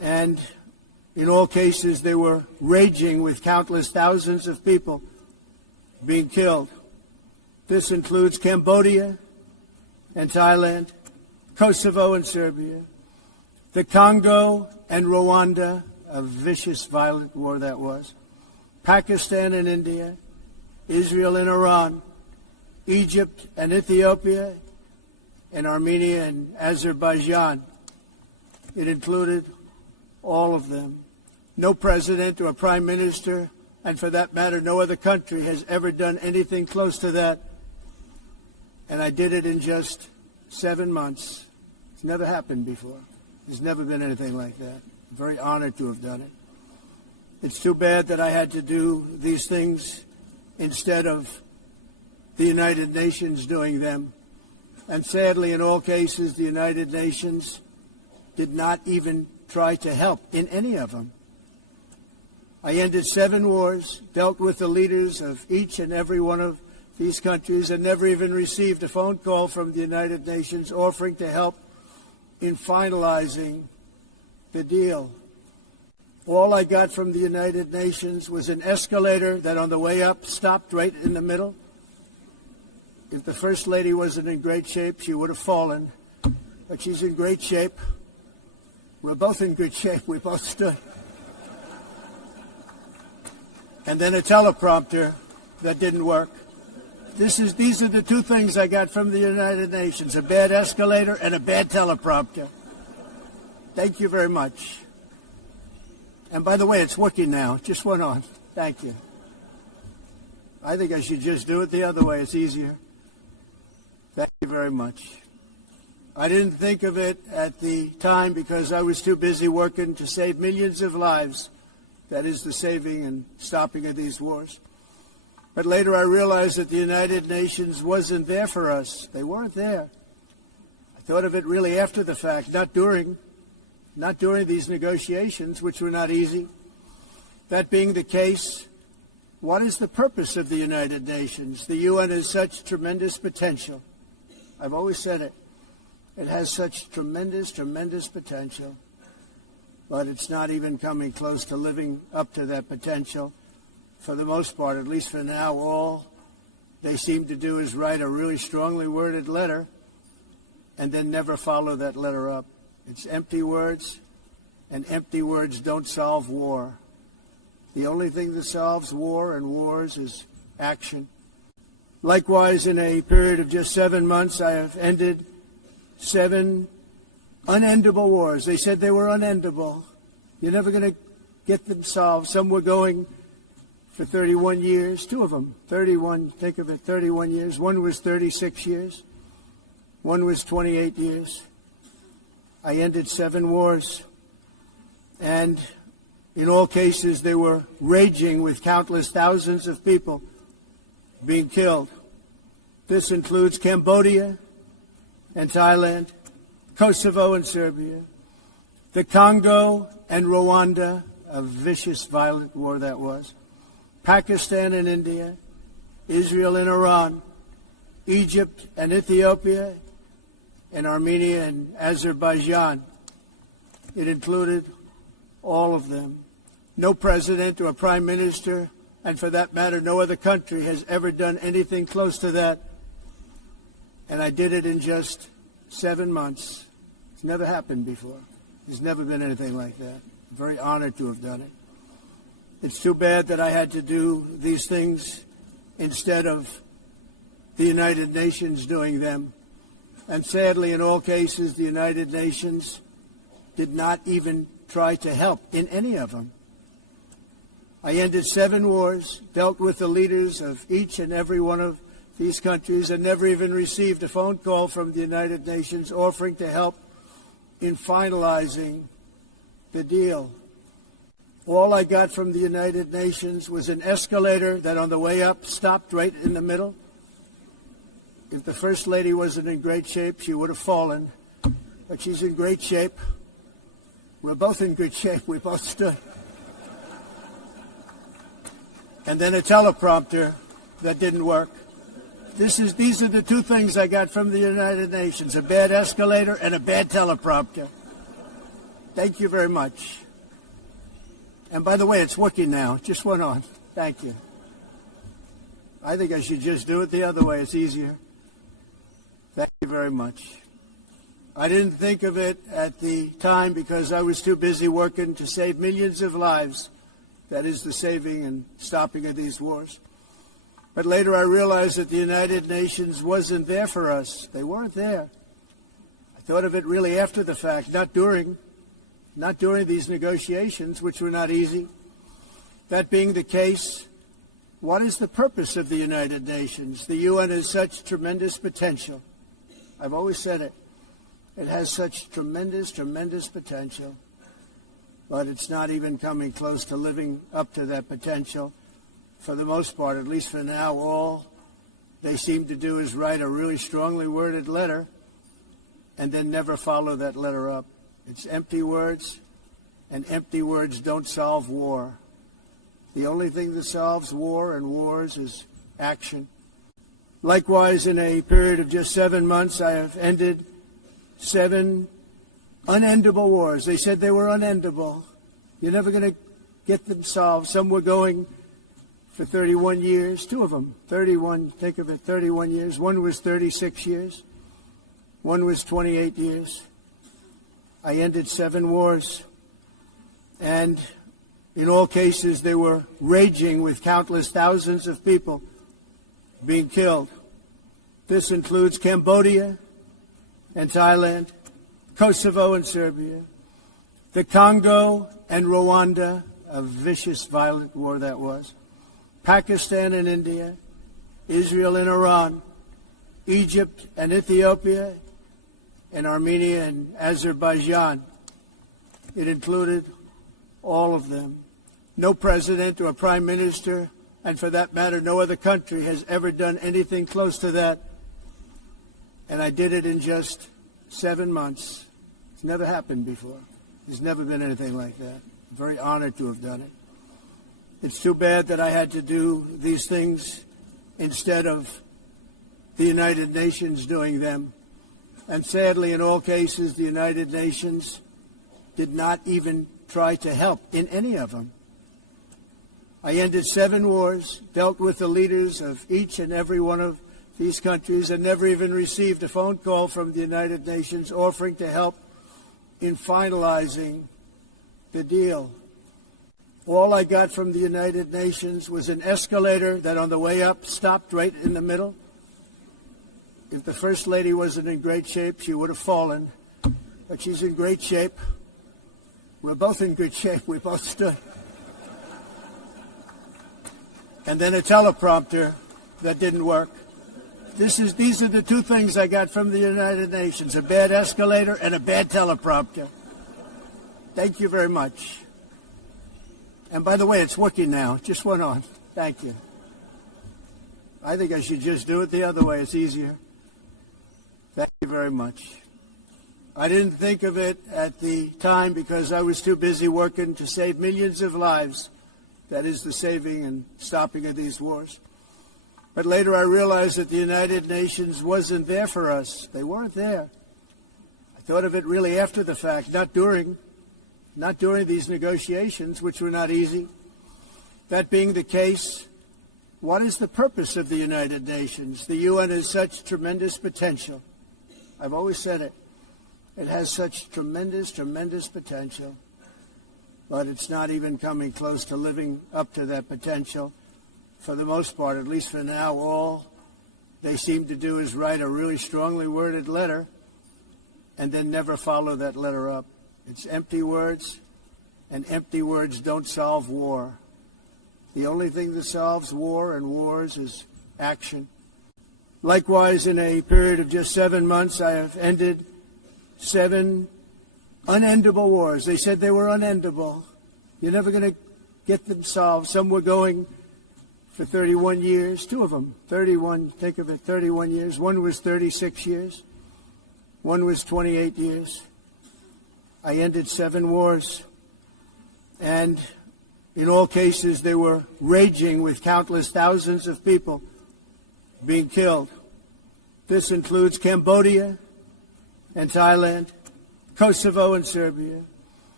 And in all cases, they were raging with countless thousands of people being killed. This includes Cambodia and Thailand, Kosovo and Serbia, the Congo and Rwanda, a vicious, violent war that was, Pakistan and India, Israel and Iran, Egypt and Ethiopia, and Armenia and Azerbaijan. It included all of them. No president or prime minister, and for that matter, no other country has ever done anything close to that. And I did it in just 7 months. It's never happened before. There's never been anything like that. I'm very honored to have done it. It's too bad that I had to do these things instead of the United Nations doing them. And sadly, in all cases, the United Nations did not even try to help in any of them. I ended 7 wars, dealt with the leaders of each and every one of these countries, and never even received a phone call from the United Nations offering to help in finalizing the deal. All I got from the United Nations was an escalator that on the way up stopped right in the middle. If the First Lady wasn't in great shape, she would have fallen. But she's in great shape. We're both in good shape. We both stood. And then a teleprompter that didn't work. These are the 2 things I got from the United Nations, a bad escalator and a bad teleprompter. Thank you very much. And by the way, it's working now. It just went on. Thank you. I think I should just do it the other way. It's easier. Thank you very much. I didn't think of it at the time because I was too busy working to save millions of lives. That is the saving and stopping of these wars. But later I realized that the United Nations wasn't there for us. They weren't there. I thought of it really after the fact, not during these negotiations, which were not easy. That being the case, what is the purpose of the United Nations? The UN has such tremendous potential. I've always said it. It has such tremendous, tremendous potential. But it's not even coming close to living up to that potential. For the most part, at least for now, all they seem to do is write a really strongly worded letter and then never follow that letter up. It's empty words, and empty words don't solve war. The only thing that solves war and wars is action. Likewise, in a period of just 7 months, I have ended 7 unendable wars. They said they were unendable. You're never going to get them solved. Some were going for 31 years, 2 of them, 31, think of it, 31 years. One was 36 years. One was 28 years. I ended 7 wars. And in all cases, they were raging with countless thousands of people being killed. This includes Cambodia and Thailand, Kosovo and Serbia, the Congo and Rwanda, a vicious, violent war that was, Pakistan and India, Israel and Iran, Egypt and Ethiopia, and Armenia and Azerbaijan. It included all of them. No president or prime minister, and for that matter, no other country has ever done anything close to that. And I did it in just 7 months. It's never happened before. There's never been anything like that. I'm very honored to have done it. It's too bad that I had to do these things instead of the United Nations doing them. And sadly, in all cases, the United Nations did not even try to help in any of them. I ended 7 wars, dealt with the leaders of each and every one of these countries, and never even received a phone call from the United Nations offering to help in finalizing the deal. All I got from the United Nations was an escalator that on the way up stopped right in the middle. If the First Lady wasn't in great shape, she would have fallen. But she's in great shape. We're both in good shape. We both stood. And then a teleprompter that didn't work. These are the 2 things I got from the United Nations, a bad escalator and a bad teleprompter. Thank you very much. And by the way, it's working now. It just went on. Thank you. I think I should just do it the other way. It's easier. Thank you very much. I didn't think of it at the time because I was too busy working to save millions of lives. That is the saving and stopping of these wars. But later I realized that the United Nations wasn't there for us. They weren't there. I thought of it really after the fact, not during these negotiations, which were not easy. That being the case, what is the purpose of the United Nations? The UN has such tremendous potential. I've always said it. It has such tremendous, tremendous potential, but it's not even coming close to living up to that potential. For the most part, at least for now, all they seem to do is write a really strongly worded letter and then never follow that letter up. It's empty words, and empty words don't solve war. The only thing that solves war and wars is action. Likewise, in a period of just 7 months, I have ended 7 unendable wars. They said they were unendable. You're never going to get them solved. Some were going for 31 years, 2 of them, 31, think of it, 31 years. One was 36 years. One was 28 years. I ended 7 wars. And in all cases, they were raging with countless thousands of people being killed. This includes Cambodia and Thailand, Kosovo and Serbia, the Congo and Rwanda, a vicious, violent war that was, Pakistan and India, Israel and Iran, Egypt and Ethiopia, and Armenia and Azerbaijan. It included all of them. No president or prime minister, and for that matter, no other country has ever done anything close to that. And I did it in just 7 months. It's never happened before. There's never been anything like that. I'm very honored to have done it. It's too bad that I had to do these things instead of the United Nations doing them. And sadly, in all cases, the United Nations did not even try to help in any of them. I ended 7 wars, dealt with the leaders of each and every one of these countries, and never even received a phone call from the United Nations offering to help in finalizing the deal. All I got from the United Nations was an escalator that on the way up stopped right in the middle. If the First Lady wasn't in great shape, she would have fallen. But she's in great shape. We're both in good shape. We both stood. And then a teleprompter that didn't work. These are the 2 things I got from the United Nations, a bad escalator and a bad teleprompter. Thank you very much. And by the way, it's working now. It just went on. Thank you. I think I should just do it the other way. It's easier. Thank you very much. I didn't think of it at the time because I was too busy working to save millions of lives. That is the saving and stopping of these wars. But later I realized that the United Nations wasn't there for us. They weren't there. I thought of it really after the fact, not during these negotiations, which were not easy. That being the case, what is the purpose of the United Nations? The UN has such tremendous potential. I've always said it. It has such tremendous, tremendous potential, but it's not even coming close to living up to that potential. For the most part, at least for now, all they seem to do is write a really strongly worded letter and then never follow that letter up. It's empty words, and empty words don't solve war. The only thing that solves war and wars is action. Likewise, in a period of just 7 months, I have ended 7 unendable wars. They said they were unendable. You're never going to get them solved. Some were going for 31 years, 2 of them, 31, think of it, 31 years. One was 36 years. One was 28 years. I ended 7 wars. And in all cases, they were raging with countless thousands of people being killed. This includes Cambodia and Thailand, Kosovo and Serbia,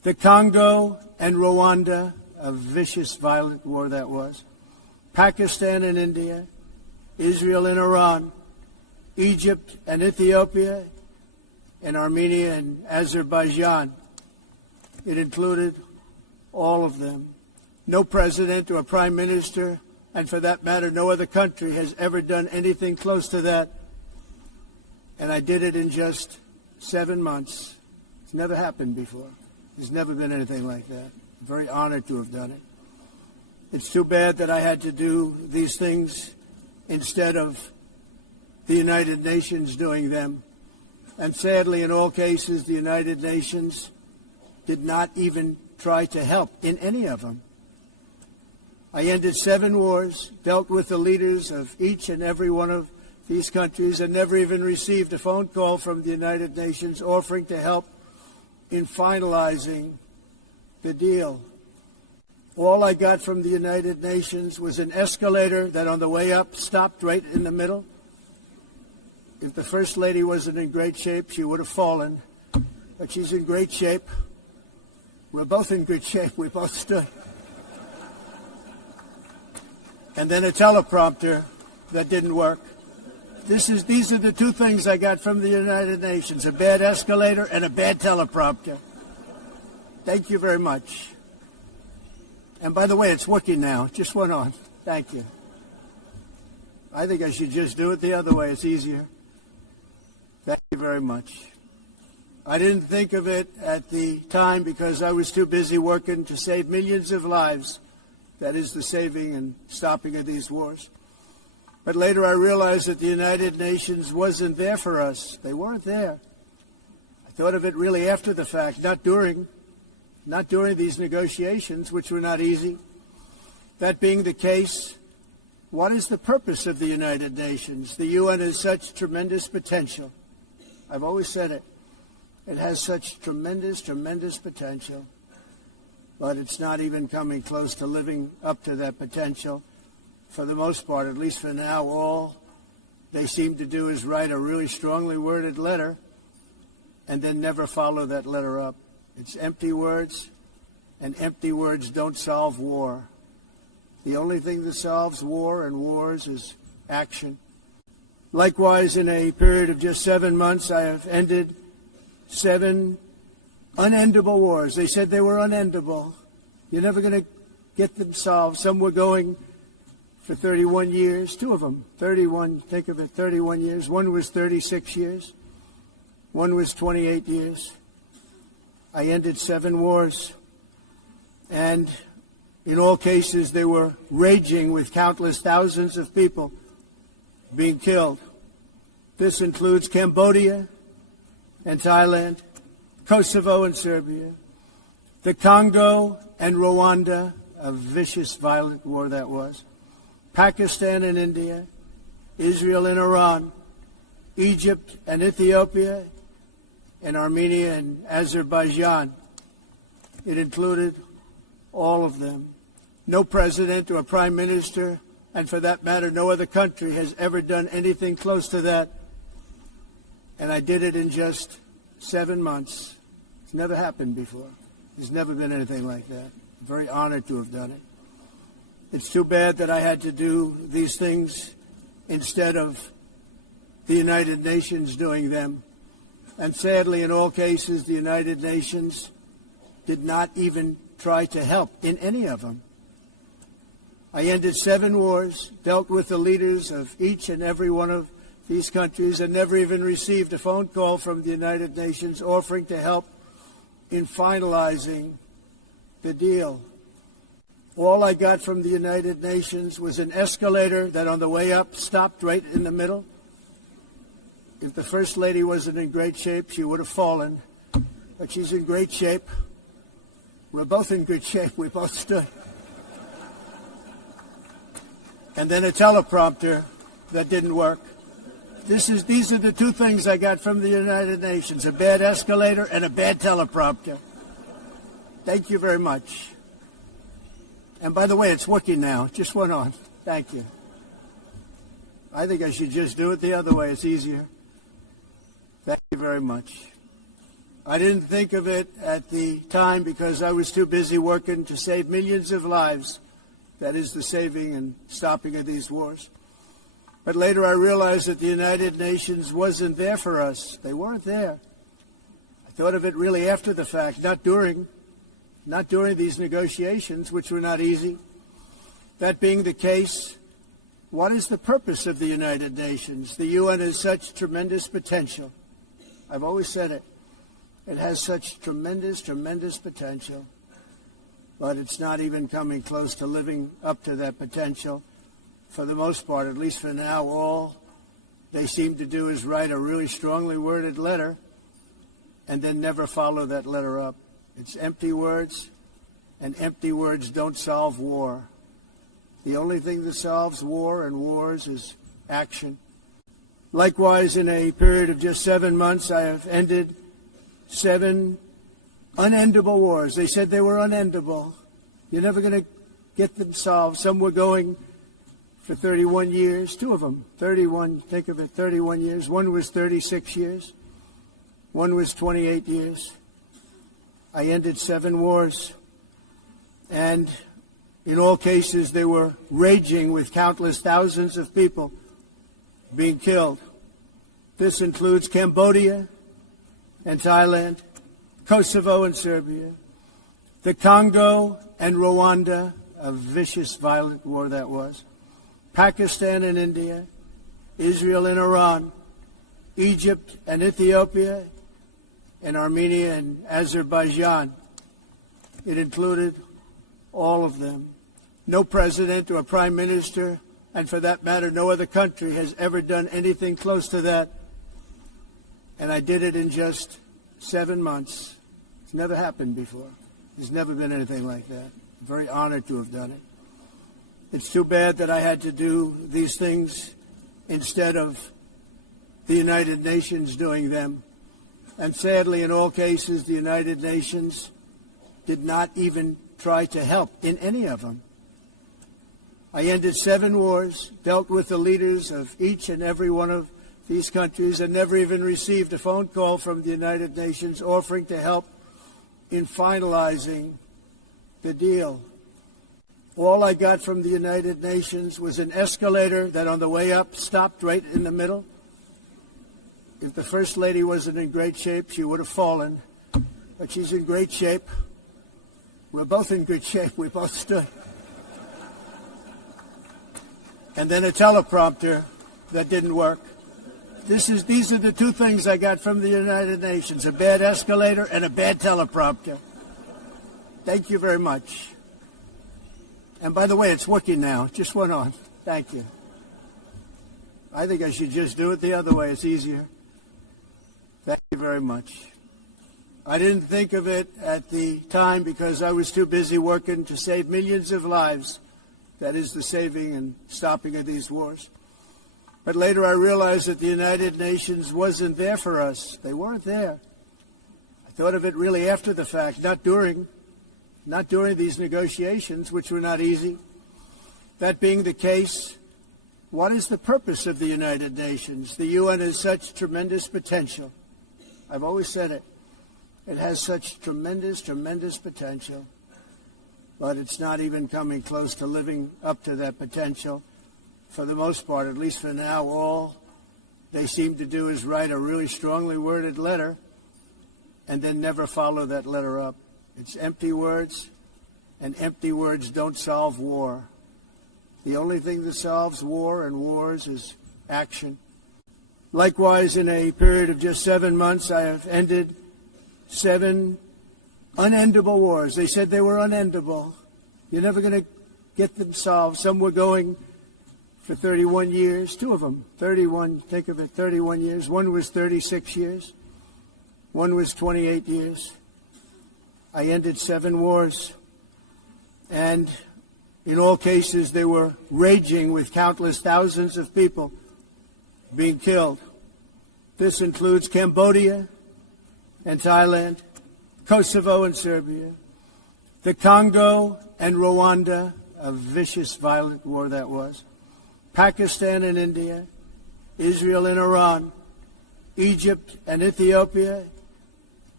The Congo and Rwanda, a vicious, violent war that was. Pakistan and India, Israel and Iran, Egypt and Ethiopia, and Armenia and Azerbaijan. It included all of them. No president or prime minister, and for that matter, no other country has ever done anything close to that. And I did it in just 7 months. It's never happened before. There's never been anything like that. I'm very honored to have done it. It's too bad that I had to do these things instead of the United Nations doing them. And sadly, in all cases, the United Nations did not even try to help in any of them. I ended 7 wars, dealt with the leaders of each and every one of these countries, and never even received a phone call from the United Nations offering to help in finalizing the deal. All I got from the United Nations was an escalator that on the way up stopped right in the middle. If the First Lady wasn't in great shape, she would have fallen. But she's in great shape. We're both in good shape. We both stood. And then a teleprompter that didn't work. These are the 2 things I got from the United Nations, a bad escalator and a bad teleprompter. Thank you very much. And by the way, it's working now. It just went on. Thank you. I think I should just do it the other way. It's easier. Thank you very much. I didn't think of it at the time because I was too busy working to save millions of lives. That is the saving and stopping of these wars. But later I realized that the United Nations wasn't there for us. They weren't there. I thought of it really after the fact, not during these negotiations, which were not easy. That being the case, what is the purpose of the United Nations? The UN has such tremendous potential. I've always said it. It has such tremendous, tremendous potential. But it's not even coming close to living up to that potential. For the most part, at least for now, all they seem to do is write a really strongly worded letter and then never follow that letter up. It's empty words, and empty words don't solve war. The only thing that solves war and wars is action. Likewise, in a period of just 7 months, I have ended 7 unendable wars. They said they were unendable. You're never going to get them solved. Some were going for 31 years, 2 of them, 31, think of it, 31 years. One was 36 years. One was 28 years. I ended 7 wars. And in all cases, they were raging with countless thousands of people being killed. This includes Cambodia and Thailand, Kosovo and Serbia, the Congo and Rwanda, a vicious, violent war that was, Pakistan and India, Israel and Iran, Egypt and Ethiopia, and Armenia and Azerbaijan. It included all of them. No president or prime minister, and for that matter, no other country has ever done anything close to that. And I did it in just 7 months. It's never happened before. There's never been anything like that. I'm very honored to have done it. It's too bad that I had to do these things instead of the United Nations doing them. And sadly, in all cases, the United Nations did not even try to help in any of them. I ended 7 wars, dealt with the leaders of each and every one of these countries, and never even received a phone call from the United Nations offering to help in finalizing the deal. All I got from the United Nations was an escalator that on the way up stopped right in the middle. If the First Lady wasn't in great shape, she would have fallen. But she's in great shape. We're both in good shape. We both stood. And then a teleprompter that didn't work. These are the 2 things I got from the United Nations, a bad escalator and a bad teleprompter. Thank you very much. And by the way, it's working now. It just went on. Thank you. I think I should just do it the other way. It's easier. Thank you very much. I didn't think of it at the time because I was too busy working to save millions of lives. That is the saving and stopping of these wars. But later I realized that the United Nations wasn't there for us. They weren't there. I thought of it really after the fact, not during these negotiations, which were not easy. That being the case, what is the purpose of the United Nations? The UN has such tremendous potential. I've always said it. It has such tremendous, tremendous potential, but it's not even coming close to living up to that potential. For the most part, at least for now, all they seem to do is write a really strongly worded letter and then never follow that letter up. It's empty words, and empty words don't solve war. The only thing that solves war and wars is action. Likewise, in a period of just 7 months, I have ended 7 unendable wars. They said they were unendable. You're never going to get them solved. Some were going for 31 years, 2 of them, 31, think of it, 31 years. One was 36 years. One was 28 years. I ended 7 wars. And in all cases, they were raging with countless thousands of people being killed. This includes Cambodia and Thailand, Kosovo and Serbia, the Congo and Rwanda, a vicious, violent war that was, Pakistan and India, Israel and Iran, Egypt and Ethiopia, and Armenia and Azerbaijan. It included all of them. No president or prime minister, and for that matter, no other country has ever done anything close to that. And I did it in just 7 months. It's never happened before. There's never been anything like that. I'm very honored to have done it. It's too bad that I had to do these things instead of the United Nations doing them. And sadly, in all cases, the United Nations did not even try to help in any of them. I ended 7 wars, dealt with the leaders of each and every one of these countries, and never even received a phone call from the United Nations offering to help in finalizing the deal. All I got from the United Nations was an escalator that on the way up stopped right in the middle. If the First Lady wasn't in great shape, she would have fallen. But she's in great shape. We're both in good shape. We both stood. And then a teleprompter that didn't work. These are the 2 things I got from the United Nations, a bad escalator and a bad teleprompter. Thank you very much. And by the way, it's working now. It just went on. Thank you. I think I should just do it the other way. It's easier. Thank you very much. I didn't think of it at the time because I was too busy working to save millions of lives. That is the saving and stopping of these wars. But later I realized that the United Nations wasn't there for us. They weren't there. I thought of it really after the fact, not during these negotiations, which were not easy. That being the case, what is the purpose of the United Nations? The UN has such tremendous potential. I've always said it. It has such tremendous, tremendous potential, but it's not even coming close to living up to that potential. For the most part, at least for now, all they seem to do is write a really strongly worded letter and then never follow that letter up. It's empty words, and empty words don't solve war. The only thing that solves war and wars is action. Likewise, in a period of just 7 months, I have ended 7 unendable wars. They said they were unendable. You're never going to get them solved. Some were going for 31 years, 2 of them, 31, think of it, 31 years. One was 36 years. One was 28 years. I ended 7 wars. And in all cases, they were raging with countless thousands of people being killed. This includes Cambodia and Thailand, Kosovo and Serbia, the Congo and Rwanda, a vicious, violent war that was, Pakistan and India, Israel and Iran, Egypt and Ethiopia,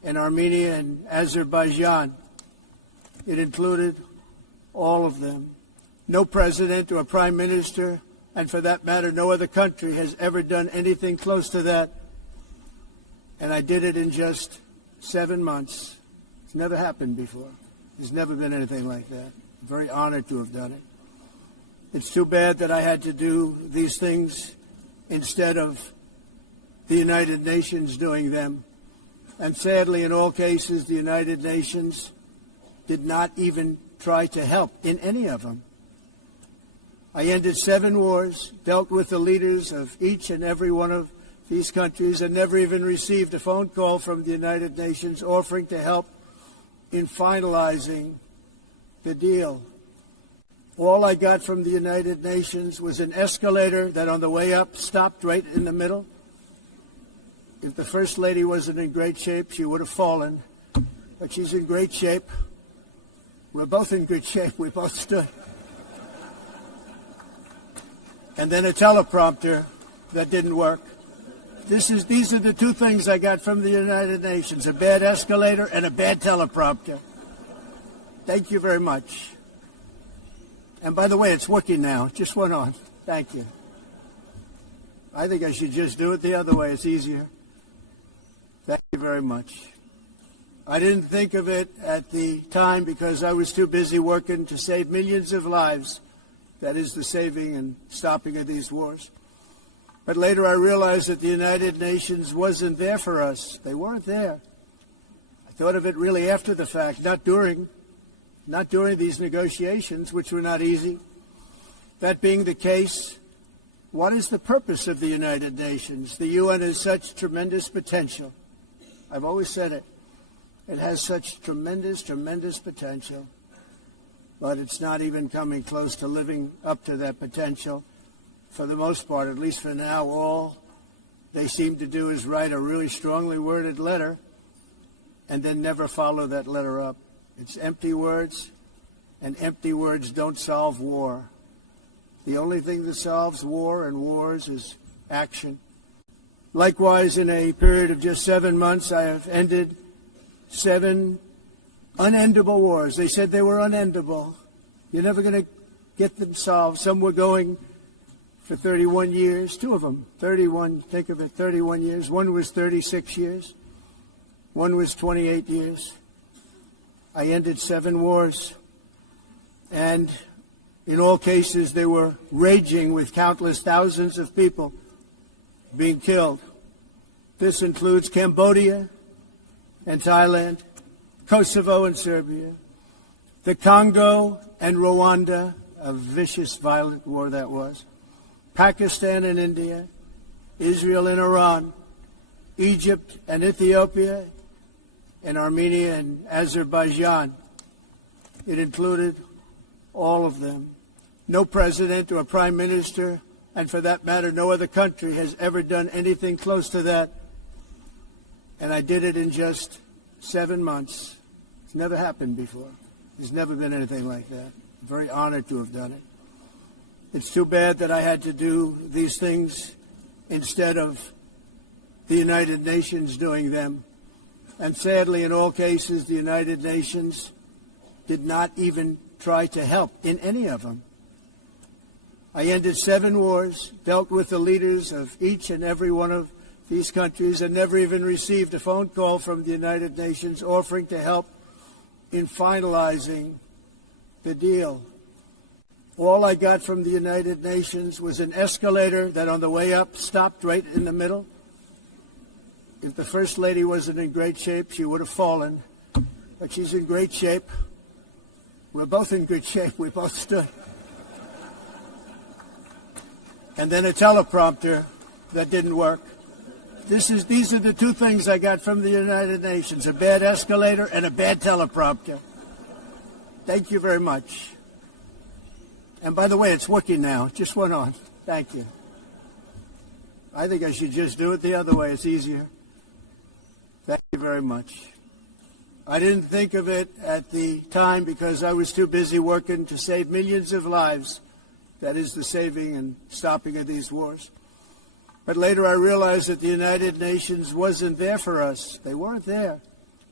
in Armenia and Azerbaijan. It included all of them. No president or prime minister, and for that matter, no other country has ever done anything close to that. And I did it in just 7 months. It's never happened before. There's never been anything like that. I'm very honored to have done it. It's too bad that I had to do these things instead of the United Nations doing them. And sadly, in all cases, the United Nations did not even try to help in any of them. I ended 7 wars, dealt with the leaders of each and every one of these countries, and never even received a phone call from the United Nations offering to help in finalizing the deal. All I got from the United Nations was an escalator that on the way up stopped right in the middle. If the First Lady wasn't in great shape, she would have fallen. But she's in great shape. We're both in good shape. We both stood. And then a teleprompter that didn't work. These are the 2 things I got from the United Nations, a bad escalator and a bad teleprompter. Thank you very much. And by the way, it's working now. It just went on. Thank you. I think I should just do it the other way. It's easier. Thank you very much. I didn't think of it at the time because I was too busy working to save millions of lives. That is the saving and stopping of these wars. But later I realized that the United Nations wasn't there for us. They weren't there. I thought of it really after the fact, not during these negotiations, which were not easy. That being the case, what is the purpose of the United Nations? The UN has such tremendous potential. I've always said it. It has such tremendous, tremendous potential. But it's not even coming close to living up to that potential. For the most part, at least for now, all they seem to do is write a really strongly worded letter and then never follow that letter up. It's empty words, and empty words don't solve war. The only thing that solves war and wars is action. Likewise, in a period of just 7 months, I have ended 7 unendable wars. They said they were unendable. You're never going to get them solved. Some were going for 31 years, 2 of them, 31, think of it, 31 years. One was 36 years. One was 28 years. I ended 7 wars. And in all cases, they were raging with countless thousands of people being killed. This includes Cambodia and Thailand, Kosovo and Serbia, the Congo and Rwanda, a vicious, violent war that was, Pakistan and India, Israel and Iran, Egypt and Ethiopia, and Armenia and Azerbaijan. It included all of them. No president or prime minister, and for that matter, no other country has ever done anything close to that. And I did it in just 7 months. It's never happened before. There's never been anything like that. I'm very honored to have done it. It's too bad that I had to do these things instead of the United Nations doing them. And sadly, in all cases, the United Nations did not even try to help in any of them. I ended 7 wars, dealt with the leaders of each and every one of these countries, and never even received a phone call from the United Nations offering to help in finalizing the deal. All I got from the United Nations was an escalator that on the way up stopped right in the middle. If the First Lady wasn't in great shape, she would have fallen. But she's in great shape. We're both in good shape. We both stood. And then a teleprompter that didn't work. These are the 2 things I got from the United Nations, a bad escalator and a bad teleprompter. Thank you very much. And by the way, it's working now. It just went on. Thank you. I think I should just do it the other way. It's easier. Thank you very much. I didn't think of it at the time because I was too busy working to save millions of lives. That is the saving and stopping of these wars. But later I realized that the United Nations wasn't there for us. They weren't there.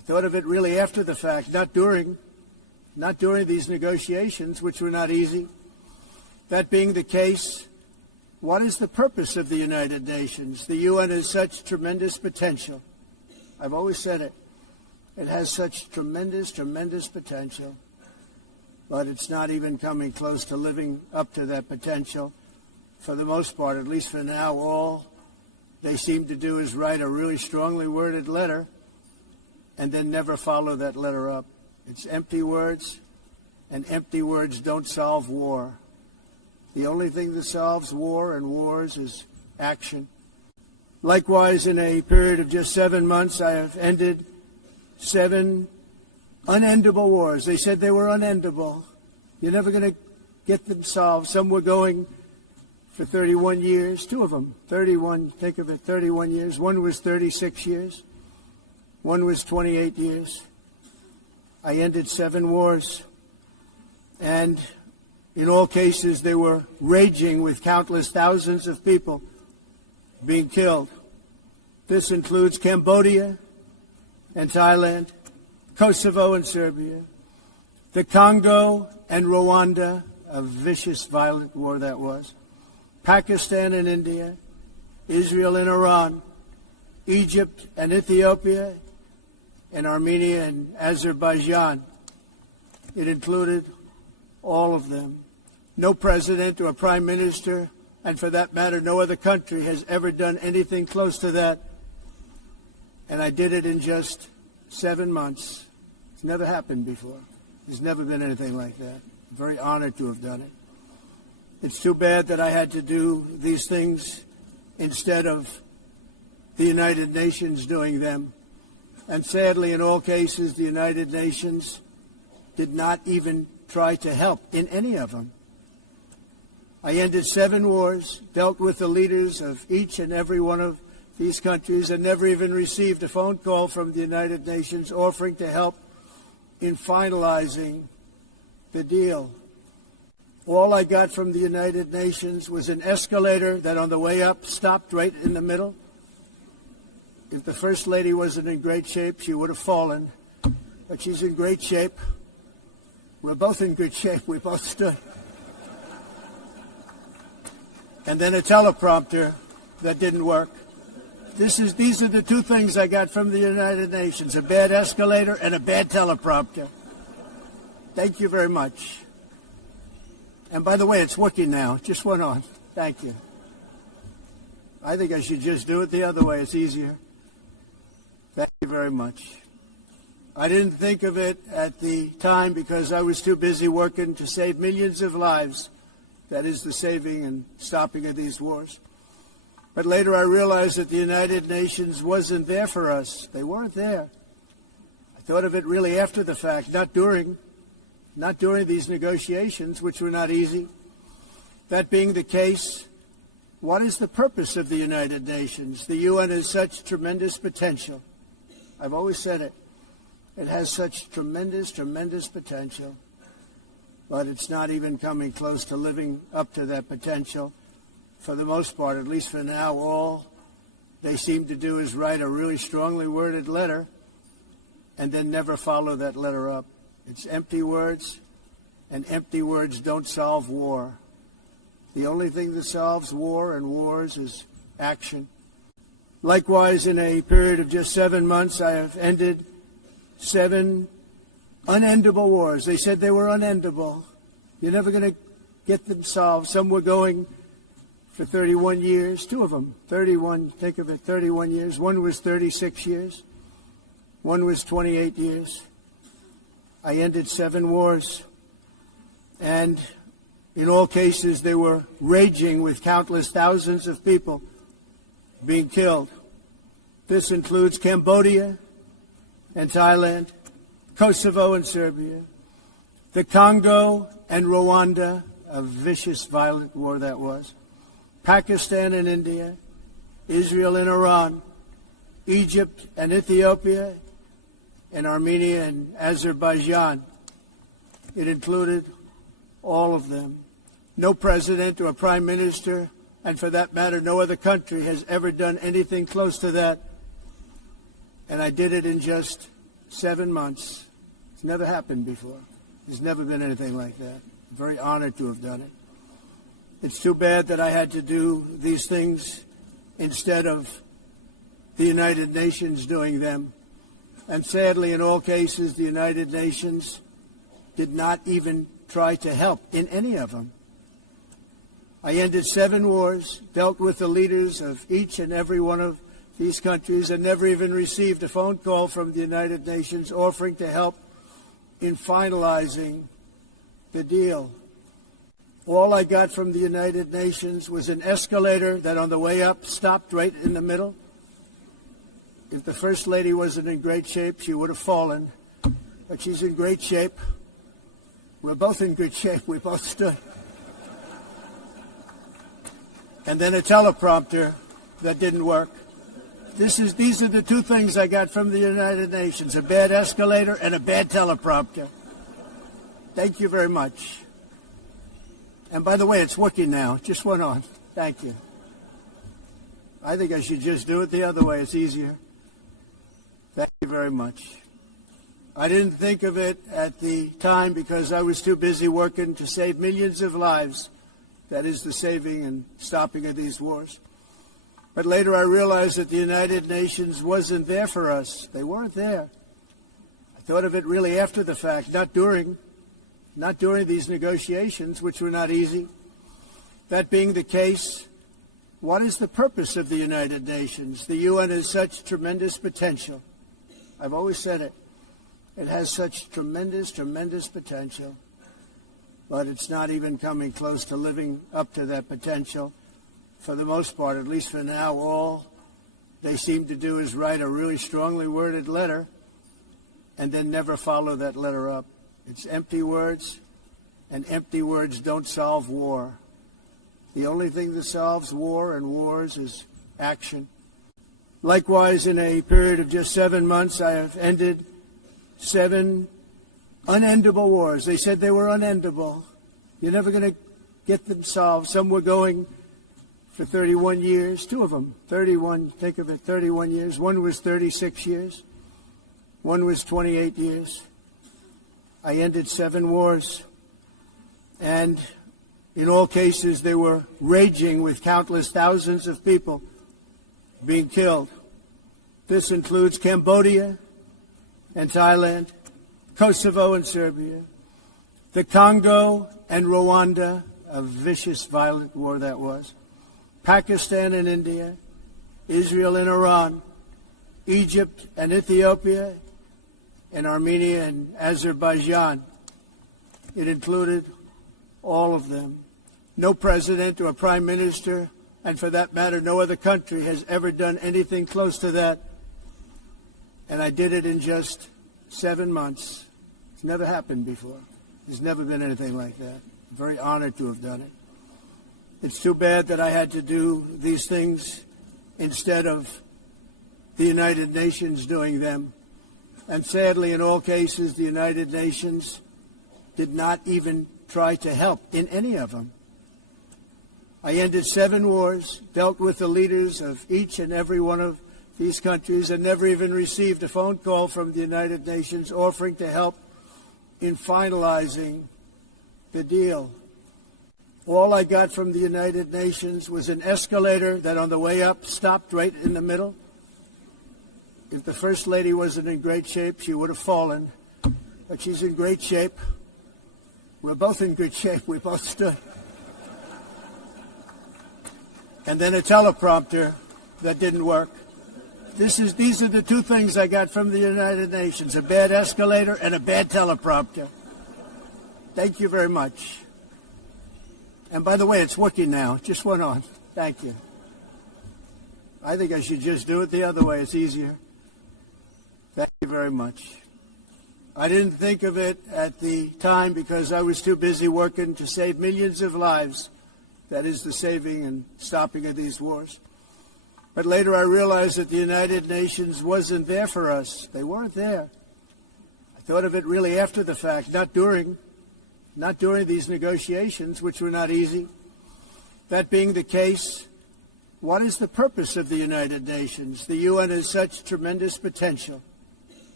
I thought of it really after the fact, not during these negotiations, which were not easy. That being the case, what is the purpose of the United Nations? The UN has such tremendous potential. I've always said it. It has such tremendous, tremendous potential, but it's not even coming close to living up to that potential. For the most part, at least for now, all they seem to do is write a really strongly worded letter and then never follow that letter up. It's empty words, and empty words don't solve war. The only thing that solves war and wars is action. Likewise, in a period of just 7 months, I have ended 7 unendable wars. They said they were unendable. You're never going to get them solved. Some were going for 31 years, 2 of them, 31, think of it, 31 years. One was 36 years. One was 28 years. I ended 7 wars. And in all cases, they were raging with countless thousands of people being killed. This includes Cambodia and Thailand, Kosovo and Serbia, the Congo and Rwanda, a vicious, violent war that was, Pakistan and India, Israel and Iran, Egypt and Ethiopia, and Armenia and Azerbaijan. It included all of them. No president or prime minister, and for that matter, no other country has ever done anything close to that. And I did it in just 7 months. It's never happened before. There's never been anything like that. I'm very honored to have done it. It's too bad that I had to do these things instead of the United Nations doing them. And sadly, in all cases, the United Nations did not even try to help in any of them. I ended 7 wars, dealt with the leaders of each and every one of these countries, and never even received a phone call from the United Nations offering to help in finalizing the deal. All I got from the United Nations was an escalator that on the way up stopped right in the middle. If the First Lady wasn't in great shape, she would have fallen. But she's in great shape. We're both in good shape. We both stood. And then a teleprompter that didn't work. These are the 2 things I got from the United Nations, a bad escalator and a bad teleprompter. Thank you very much. And by the way, it's working now. It just went on. Thank you. I think I should just do it the other way. It's easier. Thank you very much. I didn't think of it at the time because I was too busy working to save millions of lives. That is the saving and stopping of these wars. But later I realized that the United Nations wasn't there for us. They weren't there. I thought of it really after the fact, not during these negotiations, which were not easy. That being the case, what is the purpose of the United Nations? The UN has such tremendous potential. I've always said it. It has such tremendous, tremendous potential, but it's not even coming close to living up to that potential. For the most part, at least for now, all they seem to do is write a really strongly worded letter and then never follow that letter up. It's empty words, and empty words don't solve war. The only thing that solves war and wars is action. Likewise, in a period of just 7 months, I have ended 7 unendable wars. They said they were unendable. You're never going to get them solved. Some were going for 31 years, 2 of them, 31, think of it, 31 years. One was 36 years. One was 28 years. I ended 7 wars. And in all cases, they were raging with countless thousands of people being killed. This includes Cambodia and Thailand, Kosovo and Serbia, the Congo and Rwanda, a vicious, violent war that was, Pakistan and India, Israel and Iran, Egypt and Ethiopia, and Armenia and Azerbaijan. It included all of them. No president or prime minister, and for that matter, no other country has ever done anything close to that. And I did it in just 7 months. It's never happened before. There's never been anything like that. I'm very honored to have done it. It's too bad that I had to do these things instead of the United Nations doing them. And sadly, in all cases, the United Nations did not even try to help in any of them. I ended 7 wars, dealt with the leaders of each and every one of these countries, and never even received a phone call from the United Nations offering to help in finalizing the deal. All I got from the United Nations was an escalator that on the way up stopped right in the middle. If the First Lady wasn't in great shape, she would have fallen. But she's in great shape. We're both in good shape. We both stood. And then a teleprompter that didn't work. These are the 2 things I got from the United Nations, a bad escalator and a bad teleprompter. Thank you very much. And by the way, it's working now. It just went on. Thank you. I think I should just do it the other way. It's easier. Thank you very much. I didn't think of it at the time because I was too busy working to save millions of lives. That is the saving and stopping of these wars. But later I realized that the United Nations wasn't there for us. They weren't there. I thought of it really after the fact, not during these negotiations, which were not easy. That being the case, what is the purpose of the United Nations? The UN has such tremendous potential. I've always said it. It has such tremendous, tremendous potential. But it's not even coming close to living up to that potential. For the most part, at least for now, all they seem to do is write a really strongly worded letter and then never follow that letter up. It's empty words, and empty words don't solve war. The only thing that solves war and wars is action. Likewise, in a period of just 7 months, I have ended 7 unendable wars. They said they were unendable. You're never going to get them solved. Some were going for 31 years, 2 of them, 31, think of it, 31 years. One was 36 years. One was 28 years. I ended 7 wars. And in all cases, they were raging with countless thousands of people being killed. This includes Cambodia and Thailand, Kosovo and Serbia, the Congo and Rwanda, a vicious, violent war that was, Pakistan and India, Israel and Iran, Egypt and Ethiopia, and Armenia and Azerbaijan. It included all of them. No president or prime minister, and for that matter, no other country has ever done anything close to that. And I did it in just 7 months. It's never happened before. There's never been anything like that. I'm very honored to have done it. It's too bad that I had to do these things instead of the United Nations doing them. And sadly, in all cases, the United Nations did not even try to help in any of them. I ended 7 wars, dealt with the leaders of each and every one of these countries, and never even received a phone call from the United Nations offering to help in finalizing the deal. All I got from the United Nations was an escalator that on the way up stopped right in the middle. If the First Lady wasn't in great shape, she would have fallen. But she's in great shape. We're both in good shape. We both stood. And then a teleprompter that didn't work. These are the 2 things I got from the United Nations, a bad escalator and a bad teleprompter. Thank you very much. And by the way, it's working now. It just went on. Thank you. I think I should just do it the other way. It's easier. Thank you very much. I didn't think of it at the time because I was too busy working to save millions of lives. That is the saving and stopping of these wars. But later I realized that the United Nations wasn't there for us. They weren't there. I thought of it really after the fact, not during these negotiations, which were not easy. That being the case, what is the purpose of the United Nations? The UN has such tremendous potential.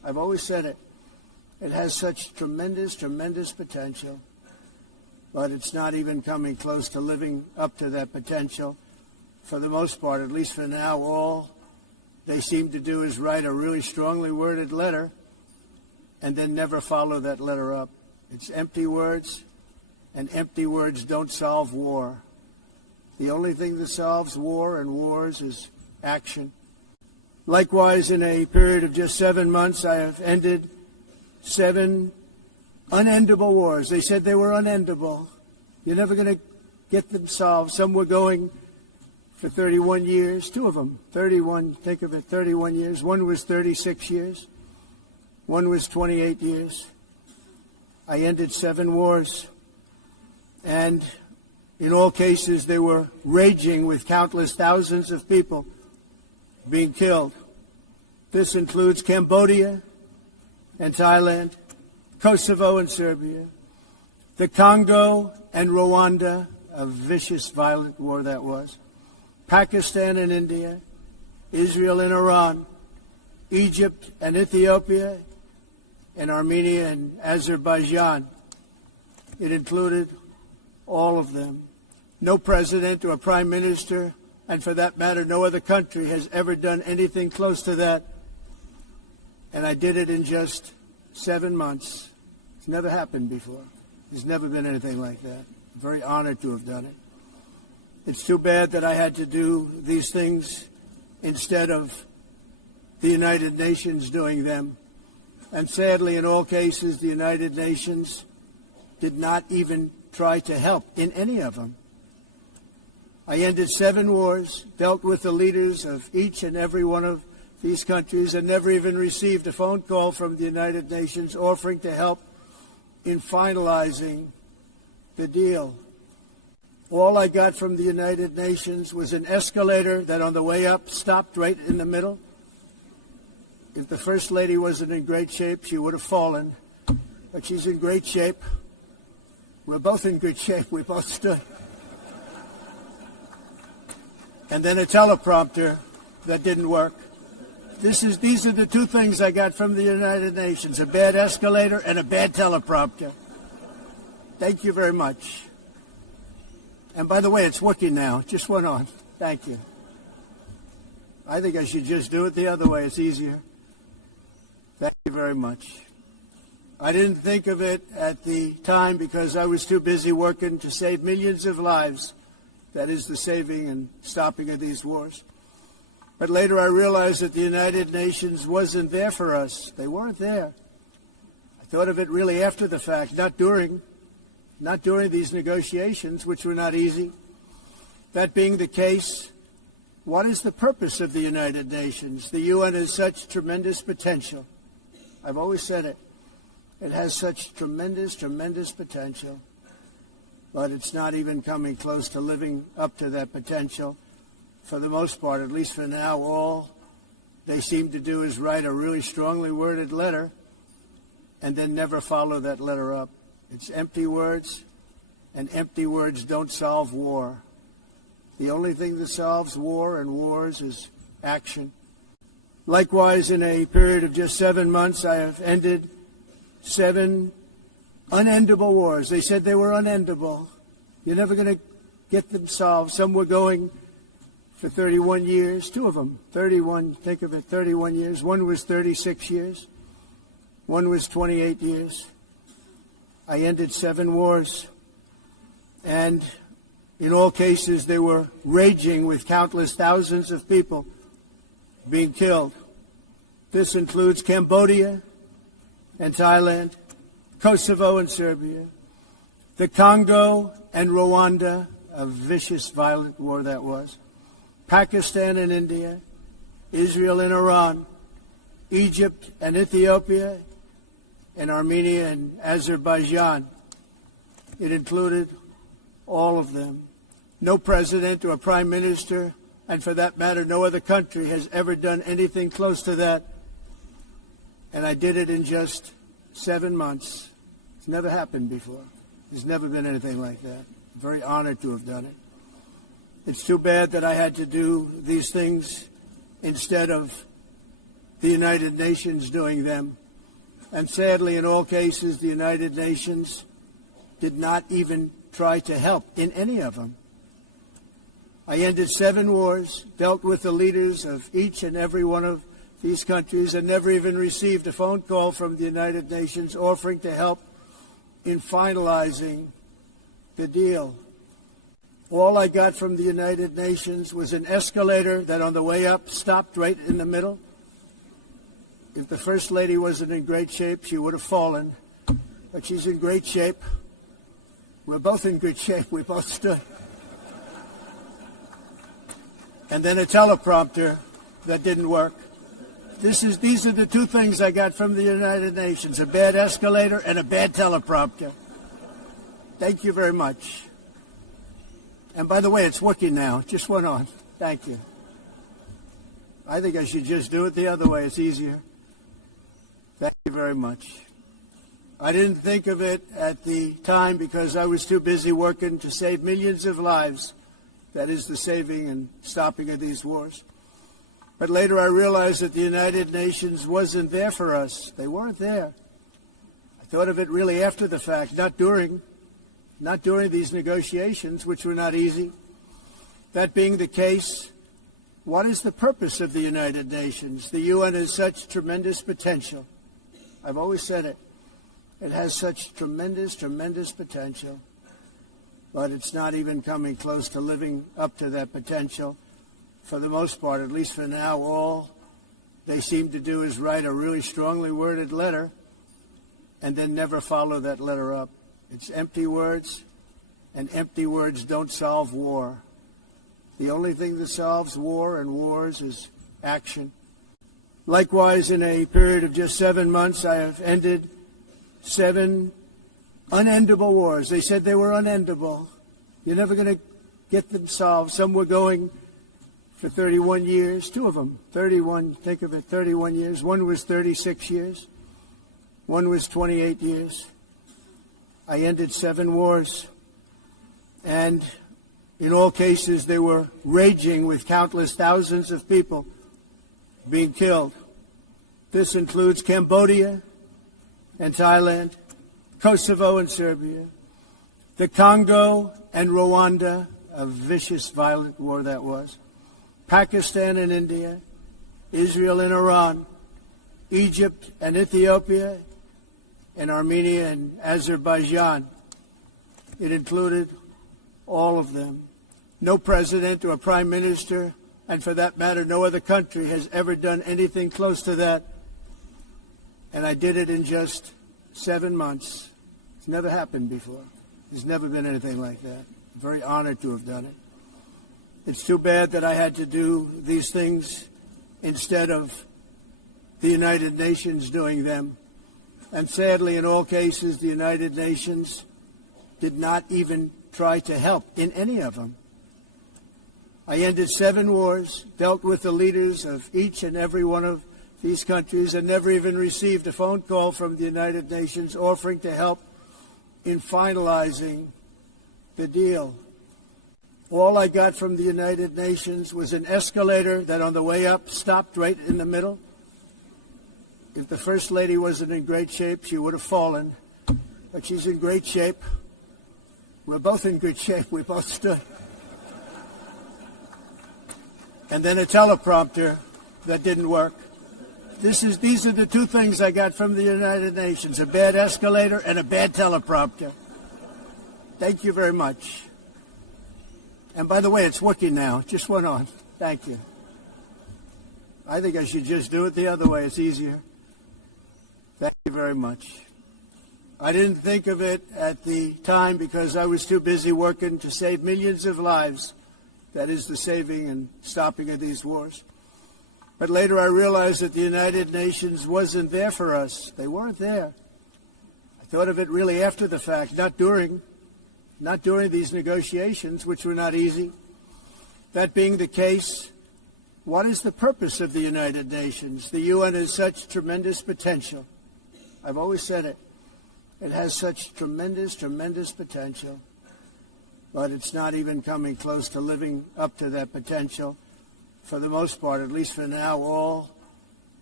I've always said it. It has such tremendous, tremendous potential, but it's not even coming close to living up to that potential. For the most part, at least for now, all they seem to do is write a really strongly worded letter and then never follow that letter up. It's empty words, and empty words don't solve war. The only thing that solves war and wars is action. Likewise, in a period of just 7 months, I have ended 7 unendable wars. They said they were unendable. You're never going to get them solved. Some were going for 31 years, 2 of them, 31, think of it, 31 years. One was 36 years. One was 28 years. I ended 7 wars. And in all cases, they were raging with countless thousands of people being killed. This includes Cambodia and Thailand, Kosovo and Serbia, the Congo and Rwanda, a vicious, violent war that was, Pakistan and India, Israel and Iran, Egypt and Ethiopia, and Armenia and Azerbaijan. It included all of them. No president or prime minister, and for that matter, no other country has ever done anything close to that. And I did it in just 7 months. It's never happened before. There's never been anything like that. I'm very honored to have done it. It's too bad that I had to do these things instead of the United Nations doing them. And sadly, in all cases, the United Nations did not even try to help in any of them. I ended 7 wars, dealt with the leaders of each and every one of these countries, and never even received a phone call from the United Nations offering to help in finalizing the deal. All I got from the United Nations was an escalator that on the way up stopped right in the middle. If the First Lady wasn't in great shape, she would have fallen. But she's in great shape. We're both in good shape. We both stood. And then a teleprompter that didn't work. These are the 2 things I got from the United Nations, a bad escalator and a bad teleprompter. Thank you very much. And by the way, it's working now. It just went on. Thank you. I think I should just do it the other way. It's easier. Thank you very much. I didn't think of it at the time because I was too busy working to save millions of lives. That is the saving and stopping of these wars. But later I realized that the United Nations wasn't there for us. They weren't there. I thought of it really after the fact, not during these negotiations, which were not easy. That being the case, what is the purpose of the United Nations? The UN has such tremendous potential. I've always said it. It has such tremendous, tremendous potential, but it's not even coming close to living up to that potential. For the most part, at least for now, all they seem to do is write a really strongly worded letter and then never follow that letter up. It's empty words, and empty words don't solve war. The only thing that solves war and wars is action. Likewise, in a period of just 7 months, I have ended 7 unendable wars. They said they were unendable. You're never going to get them solved. Some were going for 31 years, 2 of them, 31, think of it, 31 years. One was 36 years. One was 28 years. I ended 7 wars. And in all cases, they were raging with countless thousands of people being killed. This includes Cambodia and Thailand, Kosovo and Serbia, the Congo and Rwanda, a vicious, violent war that was, Pakistan and India, Israel and Iran, Egypt and Ethiopia, and Armenia and Azerbaijan. It included all of them. No president or prime minister, and for that matter, no other country has ever done anything close to that. And I did it in just 7 months. It's never happened before. There's never been anything like that. I'm very honored to have done it. It's too bad that I had to do these things instead of the United Nations doing them. And sadly, in all cases, the United Nations did not even try to help in any of them. I ended 7 wars, dealt with the leaders of each and every one of these countries, and never even received a phone call from the United Nations offering to help in finalizing the deal. All I got from the United Nations was an escalator that on the way up stopped right in the middle. If the First Lady wasn't in great shape, she would have fallen. But she's in great shape. We're both in good shape. We both stood. And then a teleprompter that didn't work. These are the 2 things I got from the United Nations, a bad escalator and a bad teleprompter. Thank you very much. And by the way, it's working now. It just went on. Thank you. I think I should just do it the other way. It's easier. Thank you very much. I didn't think of it at the time because I was too busy working to save millions of lives. That is the saving and stopping of these wars. But later I realized that the United Nations wasn't there for us. They weren't there. I thought of it really after the fact, not during these negotiations, which were not easy. That being the case, what is the purpose of the United Nations? The UN has such tremendous potential. I've always said it. It has such tremendous, tremendous potential. But it's not even coming close to living up to that potential. For the most part, at least for now, all they seem to do is write a really strongly worded letter and then never follow that letter up. It's empty words, and empty words don't solve war. The only thing that solves war and wars is action. Likewise, in a period of just 7 months, I have ended 7 unendable wars. They said they were unendable. You're never going to get them solved. Some were going for 31 years, 2 of them, 31, think of it, 31 years. One was 36 years. One was 28 years. I ended 7 wars. And in all cases, they were raging with countless thousands of people being killed. This includes Cambodia and Thailand, Kosovo and Serbia, the Congo and Rwanda, a vicious, violent war that was, Pakistan and India, Israel and Iran, Egypt and Ethiopia, and Armenia and Azerbaijan. It included all of them. No president or prime minister, and for that matter, no other country has ever done anything close to that. And I did it in just 7 months. It's never happened before. There's never been anything like that. I'm very honored to have done it. It's too bad that I had to do these things instead of the United Nations doing them. And sadly, in all cases, the United Nations did not even try to help in any of them. I ended 7 wars, dealt with the leaders of each and every one of these countries, and never even received a phone call from the United Nations offering to help in finalizing the deal. All I got from the United Nations was an escalator that on the way up stopped right in the middle. If the First Lady wasn't in great shape, she would have fallen. But she's in great shape. We're both in good shape. We both stood. And then a teleprompter that didn't work. These are the 2 things I got from the United Nations, a bad escalator and a bad teleprompter. Thank you very much. And by the way, it's working now. It just went on. Thank you. I think I should just do it the other way. It's easier. Thank you very much. I didn't think of it at the time because I was too busy working to save millions of lives. That is the saving and stopping of these wars. But later I realized that the United Nations wasn't there for us. They weren't there. I thought of it really after the fact, not during these negotiations, which were not easy. That being the case, what is the purpose of the United Nations? The UN has such tremendous potential. I've always said it. It has such tremendous, tremendous potential. But it's not even coming close to living up to that potential. For the most part, at least for now, all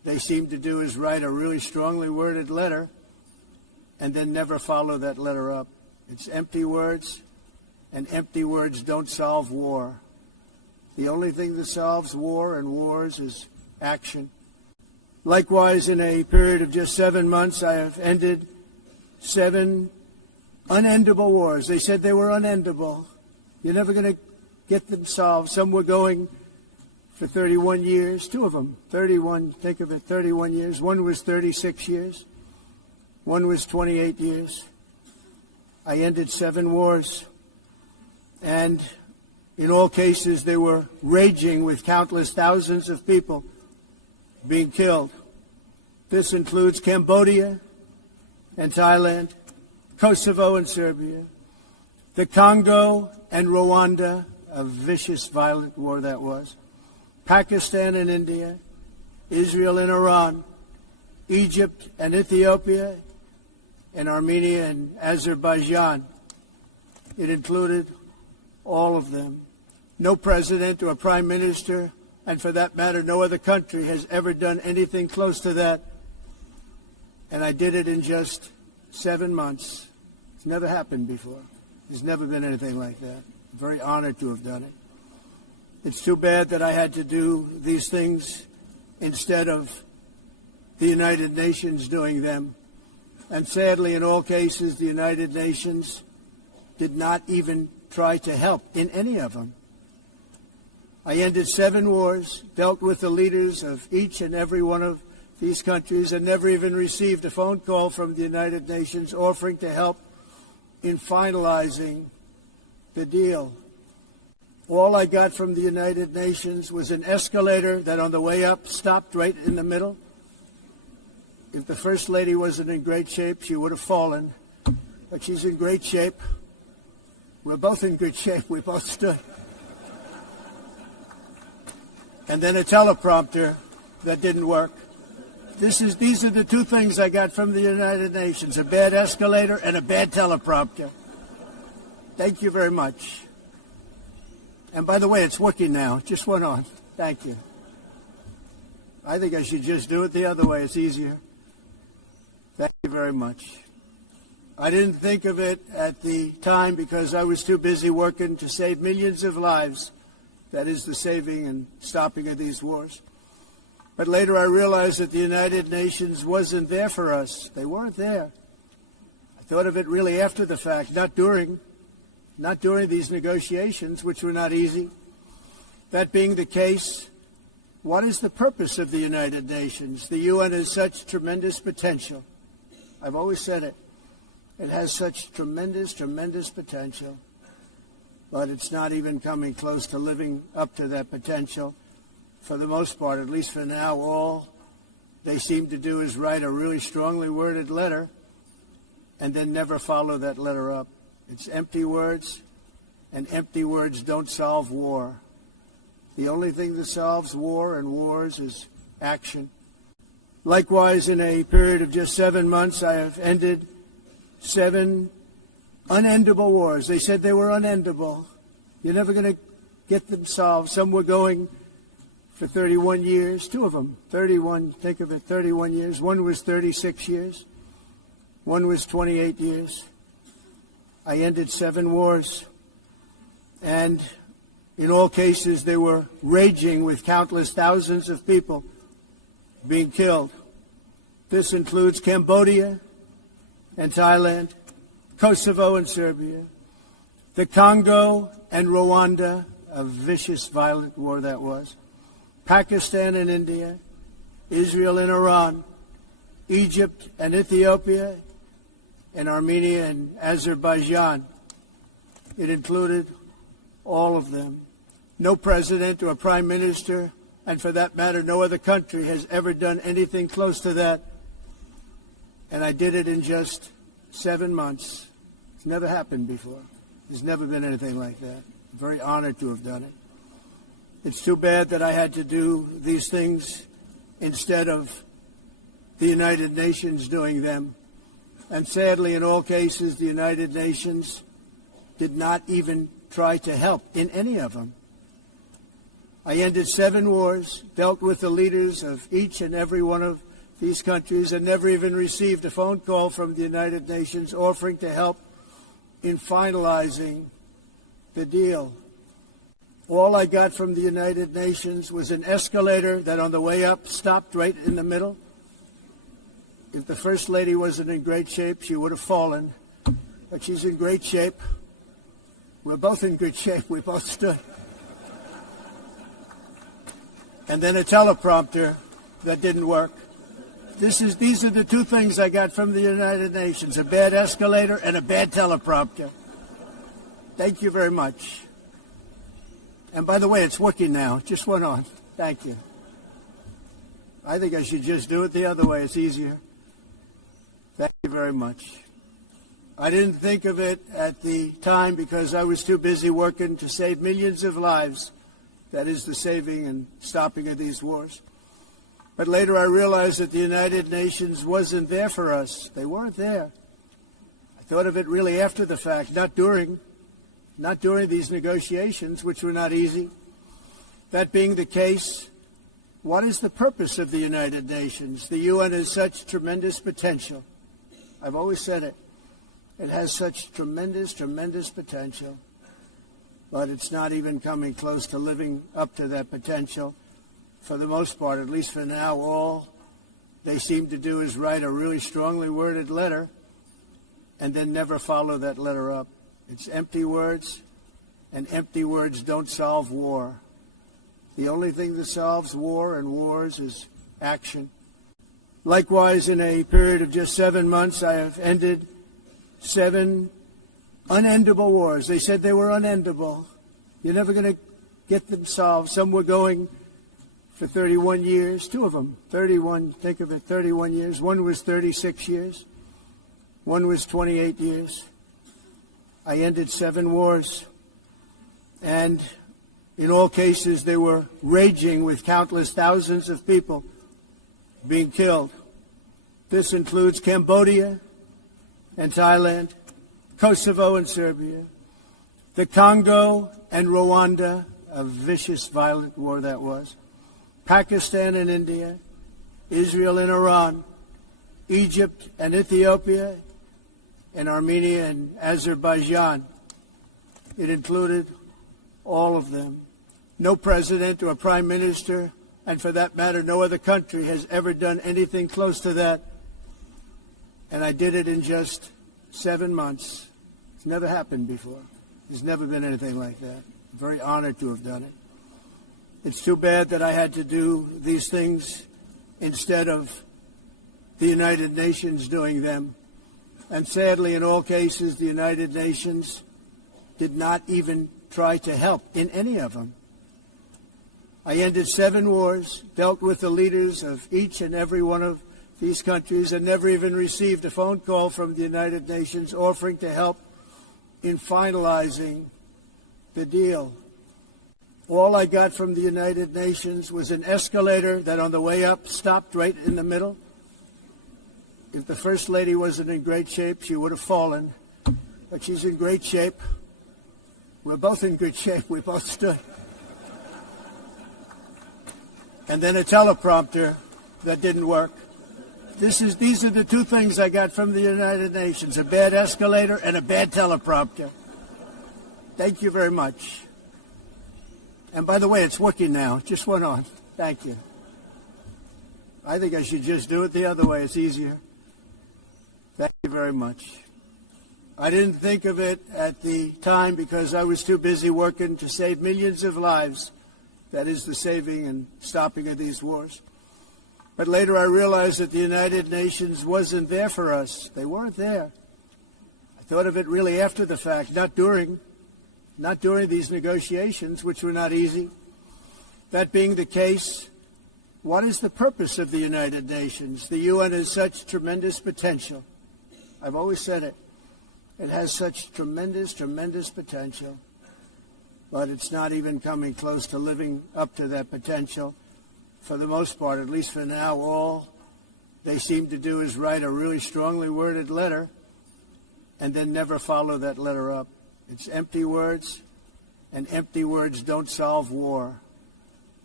they seem to do is write a really strongly worded letter and then never follow that letter up. It's empty words, and empty words don't solve war. The only thing that solves war and wars is action. Likewise, in a period of just 7 months, I have ended 7 unendable wars. They said they were unendable. You're never going to get them solved. Some were going for 31 years, 2 of them, 31, think of it, 31 years. One was 36 years. One was 28 years. I ended 7 wars. And in all cases, they were raging with countless thousands of people being killed. This includes Cambodia and Thailand, Kosovo and Serbia, the Congo and Rwanda, a vicious, violent war that was, Pakistan and India, Israel and Iran, Egypt and Ethiopia, and Armenia and Azerbaijan. It included all of them. No president or prime minister, and for that matter, no other country has ever done anything close to that. And I did it in just 7 months. It's never happened before. There's never been anything like that. I'm very honored to have done it. It's too bad that I had to do these things instead of the United Nations doing them. And sadly, in all cases, the United Nations did not even try to help in any of them. I ended 7 wars, dealt with the leaders of each and every one of these countries, and never even received a phone call from the United Nations offering to help in finalizing the deal. All I got from the United Nations was an escalator that on the way up stopped right in the middle. If the First Lady wasn't in great shape, she would have fallen. But she's in great shape. We're both in good shape. We both stood. And then a teleprompter that didn't work. These are the 2 things I got from the United Nations, a bad escalator and a bad teleprompter. Thank you very much. And by the way, it's working now. It just went on. Thank you. I think I should just do it the other way. It's easier. Thank you very much. I didn't think of it at the time because I was too busy working to save millions of lives. That is the saving and stopping of these wars. But later I realized that the United Nations wasn't there for us. They weren't there. I thought of it really after the fact, not during these negotiations, which were not easy. That being the case, what is the purpose of the United Nations? The UN has such tremendous potential. I've always said it. It has such tremendous, tremendous potential. But it's not even coming close to living up to that potential. For the most part, at least for now, all they seem to do is write a really strongly worded letter and then never follow that letter up. It's empty words, and empty words don't solve war. The only thing that solves war and wars is action. Likewise, in a period of just 7 months, I have ended 7 unendable wars. They said they were unendable. You're never going to get them solved. Some were going for 31 years, 2 of them, 31, think of it, 31 years. One was 36 years. One was 28 years. I ended 7 wars. And in all cases, they were raging with countless thousands of people being killed. This includes Cambodia and Thailand, Kosovo and Serbia, the Congo and Rwanda, a vicious, violent war that was, Pakistan and India, Israel and Iran, Egypt and Ethiopia, and Armenia and Azerbaijan. It included all of them. No president or prime minister, and for that matter, no other country has ever done anything close to that. And I did it in just 7 months. It's never happened before. There's never been anything like that. I'm very honored to have done it. It's too bad that I had to do these things instead of the United Nations doing them. And sadly, in all cases, the United Nations did not even try to help in any of them. I ended 7 wars, dealt with the leaders of each and every one of these countries, and never even received a phone call from the United Nations offering to help in finalizing the deal. All I got from the United Nations was an escalator that on the way up stopped right in the middle. If the First Lady wasn't in great shape, she would have fallen. But she's in great shape. We're both in good shape. We both stood. And then a teleprompter that didn't work. These are the 2 things I got from the United Nations, a bad escalator and a bad teleprompter. Thank you very much. And by the way, it's working now. It just went on. Thank you. I think I should just do it the other way. It's easier. Thank you very much. I didn't think of it at the time because I was too busy working to save millions of lives. That is the saving and stopping of these wars. But later I realized that the United Nations wasn't there for us. They weren't there. I thought of it really after the fact, not during these negotiations, which were not easy. That being the case, what is the purpose of the United Nations? The UN has such tremendous potential. I've always said it. It has such tremendous, tremendous potential. But it's not even coming close to living up to that potential. For the most part, at least for now, all they seem to do is write a really strongly worded letter and then never follow that letter up. It's empty words, and empty words don't solve war. The only thing that solves war and wars is action. Likewise, in a period of just 7 months, I have ended 7 unendable wars. They said they were unendable. You're never going to get them solved. Some were going for 31 years, 2 of them, 31, think of it, 31 years. One was 36 years. One was 28 years. I ended 7 wars. And in all cases, they were raging with countless thousands of people being killed. This includes Cambodia and Thailand, Kosovo and Serbia, the Congo and Rwanda, a vicious, violent war that was, Pakistan and India, Israel and Iran, Egypt and Ethiopia, and Armenia and Azerbaijan. It included all of them. No president or prime minister, and for that matter, no other country has ever done anything close to that. And I did it in just 7 months. It's never happened before. There's never been anything like that. I'm very honored to have done it. It's too bad that I had to do these things instead of the United Nations doing them. And sadly, in all cases, the United Nations did not even try to help in any of them. I ended 7 wars, dealt with the leaders of each and every one of these countries, and never even received a phone call from the United Nations offering to help in finalizing the deal. All I got from the United Nations was an escalator that on the way up stopped right in the middle. If the First Lady wasn't in great shape, she would have fallen. But she's in great shape. We're both in good shape. We both stood. And then a teleprompter that didn't work. These are the 2 things I got from the United Nations, a bad escalator and a bad teleprompter. Thank you very much. And by the way, it's working now. It just went on. Thank you. I think I should just do it the other way. It's easier. Thank you very much. I didn't think of it at the time because I was too busy working to save millions of lives. That is the saving and stopping of these wars. But later I realized that the United Nations wasn't there for us. They weren't there. I thought of it really after the fact, not during these negotiations, which were not easy. That being the case, what is the purpose of the United Nations? The UN has such tremendous potential. I've always said it. It has such tremendous, tremendous potential. But it's not even coming close to living up to that potential. For the most part, at least for now, all they seem to do is write a really strongly worded letter and then never follow that letter up. It's empty words, and empty words don't solve war.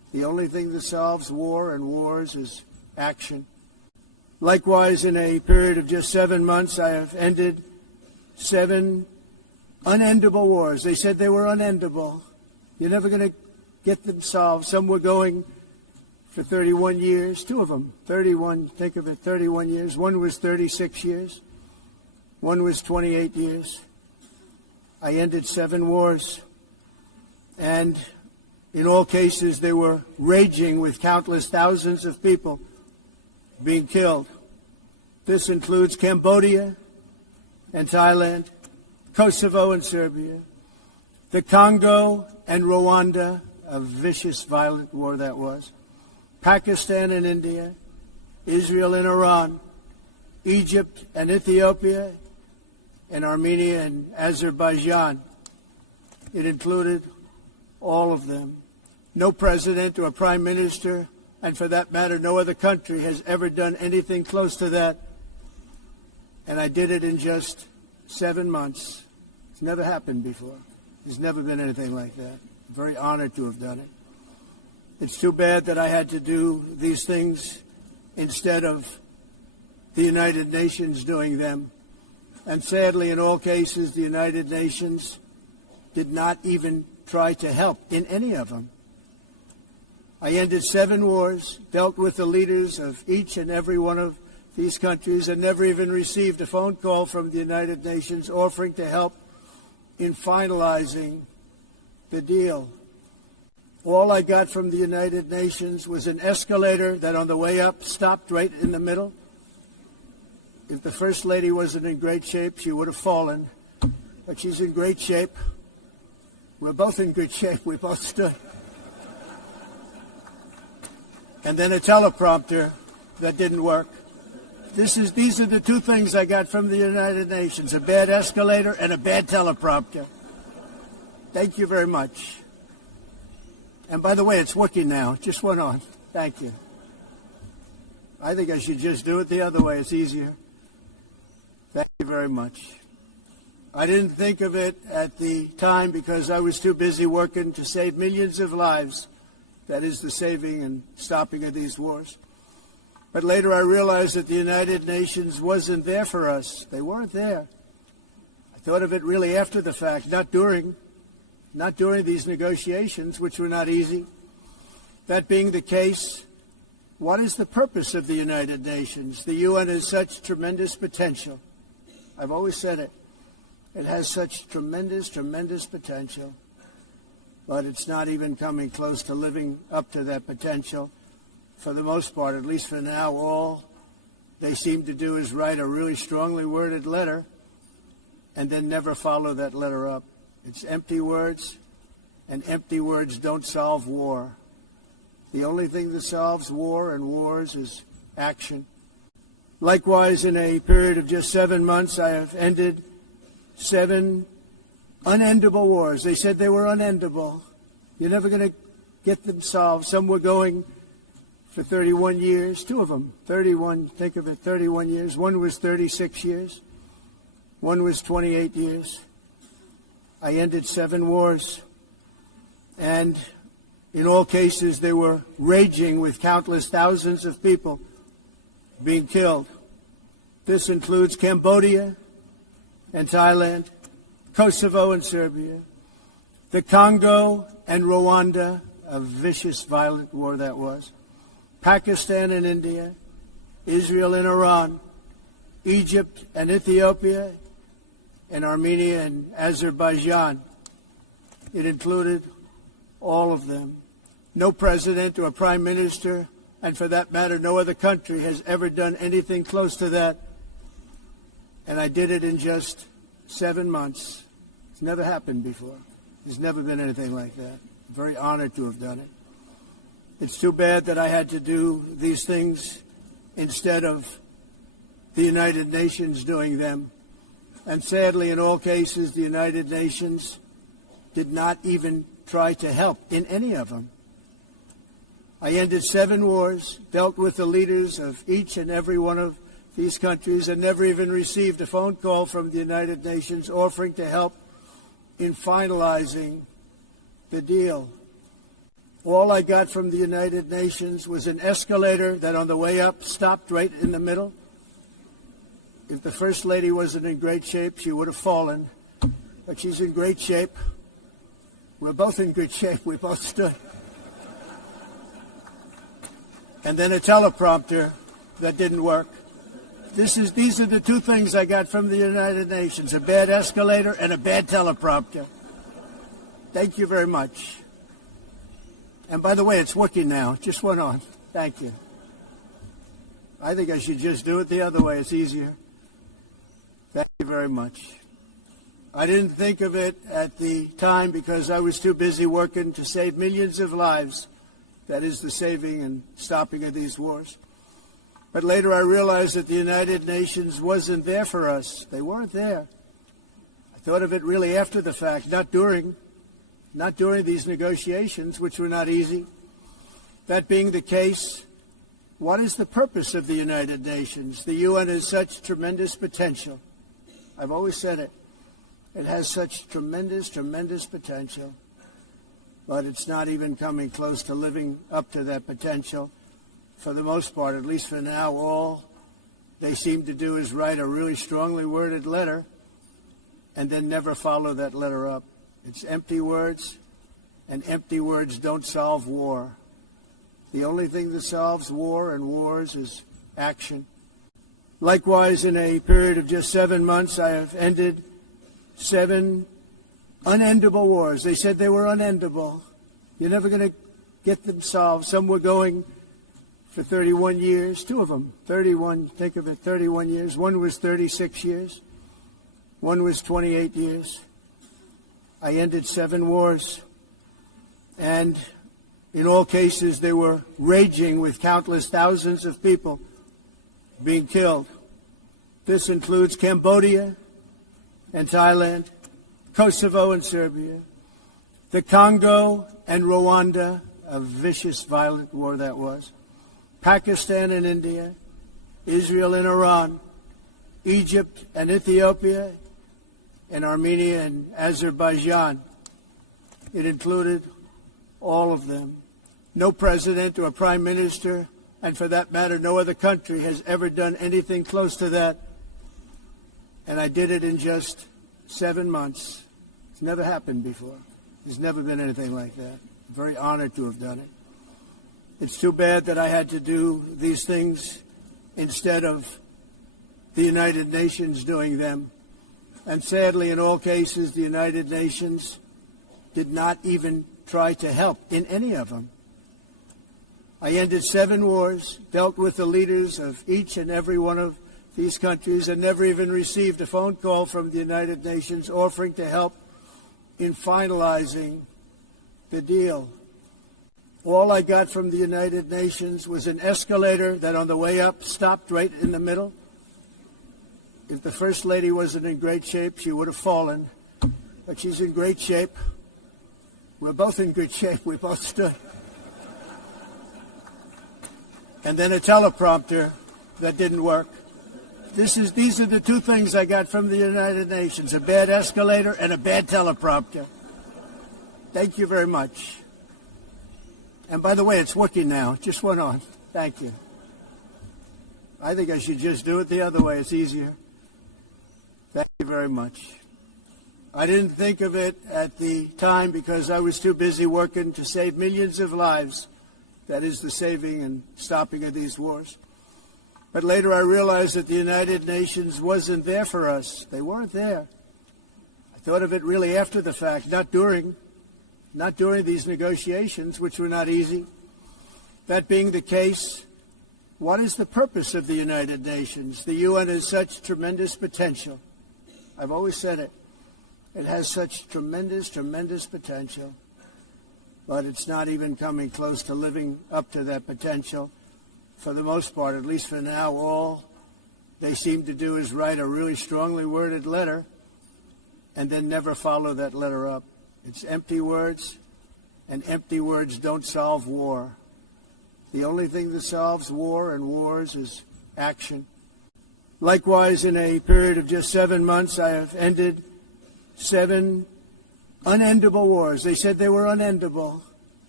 The only thing that solves war and wars is action. Likewise, in a period of just 7 months, I have ended 7 unendable wars. They said they were unendable. You're never going to get them solved. Some were going for 31 years, 2 of them, 31, think of it, 31 years. One was 36 years. One was 28 years. I ended 7 wars. And in all cases, they were raging with countless thousands of people being killed. This includes Cambodia and Thailand, Kosovo and Serbia, the Congo and Rwanda, a vicious, violent war that was, Pakistan and India, Israel and Iran, Egypt and Ethiopia, and Armenia and Azerbaijan. It included all of them. No president or prime minister, and for that matter, no other country has ever done anything close to that. And I did it in just 7 months. It's never happened before. There's never been anything like that. I'm very honored to have done it. It's too bad that I had to do these things instead of the United Nations doing them. And sadly, in all cases, the United Nations did not even try to help in any of them. I ended 7 wars, dealt with the leaders of each and every one of these countries, and never even received a phone call from the United Nations offering to help in finalizing the deal. All I got from the United Nations was an escalator that on the way up stopped right in the middle. If the First Lady wasn't in great shape, she would have fallen. But she's in great shape. We're both in good shape. We both stood. And then a teleprompter that didn't work. These are the 2 things I got from the United Nations, a bad escalator and a bad teleprompter. Thank you very much. And by the way, it's working now. It just went on. Thank you. I think I should just do it the other way. It's easier. Thank you very much. I didn't think of it at the time because I was too busy working to save millions of lives. That is the saving and stopping of these wars. But later I realized that the United Nations wasn't there for us. They weren't there. I thought of it really after the fact, not during these negotiations, which were not easy. That being the case, what is the purpose of the United Nations? The UN has such tremendous potential. I've always said it. It has such tremendous, tremendous potential. But it's not even coming close to living up to that potential. For the most part, at least for now, all they seem to do is write a really strongly worded letter and then never follow that letter up. It's empty words, and empty words don't solve war. The only thing that solves war and wars is action. Likewise, in a period of just 7 months, I have ended 7 unendable wars. They said they were unendable. You're never going to get them solved. Some were going for 31 years, 2 of them, 31, think of it, 31 years. One was 36 years. One was 28 years. I ended 7 wars. And in all cases, they were raging with countless thousands of people being killed. This includes Cambodia and Thailand, Kosovo and Serbia, the Congo and Rwanda, a vicious, violent war that was, Pakistan and India, Israel and Iran, Egypt and Ethiopia, and Armenia and Azerbaijan. It included all of them. No president or prime minister, and for that matter, no other country has ever done anything close to that. And I did it in just 7 months. It's never happened before. There's never been anything like that. I'm very honored to have done it. It's too bad that I had to do these things instead of the United Nations doing them. And sadly, in all cases, the United Nations did not even try to help in any of them. I ended 7 wars, dealt with the leaders of each and every one of these countries, and never even received a phone call from the United Nations offering to help in finalizing the deal. All I got from the United Nations was an escalator that on the way up stopped right in the middle. If the First Lady wasn't in great shape, she would have fallen. But she's in great shape. We're both in good shape. We both stood. And then a teleprompter that didn't work. These are the two things I got from the United Nations, a bad escalator and a bad teleprompter. Thank you very much. And by the way, it's working now. It just went on. Thank you. I think I should just do it the other way. It's easier. Thank you very much. I didn't think of it at the time because I was too busy working to save millions of lives. That is the saving and stopping of these wars. But later I realized that the United Nations wasn't there for us. They weren't there. I thought of it really after the fact, not during these negotiations, which were not easy. That being the case, what is the purpose of the United Nations? The UN has such tremendous potential. I've always said it. It has such tremendous, tremendous potential. But it's not even coming close to living up to that potential. For the most part, at least for now, all they seem to do is write a really strongly worded letter and then never follow that letter up. It's empty words, and empty words don't solve war. The only thing that solves war and wars is action. Likewise, in a period of just 7 months, I have ended 7 unendable wars. They said they were unendable. You're never going to get them solved. Some were going for 31 years, 2 of them, 31, think of it, 31 years. One was 36 years. One was 28 years. I ended 7 wars. And in all cases, they were raging with countless thousands of people being killed. This includes Cambodia and Thailand, Kosovo and Serbia, the Congo and Rwanda, a vicious, violent war that was, Pakistan and India, Israel and Iran, Egypt and Ethiopia, and Armenia and Azerbaijan. It included all of them. No president or prime minister, and for that matter, no other country has ever done anything close to that. And I did it in just 7 months. It's never happened before. There's never been anything like that. I'm very honored to have done it. It's too bad that I had to do these things instead of the United Nations doing them. And sadly, in all cases, the United Nations did not even try to help in any of them. I ended 7 wars, dealt with the leaders of each and every one of these countries, and never even received a phone call from the United Nations offering to help in finalizing the deal. All I got from the United Nations was an escalator that on the way up stopped right in the middle. If the First Lady wasn't in great shape, she would have fallen. But she's in great shape. We're both in good shape. We both stood. And then a teleprompter that didn't work. These are the two things I got from the United Nations, a bad escalator and a bad teleprompter. Thank you very much. And by the way, it's working now. It just went on. Thank you. I think I should just do it the other way. It's easier. Thank you very much. I didn't think of it at the time because I was too busy working to save millions of lives. That is the saving and stopping of these wars. But later I realized that the United Nations wasn't there for us. They weren't there. I thought of it really after the fact, not during these negotiations, which were not easy. That being the case, what is the purpose of the United Nations? The UN has such tremendous potential. I've always said it. It has such tremendous, tremendous potential. But it's not even coming close to living up to that potential. For the most part, at least for now, all they seem to do is write a really strongly worded letter and then never follow that letter up. It's empty words, and empty words don't solve war. The only thing that solves war and wars is action. Likewise, in a period of just 7 months, I have ended 7 unendable wars. They said they were unendable.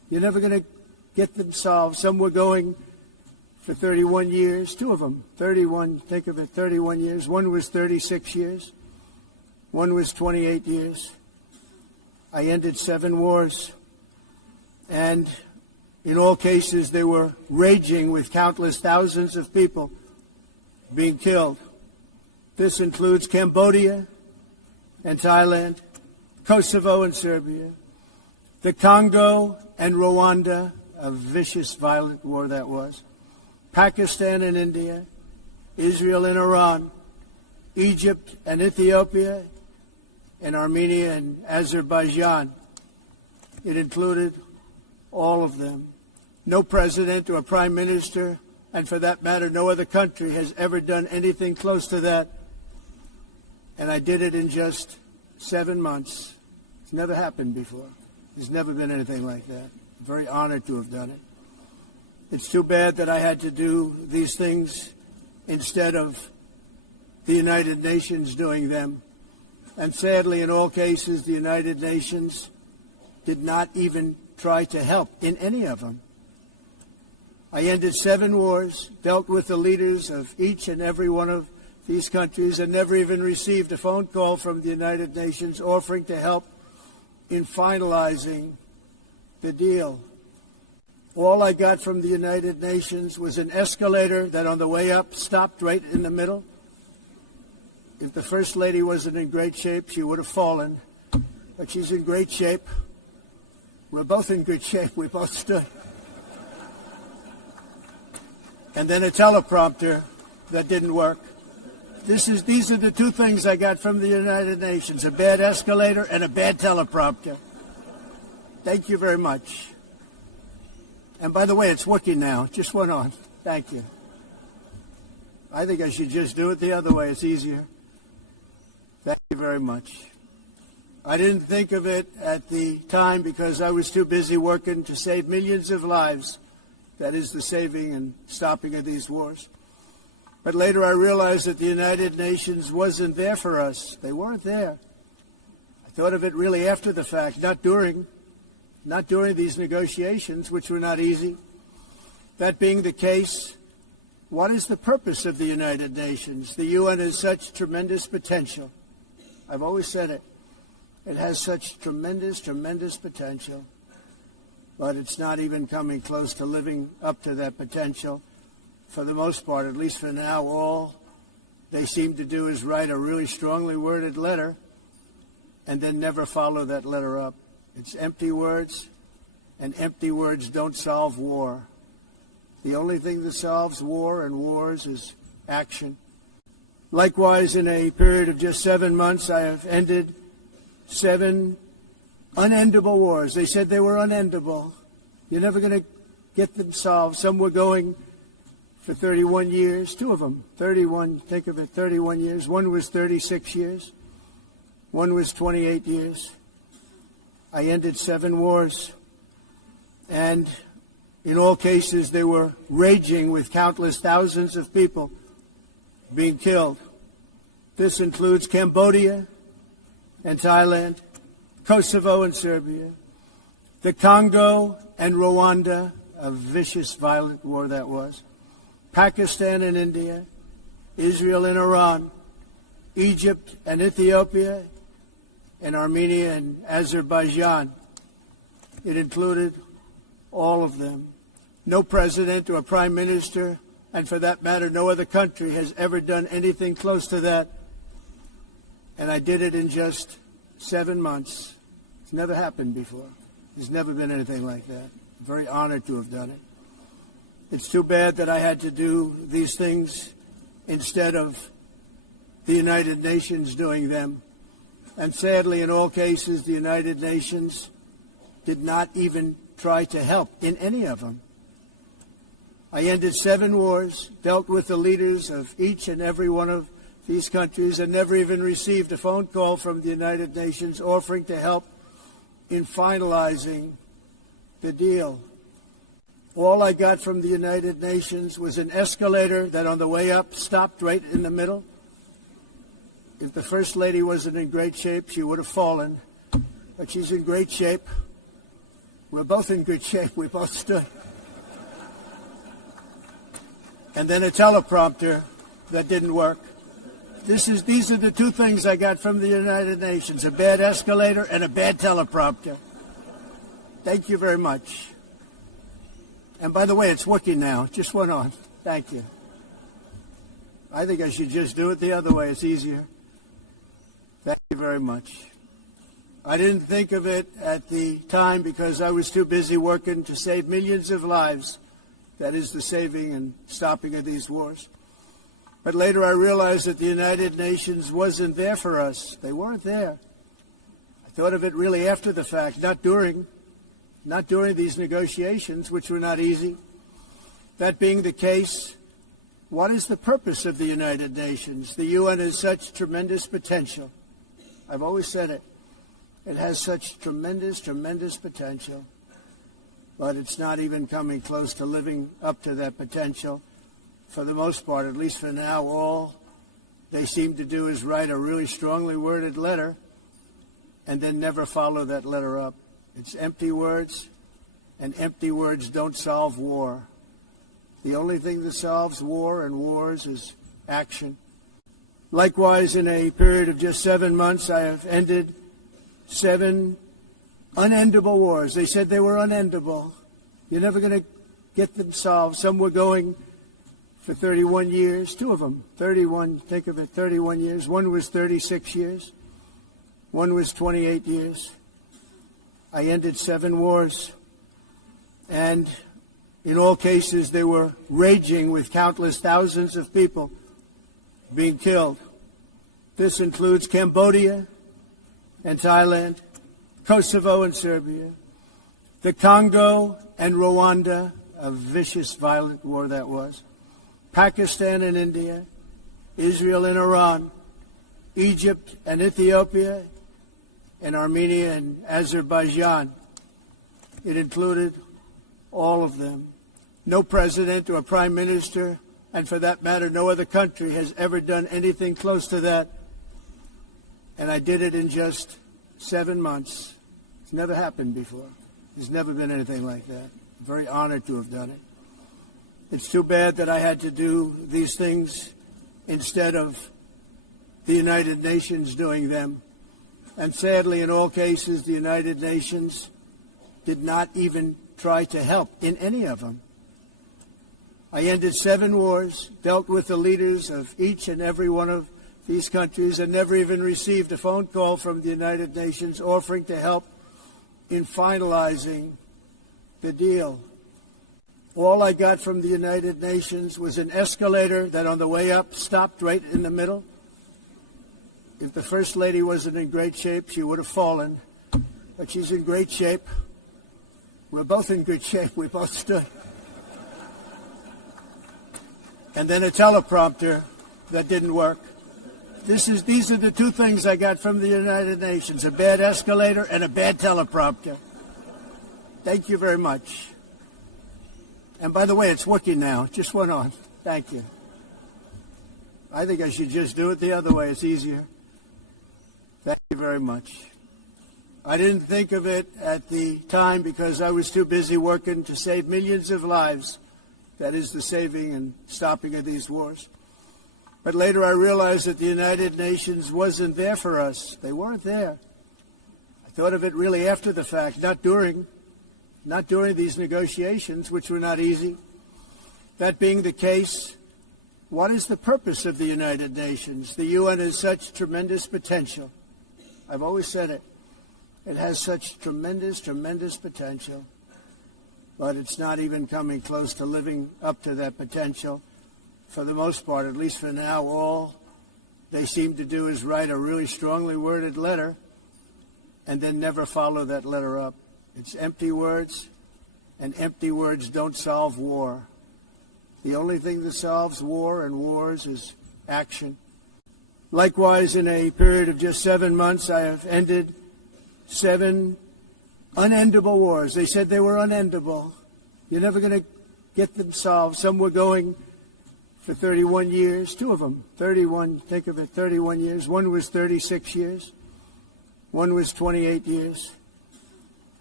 You're never going to get them solved. Some were going for 31 years, two of them, 31, think of it, 31 years. One was 36 years. One was 28 years. I ended 7 wars. And in all cases, they were raging with countless thousands of people being killed. This includes Cambodia and Thailand, Kosovo and Serbia, the Congo and Rwanda, a vicious, violent war that was, Pakistan and India, Israel and Iran, Egypt and Ethiopia, and Armenia and Azerbaijan. It included all of them. No president or prime minister, and for that matter, no other country has ever done anything close to that. And I did it in just 7 months. It's never happened before. There's never been anything like that. I'm very honored to have done it. It's too bad that I had to do these things instead of the United Nations doing them. And sadly, in all cases, the United Nations did not even try to help in any of them. I ended 7 wars, dealt with the leaders of each and every one of these countries, and never even received a phone call from the United Nations offering to help in finalizing the deal. All I got from the United Nations was an escalator that on the way up stopped right in the middle. If the First Lady wasn't in great shape, she would have fallen. But she's in great shape. We're both in good shape. We both stood. And then a teleprompter that didn't work. These are the 2 things I got from the United Nations, a bad escalator and a bad teleprompter. Thank you very much. And by the way, it's working now. It just went on. Thank you. I think I should just do it the other way. It's easier. Thank you very much. I didn't think of it at the time because I was too busy working to save millions of lives. That is the saving and stopping of these wars. But later I realized that the United Nations wasn't there for us. They weren't there. I thought of it really after the fact, not during these negotiations, which were not easy. That being the case, what is the purpose of the United Nations? The UN has such tremendous potential. I've always said it. It has such tremendous, tremendous potential. But it's not even coming close to living up to that potential. For the most part, at least for now, all they seem to do is write a really strongly worded letter and then never follow that letter up. It's empty words, and empty words don't solve war. The only thing that solves war and wars is action. Likewise, in a period of just 7 months, I have ended 7 unendable wars. They said they were unendable. You're never going to get them solved. Some were going for 31 years, 2 of them, 31, think of it, 31 years. One was 36 years. One was 28 years. I ended 7 wars. And in all cases, they were raging with countless thousands of people being killed. This includes Cambodia and Thailand, Kosovo and Serbia, the Congo and Rwanda, a vicious, violent war that was, Pakistan and India, Israel and Iran, Egypt and Ethiopia, and Armenia and Azerbaijan. It included all of them. No president or prime minister, and for that matter, no other country has ever done anything close to that. And I did it in just 7 months. It's never happened before. There's never been anything like that. I'm very honored to have done it. It's too bad that I had to do these things instead of the United Nations doing them. And sadly, in all cases, the United Nations did not even try to help in any of them. I ended 7 wars, dealt with the leaders of each and every one of these countries, and never even received a phone call from the United Nations offering to help in finalizing the deal. All I got from the United Nations was an escalator that on the way up stopped right in the middle. If the First Lady wasn't in great shape, she would have fallen. But she's in great shape. We're both in good shape. We both stood. And then a teleprompter that didn't work. These are the two things I got from the United Nations, a bad escalator and a bad teleprompter. Thank you very much. And by the way, it's working now. It just went on. Thank you. I think I should just do it the other way. It's easier. Thank you very much. I didn't think of it at the time because I was too busy working to save millions of lives. That is the saving and stopping of these wars. But later I realized that the United Nations wasn't there for us. They weren't there. I thought of it really after the fact, not during these negotiations, which were not easy. That being the case, what is the purpose of the United Nations? The UN has such tremendous potential. I've always said it. It has such tremendous, tremendous potential. But it's not even coming close to living up to that potential. For the most part, at least for now, all they seem to do is write a really strongly worded letter and then never follow that letter up. It's empty words, and empty words don't solve war. The only thing that solves war and wars is action. Likewise, in a period of just 7 months, I have ended 7 unendable wars. They said they were unendable. You're never going to get them solved. Some were going for 31 years, 2 of them, 31, think of it, 31 years. One was 36 years. One was 28 years. I ended 7 wars. And in all cases, they were raging with countless thousands of people being killed. This includes Cambodia and Thailand, Kosovo and Serbia, the Congo and Rwanda, a vicious, violent war that was, Pakistan and India, Israel and Iran, Egypt and Ethiopia, and Armenia and Azerbaijan. It included all of them. No president or prime minister, and for that matter, no other country has ever done anything close to that. And I did it in just 7 months. It's never happened before. There's never been anything like that. I'm very honored to have done it. It's too bad that I had to do these things instead of the United Nations doing them. And sadly, in all cases, the United Nations did not even try to help in any of them. I ended 7 wars, dealt with the leaders of each and every one of these countries, and never even received a phone call from the United Nations offering to help in finalizing the deal. All I got from the United Nations was an escalator that on the way up stopped right in the middle. If the First Lady wasn't in great shape, she would have fallen. But she's in great shape. We're both in good shape. We both stood. And then a teleprompter that didn't work. These are the two things I got from the United Nations, a bad escalator and a bad teleprompter. Thank you very much. And by the way, it's working now. It just went on. Thank you. I think I should just do it the other way. It's easier. Thank you very much. I didn't think of it at the time because I was too busy working to save millions of lives. That is the saving and stopping of these wars. But later I realized that the United Nations wasn't there for us. They weren't there. I thought of it really after the fact, not during these negotiations, which were not easy. That being the case, what is the purpose of the United Nations? The UN has such tremendous potential. I've always said it. It has such tremendous, tremendous potential. But it's not even coming close to living up to that potential. For the most part, at least for now, all they seem to do is write a really strongly worded letter and then never follow that letter up. It's empty words, and empty words don't solve war. The only thing that solves war and wars is action. Likewise, in a period of just 7 months, I have ended 7 unendable wars. They said they were unendable. You're never going to get them solved. Some were going for 31 years, 2 of them, 31, think of it, 31 years. One was 36 years. One was 28 years.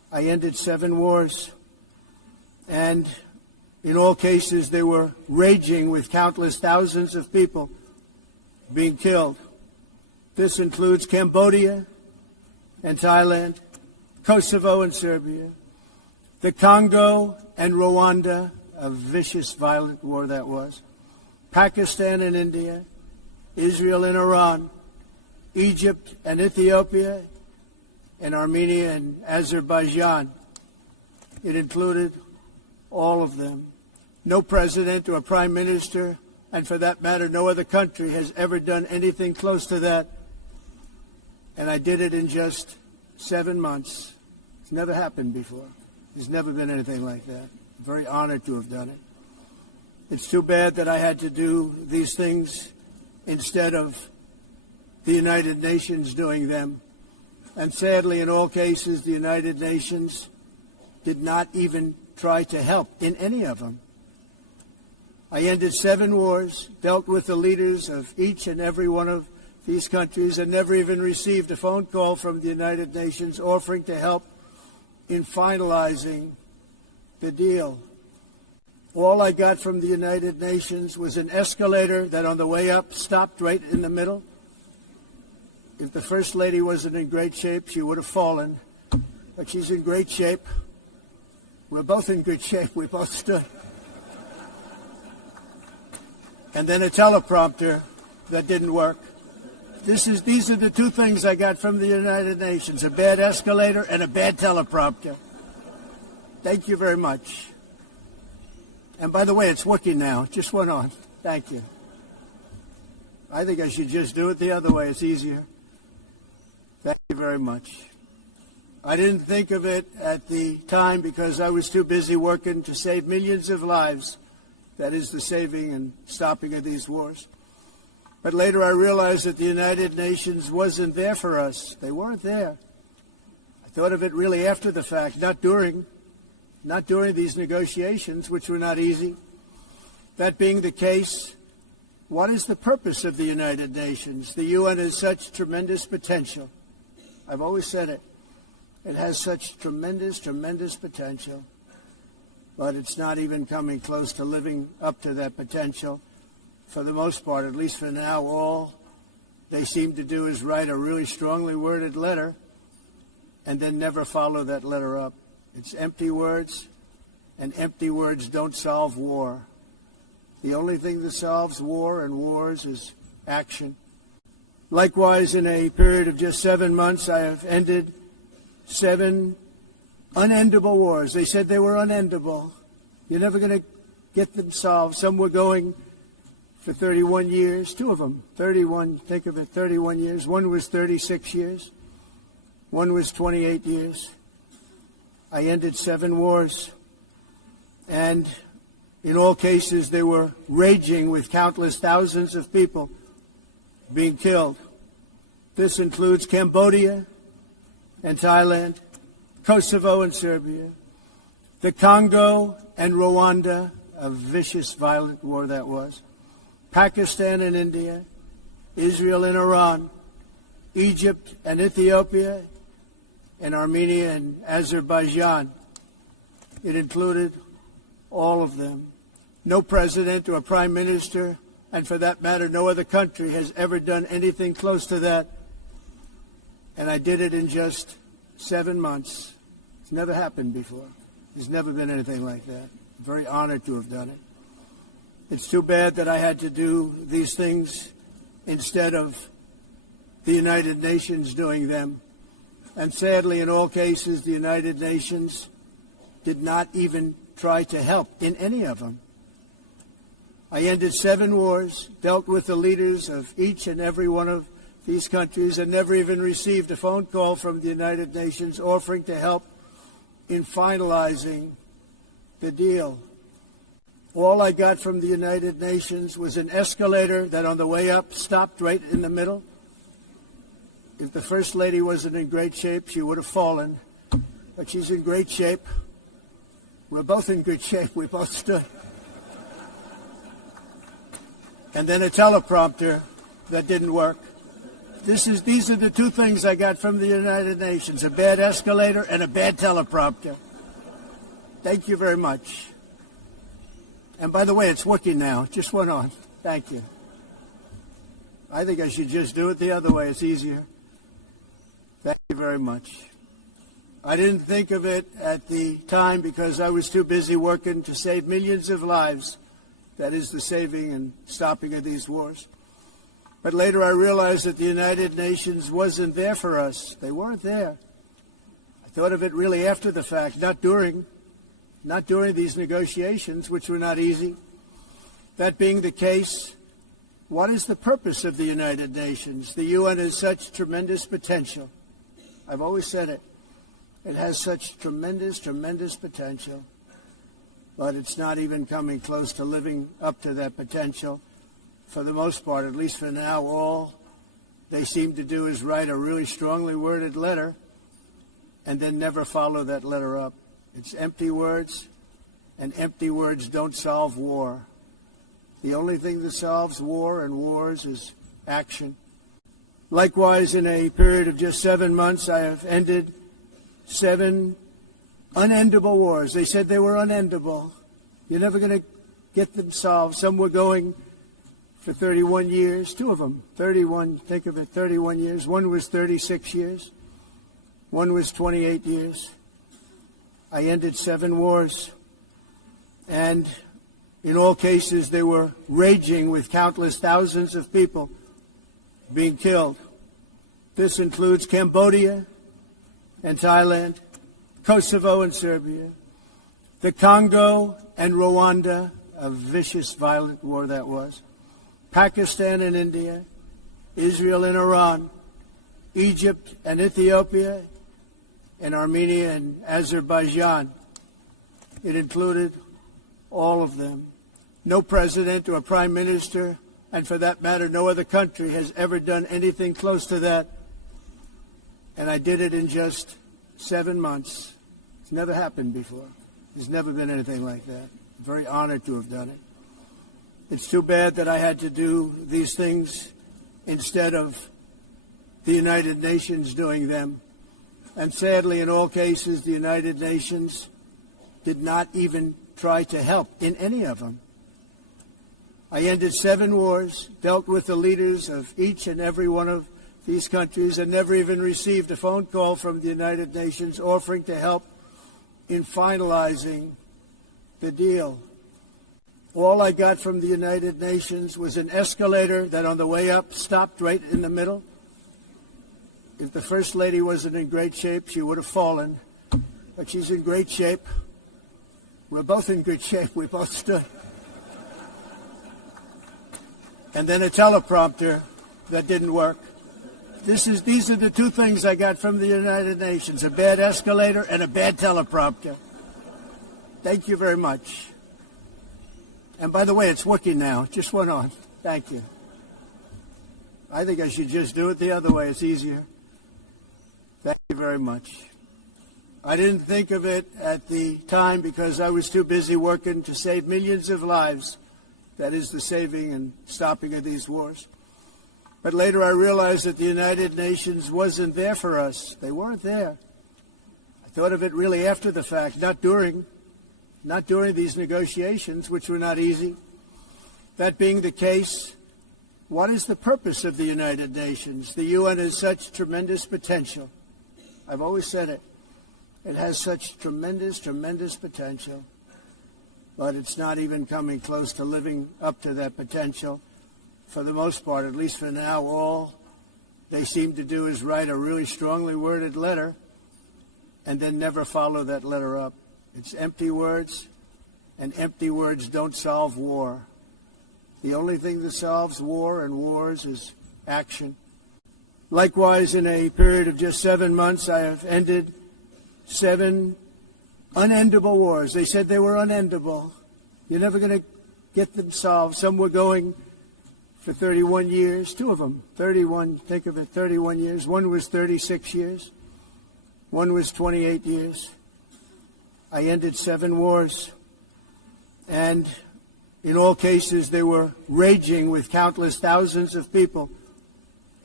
I ended 7 wars, and in all cases they were raging with countless thousands of people being killed. This includes Cambodia and Thailand, Kosovo and Serbia, the Congo and Rwanda, a vicious, violent war that was, Pakistan and India, Israel and Iran, Egypt and Ethiopia, and Armenia and Azerbaijan. It included all of them. No president or prime minister, and for that matter, no other country has ever done anything close to that. And I did it in just 7 months. It's never happened before. There's never been anything like that. I'm very honored to have done it. It's too bad that I had to do these things instead of the United Nations doing them. And sadly, in all cases, the United Nations did not even try to help in any of them. I ended 7 wars, dealt with the leaders of each and every one of these countries, and never even received a phone call from the United Nations offering to help in finalizing the deal. All I got from the United Nations was an escalator that on the way up stopped right in the middle. If the First Lady wasn't in great shape, she would have fallen. But she's in great shape. We're both in good shape. We both stood. And then a teleprompter that didn't work. These are the 2 things I got from the United Nations, a bad escalator and a bad teleprompter. Thank you very much. And by the way, it's working now. It just went on. Thank you. I think I should just do it the other way. It's easier. Thank you very much. I didn't think of it at the time because I was too busy working to save millions of lives. That is the saving and stopping of these wars. But later I realized that the United Nations wasn't there for us. They weren't there. I thought of it really after the fact, not during these negotiations, which were not easy. That being the case, what is the purpose of the United Nations? The UN has such tremendous potential. I've always said it. It has such tremendous, tremendous potential. But it's not even coming close to living up to that potential. For the most part, at least for now, all they seem to do is write a really strongly worded letter and then never follow that letter up. It's empty words, and empty words don't solve war. The only thing that solves war and wars is action. Likewise, in a period of just 7 months, I have ended 7 unendable wars. They said they were unendable. You're never going to get them solved. Some were going for 31 years, 2 of them, 31, think of it, 31 years. One was 36 years. One was 28 years. I ended 7 wars, and in all cases they were raging with countless thousands of people being killed. This includes Cambodia and Thailand, Kosovo and Serbia, the Congo and Rwanda, a vicious, violent war that was, Pakistan and India, Israel and Iran, Egypt and Ethiopia, and Armenia and Azerbaijan. It included all of them. No president or prime minister, and for that matter, no other country has ever done anything close to that. And I did it in just 7 months. It's never happened before. There's never been anything like that. I'm very honored to have done it. It's too bad that I had to do these things instead of the United Nations doing them. And sadly, in all cases, the United Nations did not even try to help in any of them. I ended 7 wars, dealt with the leaders of each and every one of these countries, and never even received a phone call from the United Nations offering to help in finalizing the deal. All I got from the United Nations was an escalator that on the way up stopped right in the middle. If the First Lady wasn't in great shape, she would have fallen. But she's in great shape. We're both in good shape. We both stood. And then a teleprompter that didn't work. These are the two things I got from the United Nations, a bad escalator and a bad teleprompter. Thank you very much. And by the way, it's working now. It just went on. Thank you. I think I should just do it the other way. It's easier. Thank you very much. I didn't think of it at the time because I was too busy working to save millions of lives. That is the saving and stopping of these wars. But later I realized that the United Nations wasn't there for us. They weren't there. I thought of it really after the fact, not during these negotiations, which were not easy. That being the case, what is the purpose of the United Nations? The UN has such tremendous potential. I've always said it. It has such tremendous, tremendous potential, but it's not even coming close to living up to that potential. For the most part, at least for now, all they seem to do is write a really strongly worded letter and then never follow that letter up. It's empty words, and empty words don't solve war. The only thing that solves war and wars is action. Likewise, in a period of just 7 months, I have ended 7 unendable wars. They said they were unendable. You're never going to get them solved. Some were going for 31 years, 2 of them, 31, think of it, 31 years. One was 36 years. One was 28 years. I ended 7 wars. And in all cases, they were raging with countless thousands of people being killed. This includes Cambodia and Thailand, Kosovo and Serbia, the Congo and Rwanda, a vicious, violent war that was, Pakistan and India, Israel and Iran, Egypt and Ethiopia, and Armenia and Azerbaijan. It included all of them. No president or prime minister, and for that matter, no other country has ever done anything close to that. And I did it in just 7 months. It's never happened before. There's never been anything like that. I'm very honored to have done it. It's too bad that I had to do these things instead of the United Nations doing them. And sadly, in all cases, the United Nations did not even try to help in any of them. I ended 7 wars, dealt with the leaders of each and every one of these countries, and never even received a phone call from the United Nations offering to help in finalizing the deal. All I got from the United Nations was an escalator that on the way up stopped right in the middle. If the First Lady wasn't in great shape, she would have fallen. But she's in great shape. We're both in good shape. We both stood. And then a teleprompter that didn't work. These are the 2 things I got from the United Nations, a bad escalator and a bad teleprompter. Thank you very much. And by the way, it's working now. It just went on. Thank you. I think I should just do it the other way. It's easier. Thank you very much. I didn't think of it at the time because I was too busy working to save millions of lives. That is the saving and stopping of these wars. But later I realized that the United Nations wasn't there for us. They weren't there. I thought of it really after the fact, not during these negotiations, which were not easy. That being the case, what is the purpose of the United Nations? The UN has such tremendous potential. I've always said it. It has such tremendous, tremendous potential, but it's not even coming close to living up to that potential. For the most part, at least for now, all they seem to do is write a really strongly worded letter and then never follow that letter up. It's empty words, and empty words don't solve war. The only thing that solves war and wars is action. Likewise, in a period of just 7 months, I have ended 7 unendable wars. They said they were unendable. You're never going to get them solved. Some were going for 31 years, 2 of them, 31, think of it, 31 years. One was 36 years. One was 28 years. I ended 7 wars. And in all cases, they were raging with countless thousands of people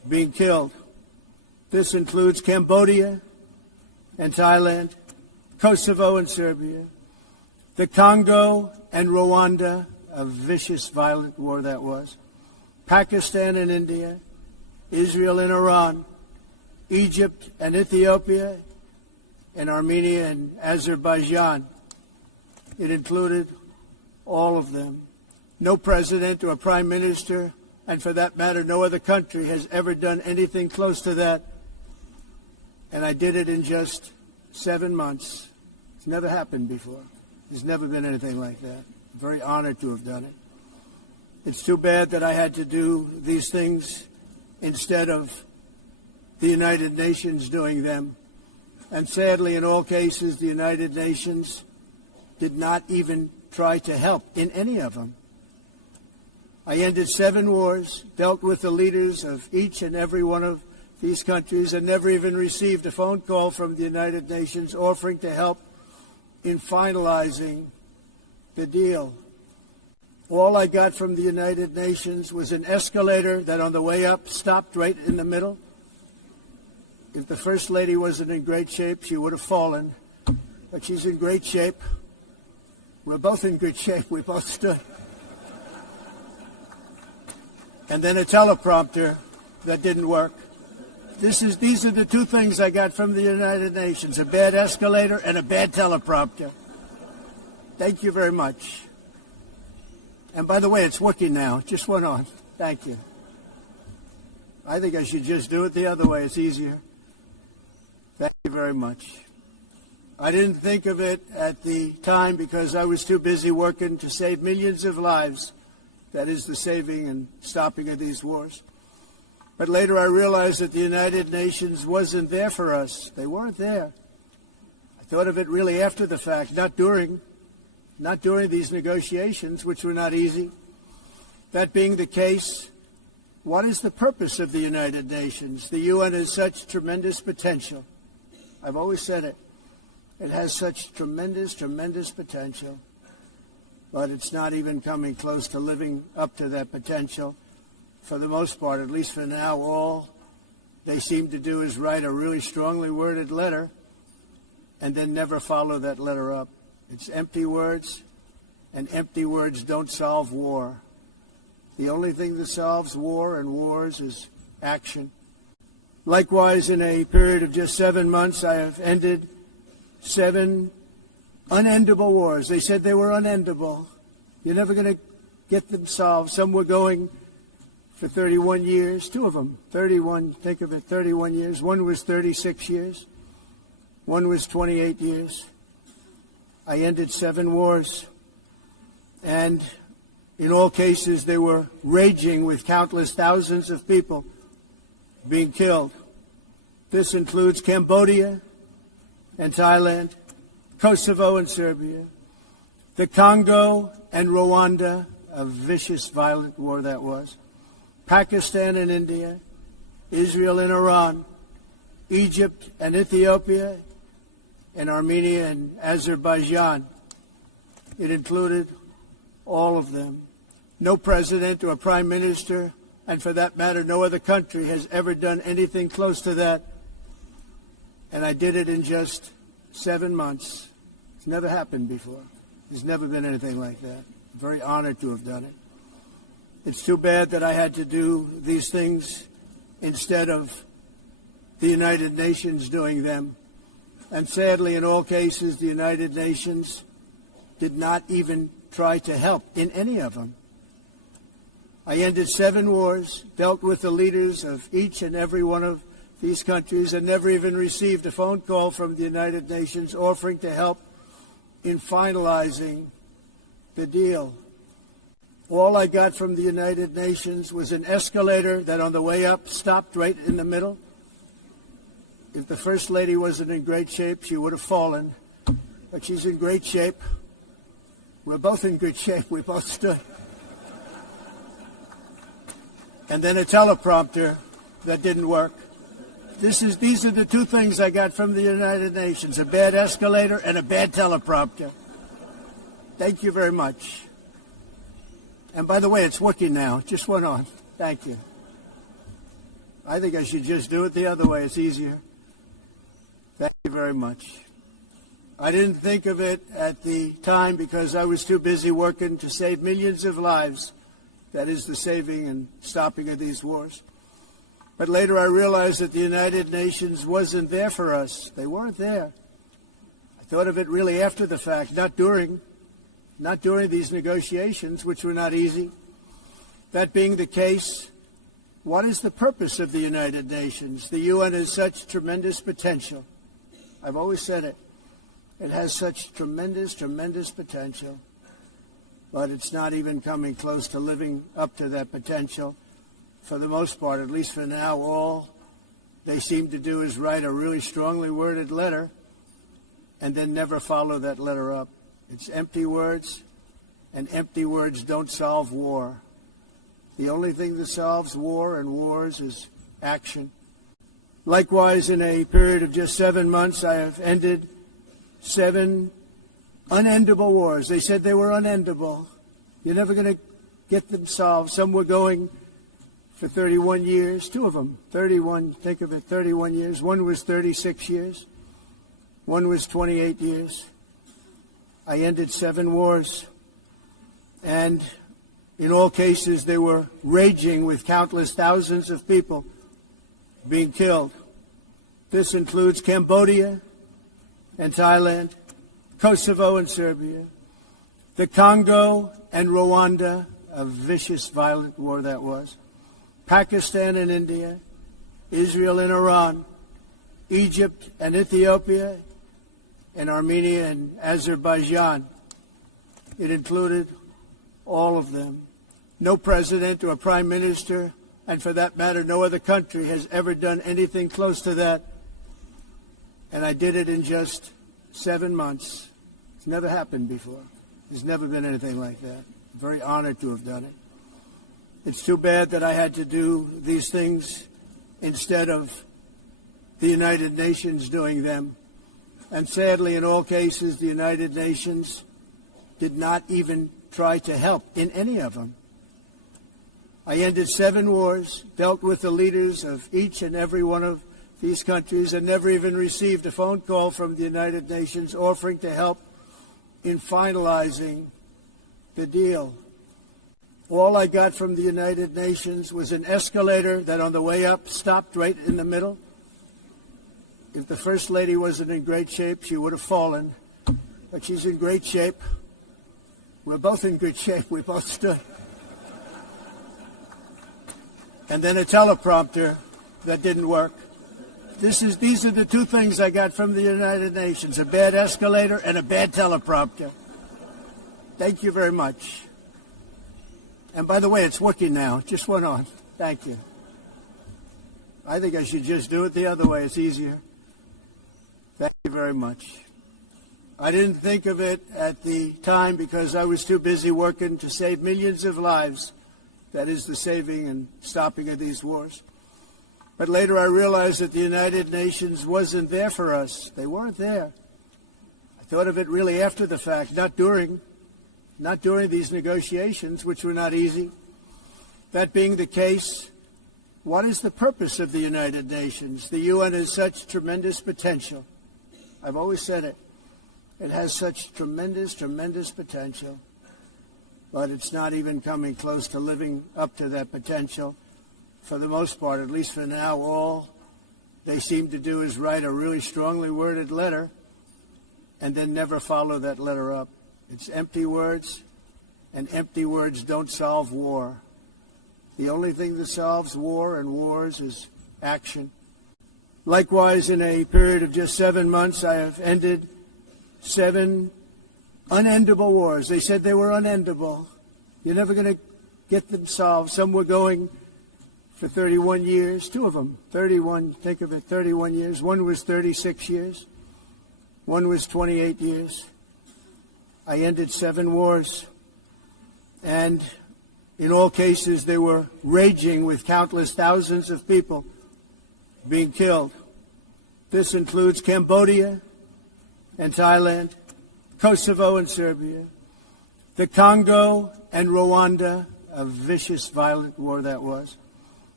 being killed. This includes Cambodia and Thailand, Kosovo and Serbia, the Congo and Rwanda, a vicious, violent war that was, Pakistan and India, Israel and Iran, Egypt and Ethiopia, and Armenia and Azerbaijan. It included all of them. No president or prime minister, and for that matter, no other country has ever done anything close to that. And I did it in just 7 months. It's never happened before. There's never been anything like that. I'm very honored to have done it. It's too bad that I had to do these things instead of the United Nations doing them. And sadly, in all cases, the United Nations did not even try to help in any of them. I ended 7 wars, dealt with the leaders of each and every one of these countries, and never even received a phone call from the United Nations offering to help in finalizing the deal. All I got from the United Nations was an escalator that on the way up stopped right in the middle. If the First Lady wasn't in great shape, she would have fallen. But she's in great shape. We're both in good shape. We both stood. And then a teleprompter that didn't work. These are the 2 things I got from the United Nations, a bad escalator and a bad teleprompter. Thank you very much. And by the way, it's working now. It just went on. Thank you. I think I should just do it the other way. It's easier. Thank you very much. I didn't think of it at the time because I was too busy working to save millions of lives. That is the saving and stopping of these wars. But later I realized that the United Nations wasn't there for us. They weren't there. I thought of it really after the fact, not during these negotiations, which were not easy. That being the case, what is the purpose of the United Nations? The UN has such tremendous potential. I've always said it. It has such tremendous, tremendous potential. But it's not even coming close to living up to that potential. For the most part, at least for now, all they seem to do is write a really strongly worded letter and then never follow that letter up. It's empty words, and empty words don't solve war. The only thing that solves war and wars is action. Likewise, in a period of just 7 months, I have ended 7 unendable wars. They said they were unendable. You're never going to get them solved. Some were going for 31 years, 2 of them, 31, think of it, 31 years. One was 36 years. One was 28 years. I ended 7 wars. And in all cases, they were raging with countless thousands of people being killed. This includes Cambodia and Thailand, Kosovo and Serbia, the Congo and Rwanda, a vicious, violent war that was, Pakistan and India, Israel and Iran, Egypt and Ethiopia, and Armenia and Azerbaijan. It included all of them. No president or prime minister, and for that matter, no other country has ever done anything close to that. And I did it in just 7 months. It's never happened before. There's never been anything like that. I'm very honored to have done it. It's too bad that I had to do these things instead of the United Nations doing them. And sadly, in all cases, the United Nations did not even try to help in any of them. I ended 7 wars, dealt with the leaders of each and every one of these countries, and never even received a phone call from the United Nations offering to help in finalizing the deal. All I got from the United Nations was an escalator that on the way up stopped right in the middle. If the First Lady wasn't in great shape, she would have fallen. But she's in great shape. We're both in good shape. We both stood. And then a teleprompter that didn't work. These are the 2 things I got from the United Nations, a bad escalator and a bad teleprompter. Thank you very much. And by the way, it's working now. It just went on. Thank you. I think I should just do it the other way. It's easier. Thank you very much. I didn't think of it at the time because I was too busy working to save millions of lives. That is the saving and stopping of these wars. But later I realized that the United Nations wasn't there for us. They weren't there. I thought of it really after the fact, not during these negotiations, which were not easy. That being the case, what is the purpose of the United Nations? The UN has such tremendous potential. I've always said it. It has such tremendous, tremendous potential, but it's not even coming close to living up to that potential. For the most part, at least for now, all they seem to do is write a really strongly worded letter and then never follow that letter up. It's empty words, and empty words don't solve war. The only thing that solves war and wars is action. Likewise, in a period of just 7 months, I have ended 7 unendable wars. They said they were unendable. You're never going to get them solved. Some were going for 31 years, 2 of them, 31, think of it, 31 years. One was 36 years. One was 28 years. I ended 7 wars. And in all cases, they were raging with countless thousands of people being killed. This includes Cambodia and Thailand, Kosovo and Serbia, the Congo and Rwanda, a vicious, violent war that was, Pakistan and India, Israel and Iran, Egypt and Ethiopia, and Armenia and Azerbaijan. It included all of them. No president or prime minister, and for that matter, no other country has ever done anything close to that. And I did it in just 7 months. It's never happened before. There's never been anything like that. I'm very honored to have done it. It's too bad that I had to do these things instead of the United Nations doing them. And sadly, in all cases, the United Nations did not even try to help in any of them. I ended 7 wars, dealt with the leaders of each and every one of these countries, and never even received a phone call from the United Nations offering to help in finalizing the deal. All I got from the United Nations was an escalator that on the way up stopped right in the middle. If the First Lady wasn't in great shape, she would have fallen. But she's in great shape. We're both in good shape. We both stood. And then a teleprompter that didn't work. These are the 2 things I got from the United Nations, a bad escalator and a bad teleprompter. Thank you very much. And by the way, it's working now. It just went on. Thank you. I think I should just do it the other way. It's easier. Thank you very much. I didn't think of it at the time because I was too busy working to save millions of lives. That is the saving and stopping of these wars. But later I realized that the United Nations wasn't there for us. They weren't there. I thought of it really after the fact, not during these negotiations, which were not easy. That being the case, what is the purpose of the United Nations? The UN has such tremendous potential. I've always said it. It has such tremendous, tremendous potential, but it's not even coming close to living up to that potential. For the most part, at least for now, all they seem to do is write a really strongly worded letter and then never follow that letter up. It's empty words, and empty words don't solve war. The only thing that solves war and wars is action. Likewise, in a period of just 7 months, I have ended 7 unendable wars. They said they were unendable. You're never going to get them solved. Some were going for 31 years, 2 of them, 31, think of it, 31 years. One was 36 years. One was 28 years. I ended 7 wars. And in all cases, they were raging with countless thousands of people being killed. This includes Cambodia and Thailand, Kosovo and Serbia, the Congo and Rwanda, a vicious, violent war that was,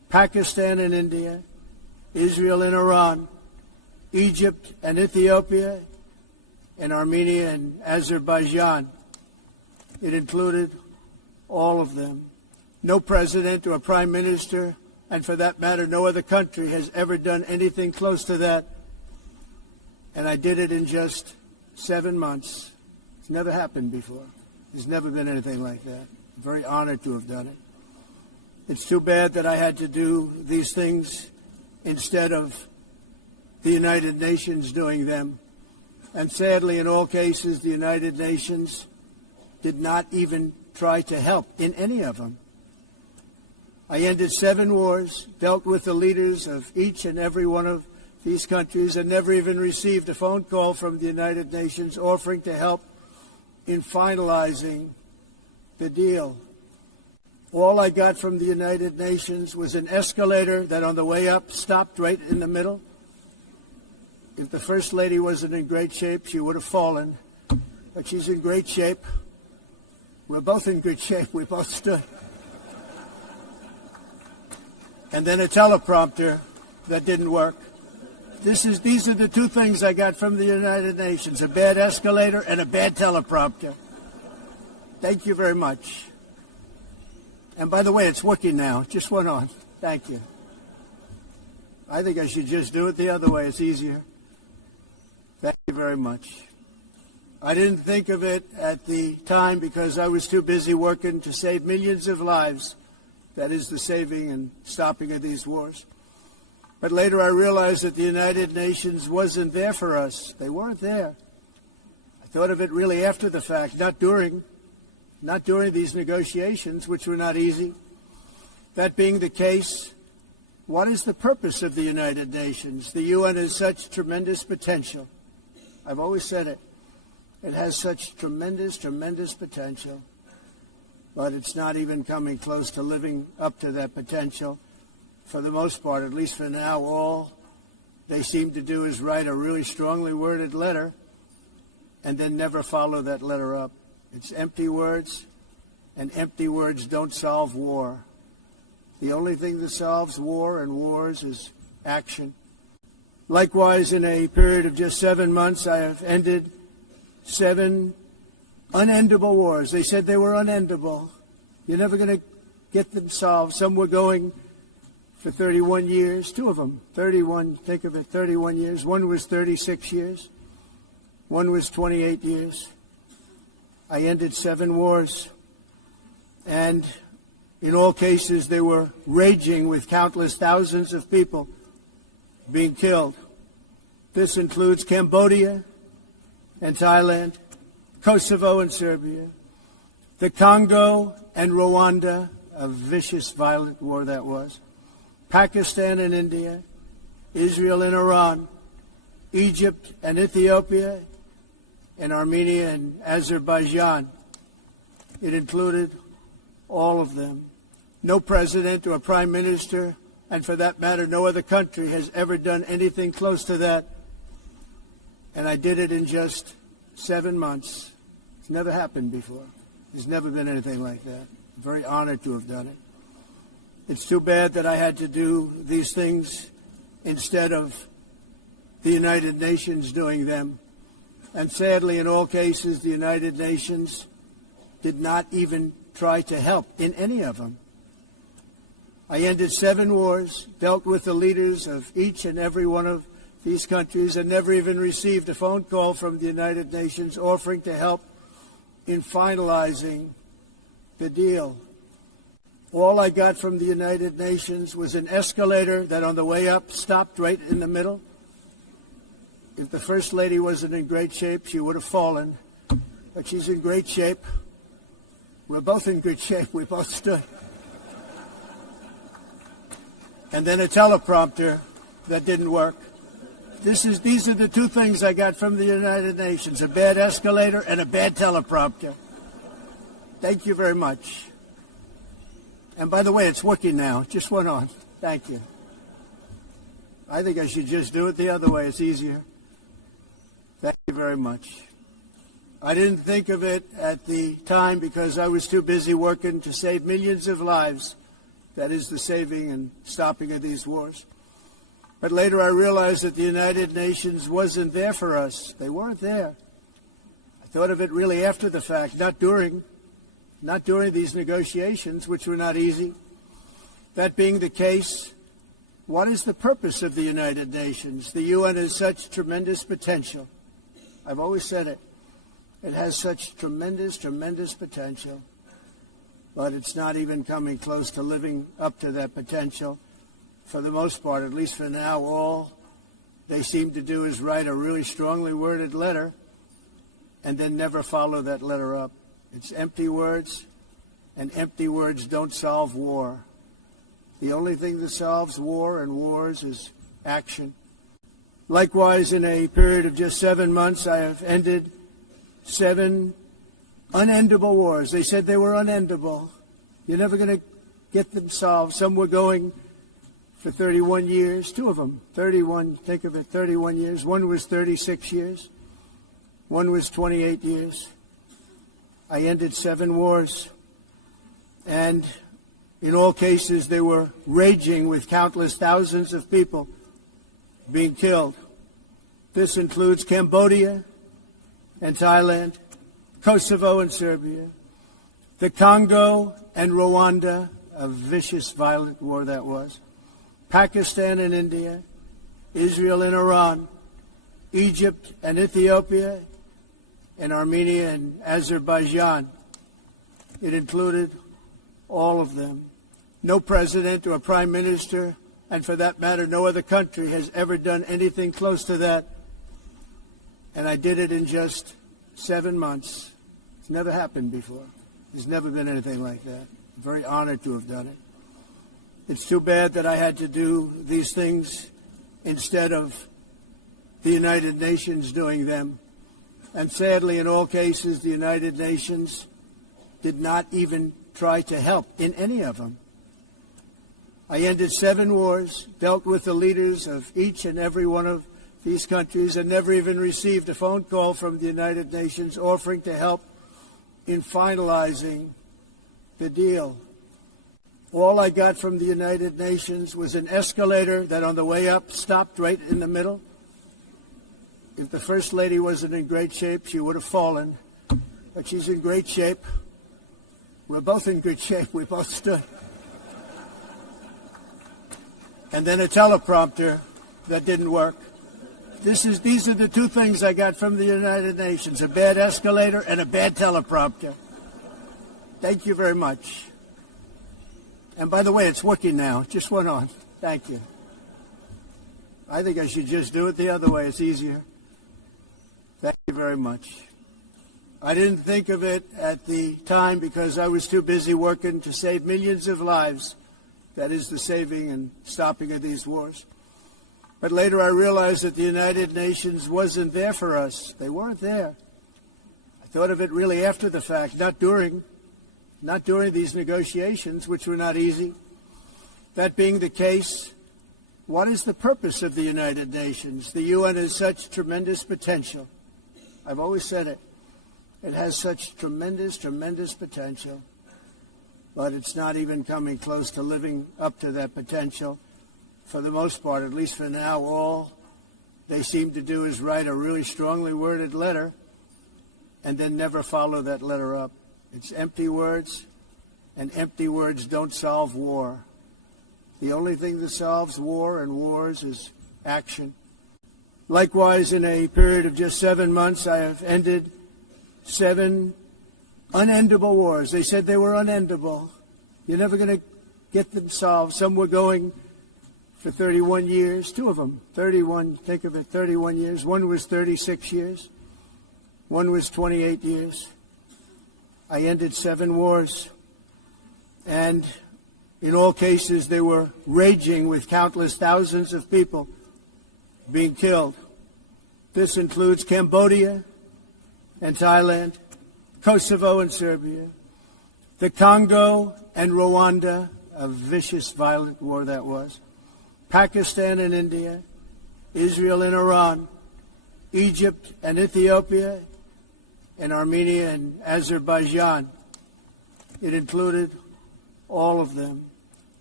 Pakistan and India, Israel and Iran, Egypt and Ethiopia, and Armenia and Azerbaijan. It included all of them. No president or prime minister, and for that matter, no other country has ever done anything close to that. And I did it in just 7 months. It's never happened before. There's never been anything like that. I'm very honored to have done it. It's too bad that I had to do these things instead of the United Nations doing them. And sadly, in all cases, the United Nations did not even try to help in any of them. I ended 7 wars, dealt with the leaders of each and every one of these countries, and never even received a phone call from the United Nations offering to help in finalizing the deal. All I got from the United Nations was an escalator that on the way up stopped right in the middle. If the First Lady wasn't in great shape, she would have fallen. But she's in great shape. We're both in good shape. We both stood. And then a teleprompter that didn't work. These are the 2 things I got from the United Nations, a bad escalator and a bad teleprompter. Thank you very much. And by the way, it's working now. It just went on. Thank you. I think I should just do it the other way. It's easier. Thank you very much. I didn't think of it at the time because I was too busy working to save millions of lives. That is the saving and stopping of these wars. But later I realized that the United Nations wasn't there for us. They weren't there. I thought of it really after the fact, not during these negotiations, which were not easy. That being the case, what is the purpose of the United Nations? The UN has such tremendous potential. I've always said it. It has such tremendous, tremendous potential. But it's not even coming close to living up to that potential. For the most part, at least for now, all they seem to do is write a really strongly worded letter and then never follow that letter up. It's empty words, and empty words don't solve war. The only thing that solves war and wars is action. Likewise, in a period of just 7 months, I have ended 7 unendable wars. They said they were unendable. You're never going to get them solved. Some were going for 31 years, 2 of them, 31, think of it, 31 years. One was 36 years. One was 28 years. I ended 7 wars. And in all cases, they were raging with countless thousands of people being killed. This includes Cambodia and Thailand, Kosovo and Serbia, the Congo and Rwanda, a vicious, violent war that was, Pakistan and India, Israel and Iran, Egypt and Ethiopia, and Armenia and Azerbaijan. It included all of them. No president or prime minister, and for that matter, no other country has ever done anything close to that. And I did it in just 7 months. It's never happened before. There's never been anything like that. I'm very honored to have done it. It's too bad that I had to do these things instead of the United Nations doing them. And sadly, in all cases, the United Nations did not even try to help in any of them. I ended 7 wars, dealt with the leaders of each and every one of these countries, and never even received a phone call from the United Nations offering to help in finalizing the deal. All I got from the United Nations was an escalator that on the way up stopped right in the middle. If the First Lady wasn't in great shape, she would have fallen. But she's in great shape. We're both in good shape. We both stood. And then a teleprompter that didn't work. These are the 2 things I got from the United Nations, a bad escalator and a bad teleprompter. Thank you very much. And by the way, it's working now. It just went on. Thank you. I think I should just do it the other way. It's easier. Thank you very much. I didn't think of it at the time because I was too busy working to save millions of lives. that is the saving and stopping of these wars. But later I realized that the United Nations wasn't there for us. They weren't there. I thought of it really after the fact, not during these negotiations, which were not easy. That being the case, what is the purpose of the United Nations? The UN has such tremendous potential. I've always said it. It has such tremendous, tremendous potential, but it's not even coming close to living up to that potential. For the most part, at least for now, all they seem to do is write a really strongly worded letter and then never follow that letter up. It's empty words, and empty words don't solve war. The only thing that solves war and wars is action. Likewise, in a period of just 7 months, I have ended 7 unendable wars. They said they were unendable. You're never going to get them solved. Some were going for 31 years, 2 of them, 31, think of it, 31 years. One was 36 years. One was 28 years. I ended 7 wars. And in all cases, they were raging with countless thousands of people being killed. This includes Cambodia and Thailand, Kosovo and Serbia, the Congo and Rwanda, a vicious, violent war that was, Pakistan and India, Israel and Iran, Egypt and Ethiopia, and Armenia and Azerbaijan. It included all of them. No president or prime minister, and for that matter, no other country has ever done anything close to that. And I did it in just 7 months. It's never happened before. There's never been anything like that. I'm very honored to have done it. It's too bad that I had to do these things instead of the United Nations doing them. And sadly, in all cases, the United Nations did not even try to help in any of them. I ended 7 wars, dealt with the leaders of each and every one of these countries, and never even received a phone call from the United Nations offering to help in finalizing the deal. All I got from the United Nations was an escalator that on the way up stopped right in the middle. If the First Lady wasn't in great shape, she would have fallen. But she's in great shape. We're both in good shape. We both stood. And then a teleprompter that didn't work. These are the 2 things I got from the United Nations, a bad escalator and a bad teleprompter. Thank you very much. And by the way, it's working now. It just went on. Thank you. I think I should just do it the other way. It's easier. Thank you very much. I didn't think of it at the time because I was too busy working to save millions of lives. That is the saving and stopping of these wars. But later I realized that the United Nations wasn't there for us. They weren't there. I thought of it really after the fact, not during these negotiations, which were not easy. That being the case, what is the purpose of the United Nations? The UN has such tremendous potential. I've always said it. It has such tremendous, tremendous potential, but it's not even coming close to living up to that potential. For the most part, at least for now, all they seem to do is write a really strongly worded letter and then never follow that letter up. It's empty words, and empty words don't solve war. The only thing that solves war and wars is action. Likewise, in a period of just 7 months, I have ended 7 unendable wars. They said they were unendable. You're never going to get them solved. Some were going for 31 years, 2 of them, 31, think of it, 31 years. One was 36 years. One was 28 years. I ended 7 wars. And in all cases, they were raging with countless thousands of people being killed. This includes Cambodia and Thailand, Kosovo and Serbia, the Congo and Rwanda, a vicious, violent war that was, Pakistan and India, Israel and Iran, Egypt and Ethiopia, and Armenia and Azerbaijan. It included all of them.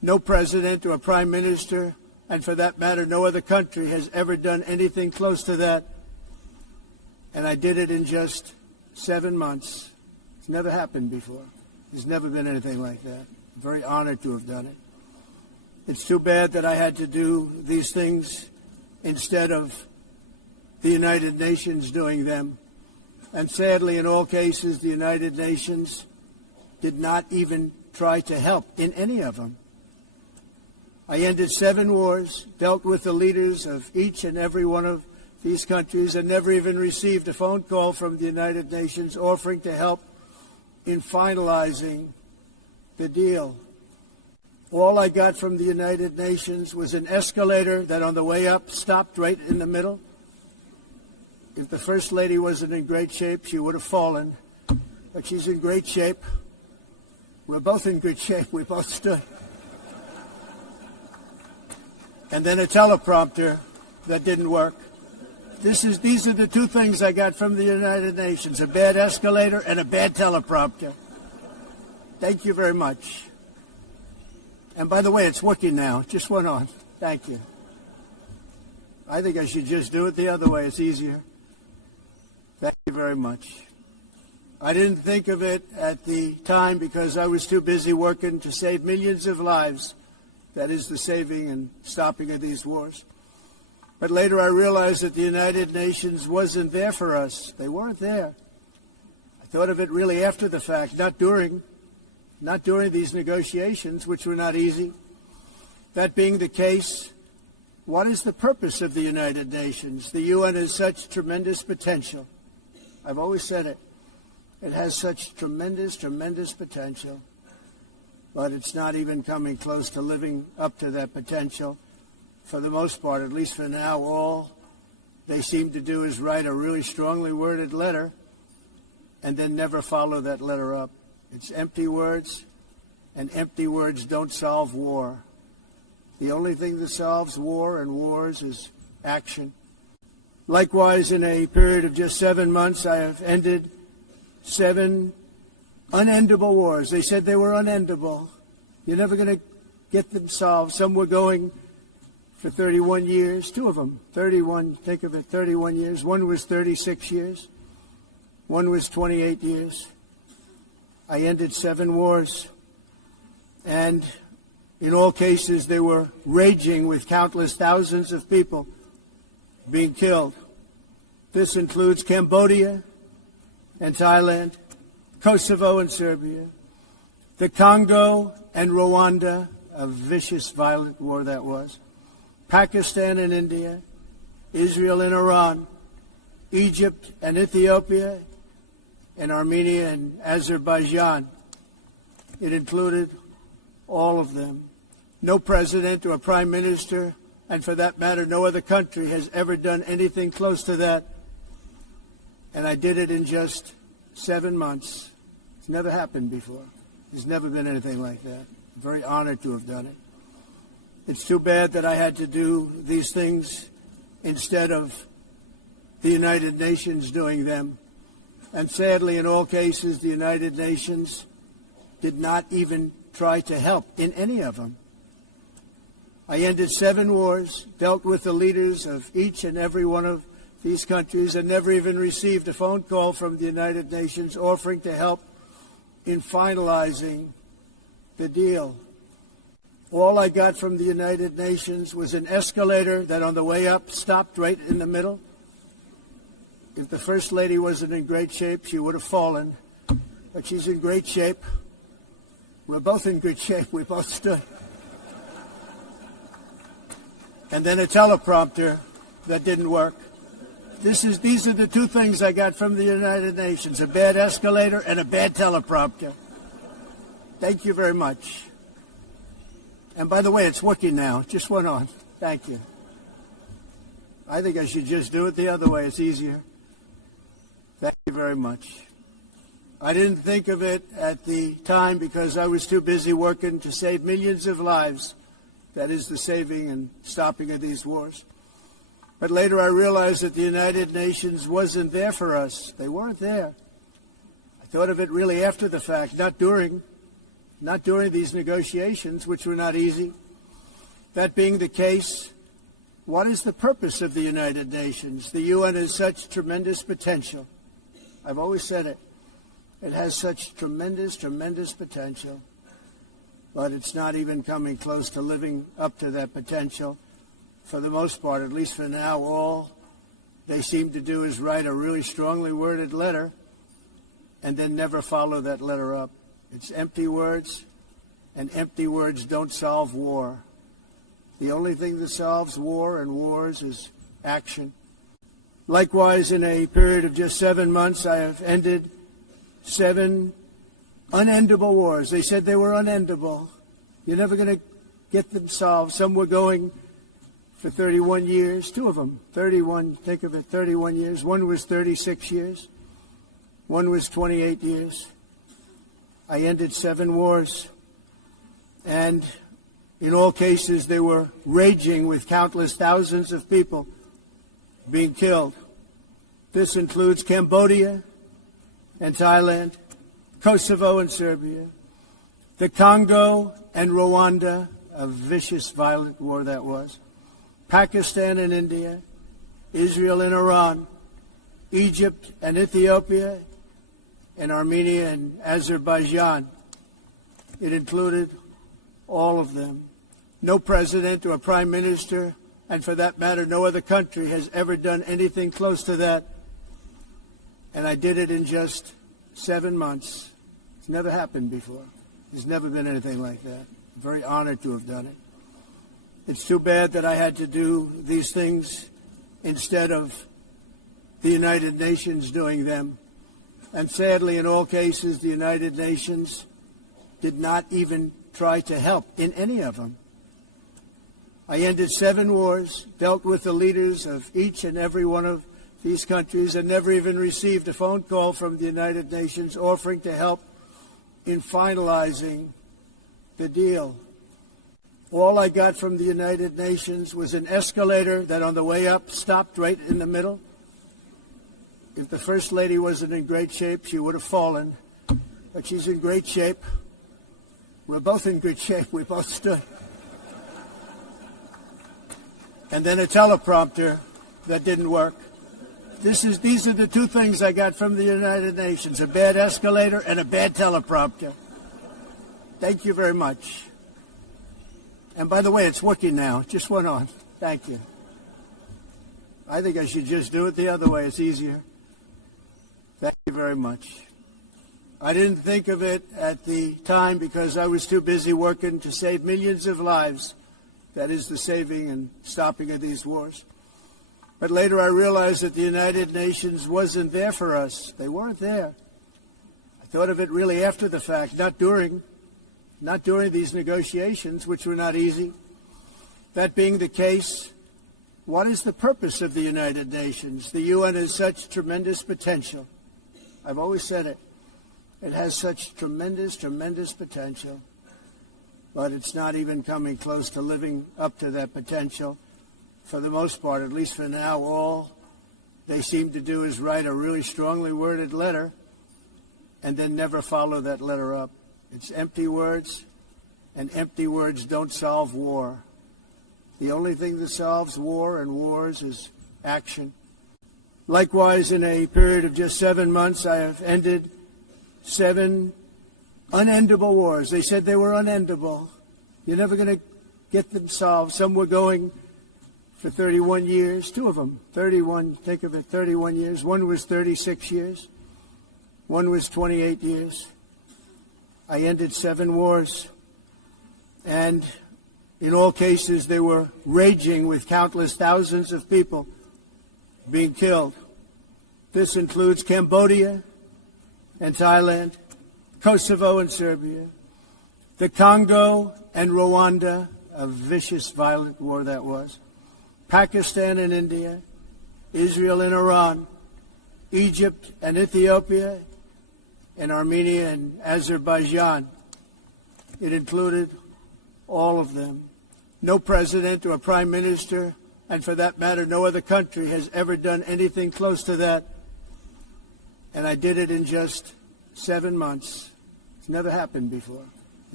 No president or prime minister, and for that matter, no other country has ever done anything close to that. And I did it in just 7 months. It's never happened before. There's never been anything like that. I'm very honored to have done it. It's too bad that I had to do these things instead of the United Nations doing them. And sadly, in all cases, the United Nations did not even try to help in any of them. I ended 7 wars, dealt with the leaders of each and every one of these countries, and never even received a phone call from the United Nations offering to help in finalizing the deal. All I got from the United Nations was an escalator that on the way up stopped right in the middle. If the First Lady wasn't in great shape, she would have fallen. But she's in great shape. We're both in good shape. We both stood. And then a teleprompter that didn't work. These are the 2 things I got from the United Nations, a bad escalator and a bad teleprompter. Thank you very much. And by the way, it's working now. It just went on. Thank you. I think I should just do it the other way. It's easier. Thank you very much. I didn't think of it at the time because I was too busy working to save millions of lives. That is the saving and stopping of these wars. But later I realized that the United Nations wasn't there for us. They weren't there. I thought of it really after the fact, not during these negotiations, which were not easy. That being the case, what is the purpose of the United Nations? The UN has such tremendous potential. I've always said it. It has such tremendous, tremendous potential. But it's not even coming close to living up to that potential. For the most part, at least for now, all they seem to do is write a really strongly worded letter and then never follow that letter up. It's empty words, and empty words don't solve war. The only thing that solves war and wars is action. Likewise, in a period of just 7 months, I have ended 7 unendable wars. They said they were unendable. You're never going to get them solved. Some were going for 31 years, 2 of them, 31, think of it, 31 years. One was 36 years. One was 28 years. I ended 7 wars. And in all cases, they were raging with countless thousands of people being killed. This includes Cambodia and Thailand, Kosovo and Serbia, the Congo and Rwanda, a vicious, violent war that was, Pakistan and India, Israel and Iran, Egypt and Ethiopia, and Armenia and Azerbaijan. It included all of them. No president or prime minister, and for that matter, no other country has ever done anything close to that. And I did it in just 7 months. It's never happened before. There's never been anything like that. I'm very honored to have done it. It's too bad that I had to do these things instead of the United Nations doing them. And sadly, in all cases, the United Nations did not even try to help in any of them. I ended 7 wars, dealt with the leaders of each and every one of these countries, and never even received a phone call from the United Nations offering to help in finalizing the deal. All I got from the United Nations was an escalator that on the way up stopped right in the middle. If the First Lady wasn't in great shape, she would have fallen. But she's in great shape. We're both in good shape. We both stood. And then a teleprompter that didn't work. These are the 2 things I got from the United Nations, a bad escalator and a bad teleprompter. Thank you very much. And by the way, it's working now. It just went on. Thank you. I think I should just do it the other way. It's easier. Thank you very much. I didn't think of it at the time because I was too busy working to save millions of lives. That is the saving and stopping of these wars. But later I realized that the United Nations wasn't there for us. They weren't there. I thought of it really after the fact, not during not during these negotiations, which were not easy. That being the case, what is the purpose of the United Nations? The UN has such tremendous potential. I've always said it. It has such tremendous, tremendous potential, but it's not even coming close to living up to that potential. For the most part, at least for now, all they seem to do is write a really strongly worded letter and then never follow that letter up. It's empty words, and empty words don't solve war. The only thing that solves war and wars is action. Likewise, in a period of just 7 months, I have ended 7 unendable wars. They said they were unendable. You're never going to get them solved. Some were going for 31 years, 2 of them, 31, think of it, 31 years. One was 36 years. One was 28 years. I ended 7 wars. And in all cases, they were raging with countless thousands of people being killed. This includes Cambodia and Thailand, Kosovo and Serbia, the Congo and Rwanda, a vicious, violent war that was, Pakistan and India, Israel and Iran, Egypt and Ethiopia, and Armenia and Azerbaijan. It included all of them. No president or prime minister, and for that matter, no other country has ever done anything close to that. And I did it in just 7 months. It's never happened before. There's never been anything like that. I'm very honored to have done it. It's too bad that I had to do these things instead of the United Nations doing them. And sadly, in all cases, the United Nations did not even try to help in any of them. I ended 7 wars, dealt with the leaders of each and every one of these countries, and never even received a phone call from the United Nations offering to help in finalizing the deal. All I got from the United Nations was an escalator that on the way up stopped right in the middle. If the First Lady wasn't in great shape, she would have fallen. But she's in great shape. We're both in good shape. We both stood. And then a teleprompter that didn't work. These are the 2 things I got from the United Nations, a bad escalator and a bad teleprompter. Thank you very much. And by the way, it's working now. It just went on. Thank you. I think I should just do it the other way. It's easier. Thank you very much. I didn't think of it at the time because I was too busy working to save millions of lives. That is the saving and stopping of these wars. But later I realized that the United Nations wasn't there for us. They weren't there. I thought of it really after the fact, not during these negotiations, which were not easy. That being the case, what is the purpose of the United Nations? The UN has such tremendous potential. I've always said it. It has such tremendous, tremendous potential, but it's not even coming close to living up to that potential. For the most part, at least for now, all they seem to do is write a really strongly worded letter and then never follow that letter up. It's empty words, and empty words don't solve war. The only thing that solves war and wars is action. Likewise, in a period of just 7 months, I have ended 7 unendable wars. They said they were unendable. You're never going to get them solved. Some were going for 31 years, 2 of them, 31, think of it, 31 years. One was 36 years. One was 28 years. I ended 7 wars. And in all cases, they were raging with countless thousands of people being killed. This includes Cambodia and Thailand, Kosovo and Serbia, the Congo and Rwanda, a vicious, violent war that was, Pakistan and India, Israel and Iran, Egypt and Ethiopia, and Armenia and Azerbaijan. It included all of them. No president or prime minister, and for that matter, no other country has ever done anything close to that. And I did it in just 7 months. It's never happened before.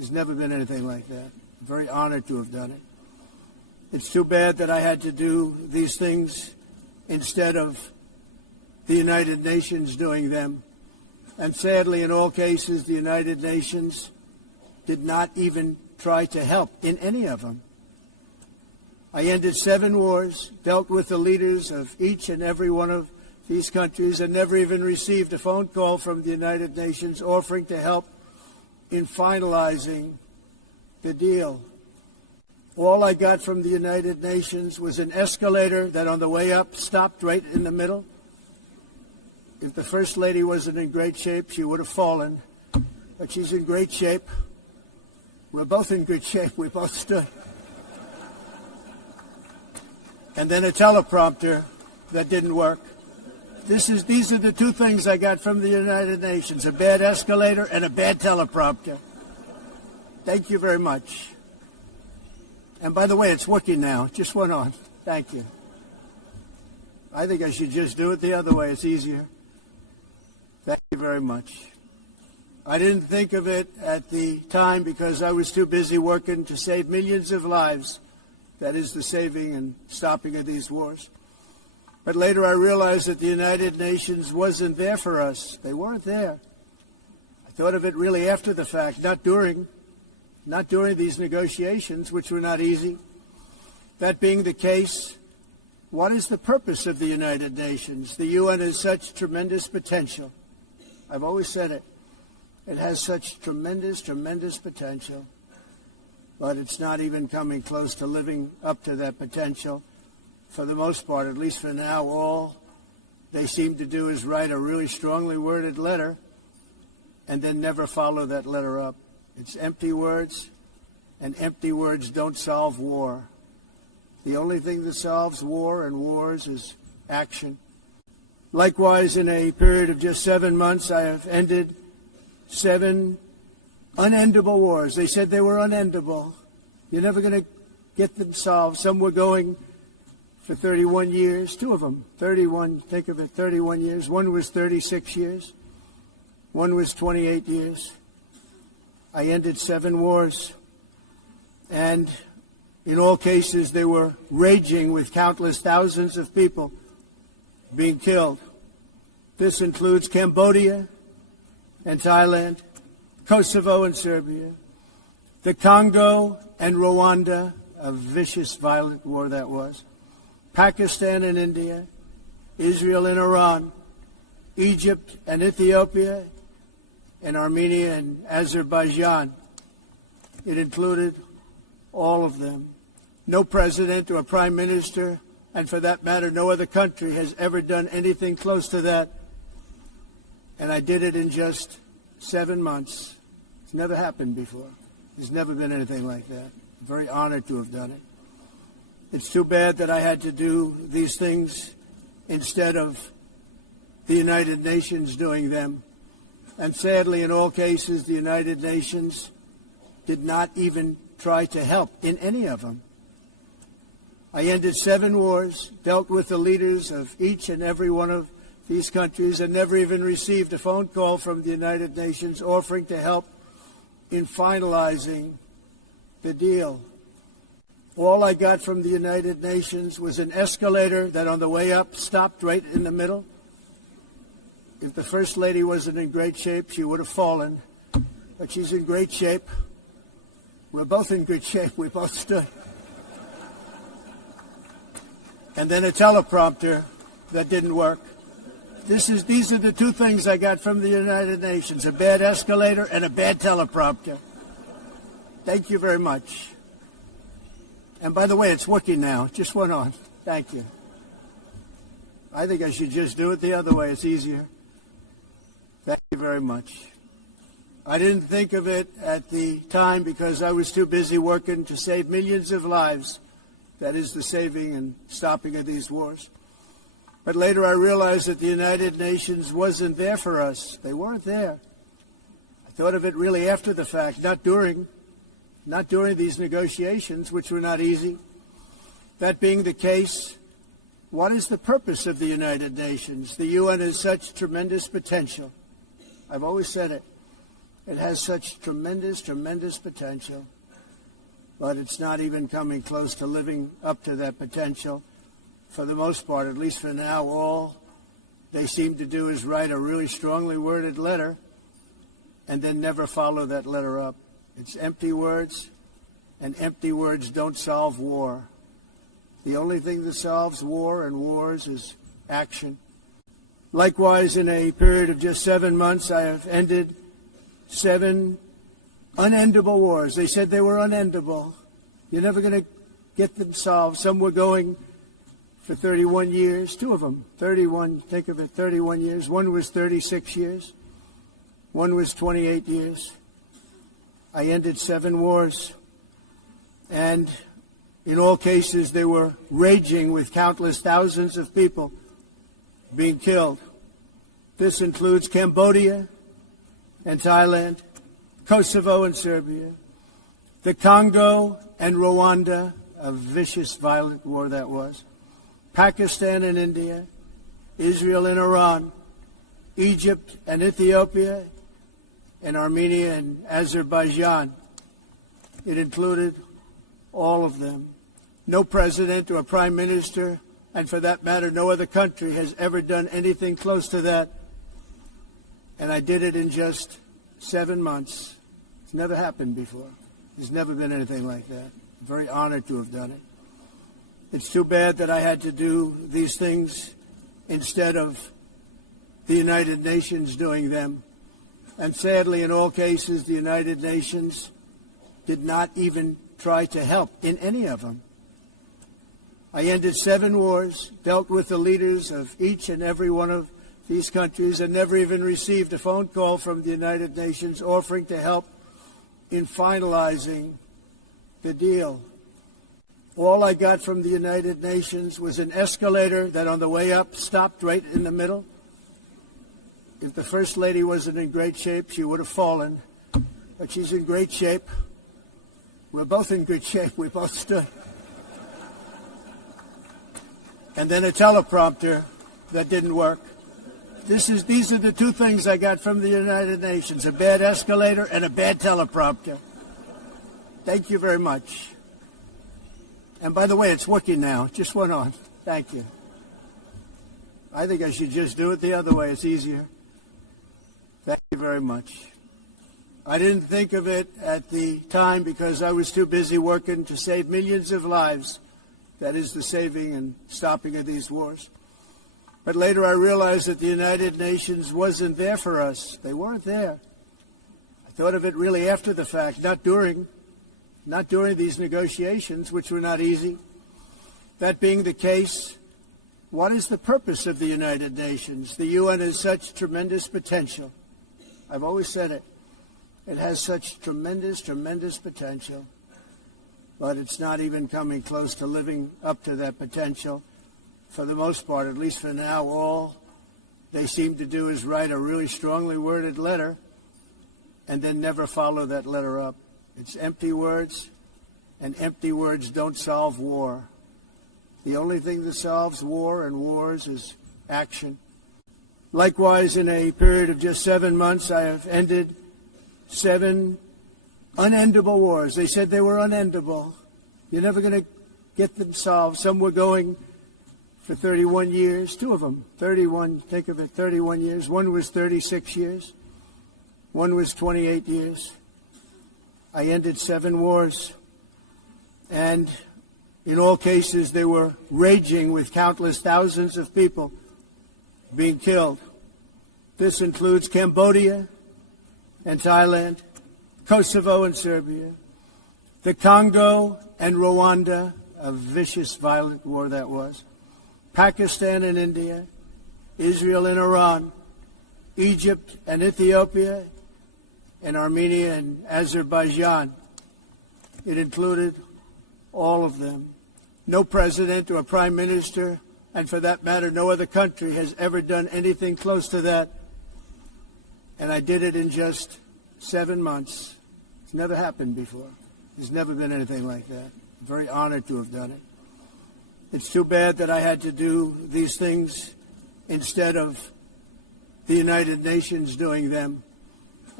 There's never been anything like that. I'm very honored to have done it. It's too bad that I had to do these things instead of the United Nations doing them. And sadly, in all cases, the United Nations did not even try to help in any of them. I ended 7 wars, dealt with the leaders of each and every one of these countries, and never even received a phone call from the United Nations offering to help in finalizing the deal. All I got from the United Nations was an escalator that on the way up stopped right in the middle. If the First Lady wasn't in great shape, she would have fallen. But she's in great shape. We're both in good shape. We both stood. And then a teleprompter that didn't work. These are the 2 things I got from the United Nations, a bad escalator and a bad teleprompter. Thank you very much. And by the way, it's working now. It just went on. Thank you. I think I should just do it the other way. It's easier. Thank you very much. I didn't think of it at the time because I was too busy working to save millions of lives. That is the saving and stopping of these wars. But later I realized that the United Nations wasn't there for us. They weren't there. I thought of it really after the fact, not during these negotiations, which were not easy. That being the case, what is the purpose of the United Nations? The UN has such tremendous potential. I've always said it. It has such tremendous, tremendous potential. But it's not even coming close to living up to that potential. For the most part, at least for now, all they seem to do is write a really strongly worded letter and then never follow that letter up. It's empty words, and empty words don't solve war. The only thing that solves war and wars is action. Likewise, in a period of just 7 months, I have ended 7 unendable wars. They said they were unendable. You're never going to get them solved. Some were going for 31 years, 2 of them, 31, think of it, 31 years. One was 36 years. One was 28 years. I ended 7 wars. And in all cases, they were raging with countless thousands of people being killed. This includes Cambodia and Thailand, Kosovo and Serbia, the Congo and Rwanda, a vicious, violent war that was, Pakistan and India, Israel and Iran, Egypt and Ethiopia, and Armenia and Azerbaijan. It included all of them. No president or prime minister, and for that matter, no other country has ever done anything close to that. And I did it in just 7 months. It's never happened before. There's never been anything like that. I'm very honored to have done it. It's too bad that I had to do these things instead of the United Nations doing them. And sadly, in all cases, the United Nations did not even try to help in any of them. I ended 7 wars, dealt with the leaders of each and every one of these countries, and never even received a phone call from the United Nations offering to help in finalizing the deal. All I got from the United Nations was an escalator that on the way up stopped right in the middle. If the First Lady wasn't in great shape, she would have fallen. But she's in great shape. We're both in good shape. We both stood. And then a teleprompter that didn't work. These are the 2 things I got from the United Nations, a bad escalator and a bad teleprompter. Thank you very much. And by the way, it's working now. It just went on. Thank you. I think I should just do it the other way. It's easier. Thank you very much. I didn't think of it at the time because I was too busy working to save millions of lives. That is the saving and stopping of these wars. But later I realized that the United Nations wasn't there for us. They weren't there. I thought of it really after the fact, not during these negotiations, which were not easy. That being the case, what is the purpose of the United Nations? The UN has such tremendous potential. I've always said it. It has such tremendous, tremendous potential, but it's not even coming close to living up to that potential. For the most part, at least for now, all they seem to do is write a really strongly worded letter and then never follow that letter up. It's empty words, and empty words don't solve war. The only thing that solves war and wars is action. Likewise, in a period of just 7 months, I have ended 7 unendable wars. They said they were unendable. You're never going to get them solved. Some were going for 31 years, 2 of them, 31, think of it, 31 years. One was 36 years. One was 28 years. I ended 7 wars. And in all cases, they were raging with countless thousands of people being killed. This includes Cambodia and Thailand, Kosovo and Serbia, the Congo and Rwanda, a vicious, violent war that was, Pakistan and India, Israel and Iran, Egypt and Ethiopia, and Armenia and Azerbaijan. It included all of them. No president or prime minister, and for that matter, no other country has ever done anything close to that. And I did it in just 7 months. It's never happened before. There's never been anything like that. I'm very honored to have done it. It's too bad that I had to do these things instead of the United Nations doing them. And sadly, in all cases, the United Nations did not even try to help in any of them. I ended 7 wars, dealt with the leaders of each and every one of these countries, and never even received a phone call from the United Nations offering to help in finalizing the deal. All I got from the United Nations was an escalator that on the way up stopped right in the middle. If the First Lady wasn't in great shape, she would have fallen. But she's in great shape. We're both in good shape. We both stood. And then a teleprompter that didn't work. These are the 2 things I got from the United Nations, a bad escalator and a bad teleprompter. Thank you very much. And by the way, it's working now. It just went on. Thank you. I think I should just do it the other way. It's easier. Thank you very much. I didn't think of it at the time because I was too busy working to save millions of lives. That is the saving and stopping of these wars. But later I realized that the United Nations wasn't there for us. They weren't there. I thought of it really after the fact, not during these negotiations, which were not easy. That being the case, what is the purpose of the United Nations? The UN has such tremendous potential. I've always said it. It has such tremendous, tremendous potential, but it's not even coming close to living up to that potential. For the most part, at least for now, all they seem to do is write a really strongly worded letter and then never follow that letter up. It's empty words, and empty words don't solve war. The only thing that solves war and wars is action. Likewise, in a period of just 7 months, I have ended 7 unendable wars. They said they were unendable. You're never going to get them solved. Some were going for 31 years, 2 of them, 31, think of it, 31 years. One was 36 years. One was 28 years. I ended 7 wars. And in all cases, they were raging with countless thousands of people being killed. This includes Cambodia and Thailand, Kosovo and Serbia, the Congo and Rwanda, a vicious, violent war that was, Pakistan and India, Israel and Iran, Egypt and Ethiopia, and Armenia and Azerbaijan. It included all of them. No president or prime minister, and for that matter, no other country has ever done anything close to that. And I did it in just 7 months. It's never happened before. There's never been anything like that. I'm very honored to have done it. It's too bad that I had to do these things instead of the United Nations doing them.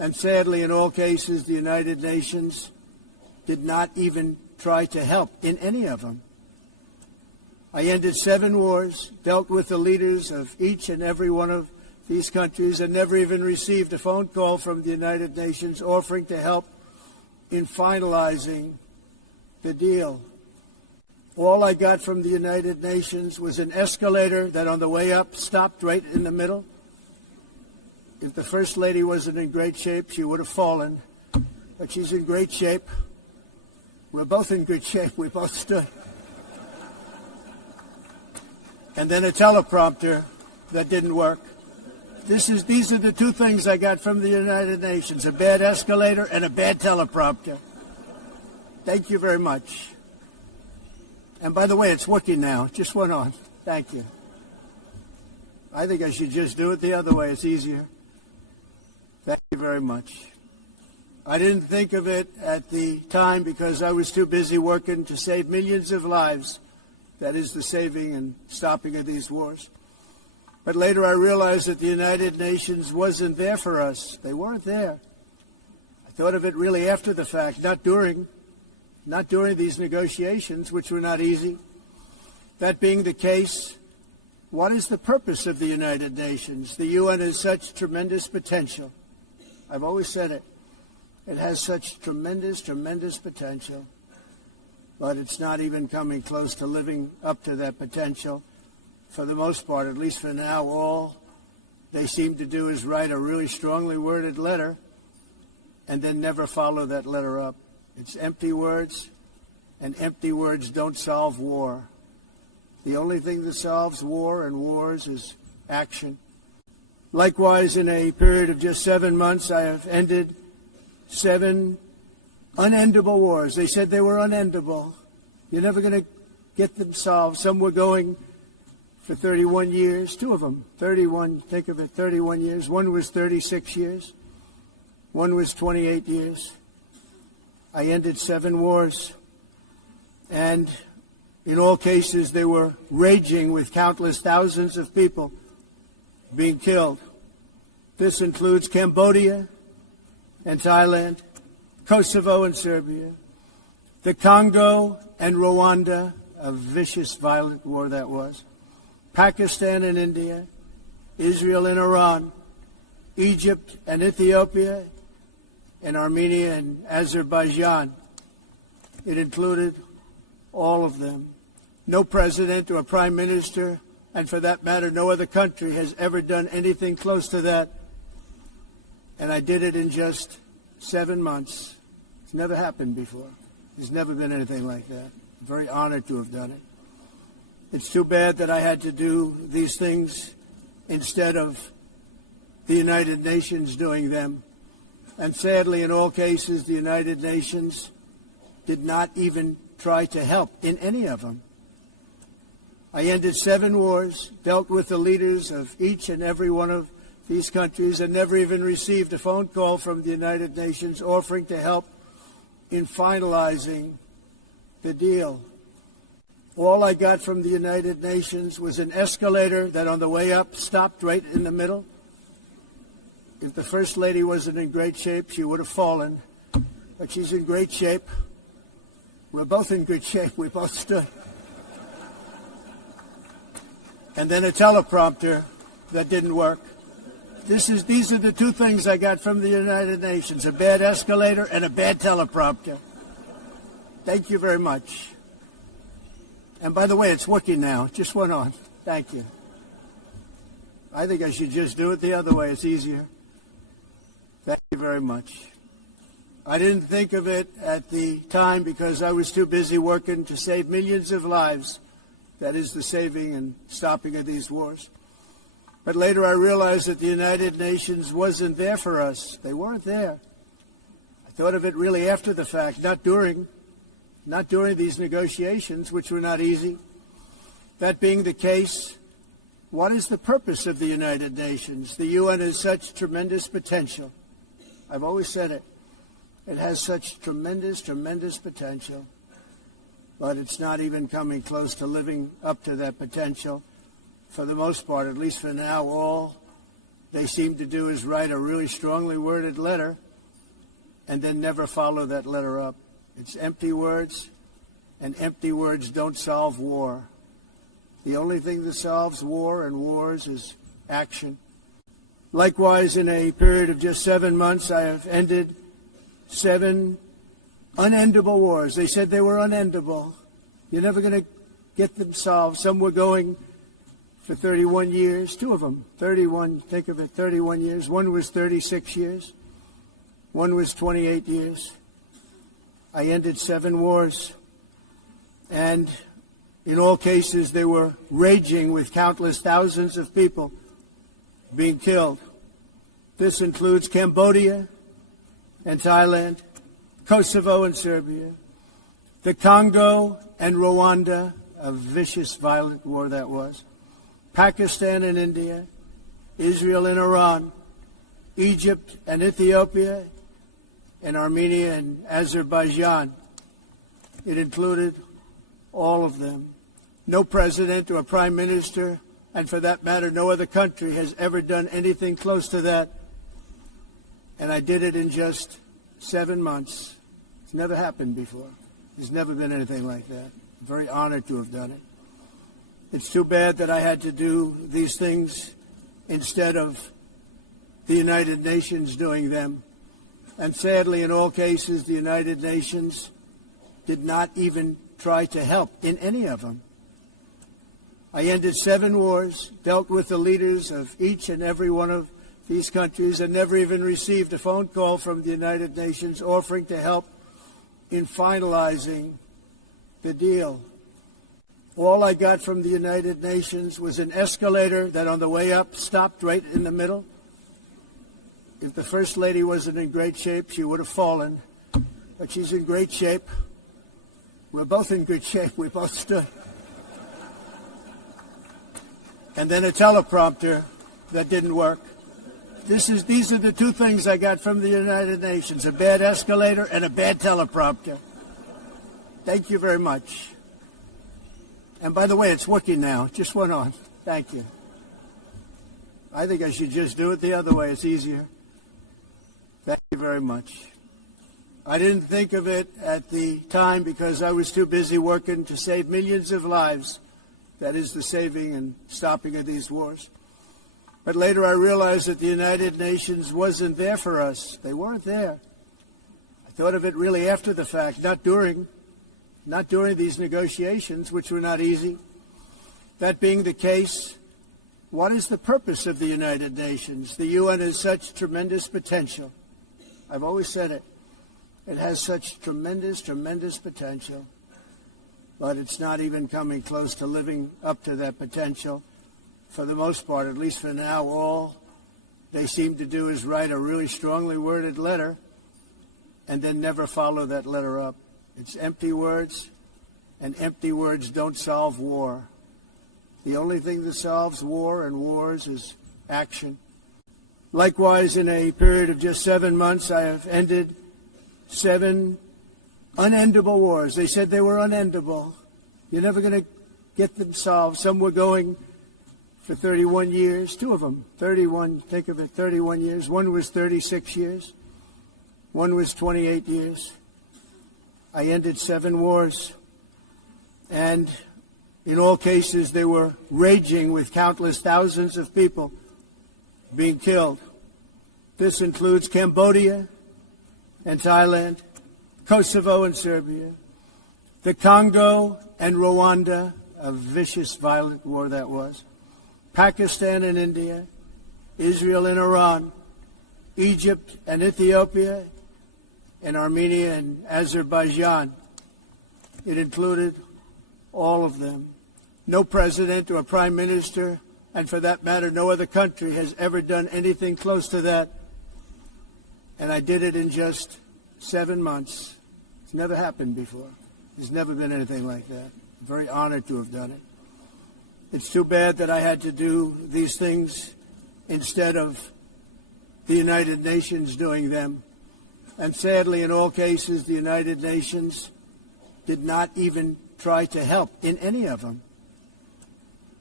And sadly, in all cases, the United Nations did not even try to help in any of them. I ended 7 wars, dealt with the leaders of each and every one of these countries, and never even received a phone call from the United Nations offering to help in finalizing the deal. All I got from the United Nations was an escalator that on the way up stopped right in the middle. If the First Lady wasn't in great shape, she would have fallen. But she's in great shape. We're both in good shape. We both stood. And then a teleprompter that didn't work. These are the 2 things I got from the United Nations, a bad escalator and a bad teleprompter. Thank you very much. And by the way, it's working now. It just went on. Thank you. I think I should just do it the other way. It's easier. Thank you very much. I didn't think of it at the time because I was too busy working to save millions of lives. That is the saving and stopping of these wars. But later I realized that the United Nations wasn't there for us. They weren't there. I thought of it really after the fact, not during these negotiations, which were not easy. That being the case, what is the purpose of the United Nations? The UN has such tremendous potential. I've always said it. It has such tremendous, tremendous potential. But it's not even coming close to living up to that potential. For the most part, at least for now, all they seem to do is write a really strongly worded letter and then never follow that letter up. It's empty words, and empty words don't solve war. The only thing that solves war and wars is action. Likewise, in a period of just 7 months, I have ended 7 unendable wars. They said they were unendable. You're never going to get them solved. Some were going for 31 years, 2 of them, 31, think of it, 31 years. One was 36 years. One was 28 years. I ended 7 wars. And in all cases, they were raging with countless thousands of people being killed. This includes Cambodia and Thailand, Kosovo and Serbia, the Congo and Rwanda, a vicious, violent war that was, Pakistan and India, Israel and Iran, Egypt and Ethiopia, and Armenia and Azerbaijan. It included all of them. No president or prime minister, and for that matter, no other country has ever done anything close to that. And I did it in just 7 months. It's never happened before. There's never been anything like that. I'm very honored to have done it. It's too bad that I had to do these things instead of the United Nations doing them. And sadly, in all cases, the United Nations did not even try to help in any of them. I ended 7 wars, dealt with the leaders of each and every one of these countries, and never even received a phone call from the United Nations offering to help in finalizing the deal. All I got from the United Nations was an escalator that on the way up stopped right in the middle. If the First Lady wasn't in great shape, she would have fallen. But she's in great shape. We're both in good shape. We both stood. And then a teleprompter that didn't work. These are the 2 things I got from the United Nations, a bad escalator and a bad teleprompter. Thank you very much. And by the way, it's working now. It just went on. Thank you. I think I should just do it the other way. It's easier. Thank you very much. I didn't think of it at the time because I was too busy working to save millions of lives. That is the saving and stopping of these wars. But later I realized that the United Nations wasn't there for us. They weren't there. I thought of it really after the fact, not during these negotiations, which were not easy. That being the case, what is the purpose of the United Nations? The UN has such tremendous potential. I've always said it. It has such tremendous, tremendous potential. But it's not even coming close to living up to that potential. For the most part, at least for now, all they seem to do is write a really strongly worded letter and then never follow that letter up. It's empty words, and empty words don't solve war. The only thing that solves war and wars is action. Likewise, in a period of just 7 months, I have ended 7 unendable wars. They said they were unendable. You're never going to get them solved. Some were going for 31 years, 2 of them, 31, think of it, 31 years. One was 36 years. One was 28 years. I ended 7 wars. And in all cases, they were raging with countless thousands of people being killed. This includes Cambodia and Thailand, Kosovo and Serbia, the Congo and Rwanda, a vicious, violent war that was, Pakistan and India, Israel and Iran, Egypt and Ethiopia, and Armenia and Azerbaijan. It included all of them. No president or prime minister, and for that matter, no other country has ever done anything close to that. And I did it in just 7 months. It's never happened before. There's never been anything like that. I'm very honored to have done it. It's too bad that I had to do these things instead of the United Nations doing them. And sadly, in all cases, the United Nations did not even try to help in any of them. I ended 7 wars, dealt with the leaders of each and every one of these countries, and never even received a phone call from the United Nations offering to help in finalizing the deal. All I got from the United Nations was an escalator that on the way up stopped right in the middle. If the First Lady wasn't in great shape, she would have fallen. But she's in great shape. We're both in good shape. We both stood. And then a teleprompter that didn't work. These are the 2 things I got from the United Nations, a bad escalator and a bad teleprompter. Thank you very much. And by the way, it's working now. It just went on. Thank you. I think I should just do it the other way. It's easier. Thank you very much. I didn't think of it at the time because I was too busy working to save millions of lives. That is the saving and stopping of these wars. But later I realized that the United Nations wasn't there for us. They weren't there. I thought of it really after the fact, not during these negotiations, which were not easy. That being the case, what is the purpose of the United Nations? The UN has such tremendous potential. I've always said it. It has such tremendous, tremendous potential. But it's not even coming close to living up to that potential. For the most part, at least for now, all they seem to do is write a really strongly worded letter and then never follow that letter up. It's empty words, and empty words don't solve war. The only thing that solves war and wars is action. Likewise, in a period of just 7 months, I have ended 7 unendable wars. They said they were unendable. You're never going to get them solved. Some were going for 31 years, 2 of them, 31, think of it, 31 years. One was 36 years. One was 28 years. I ended 7 wars. And in all cases, they were raging with countless thousands of people being killed. This includes Cambodia and Thailand, Kosovo and Serbia, the Congo and Rwanda, a vicious, violent war that was, Pakistan and India, Israel and Iran, Egypt and Ethiopia, and Armenia and Azerbaijan. It included all of them. No president or prime minister, and for that matter, no other country has ever done anything close to that. And I did it in just 7 months. It's never happened before. There's never been anything like that. I'm very honored to have done it. It's too bad that I had to do these things instead of the United Nations doing them. And sadly, in all cases, the United Nations did not even try to help in any of them.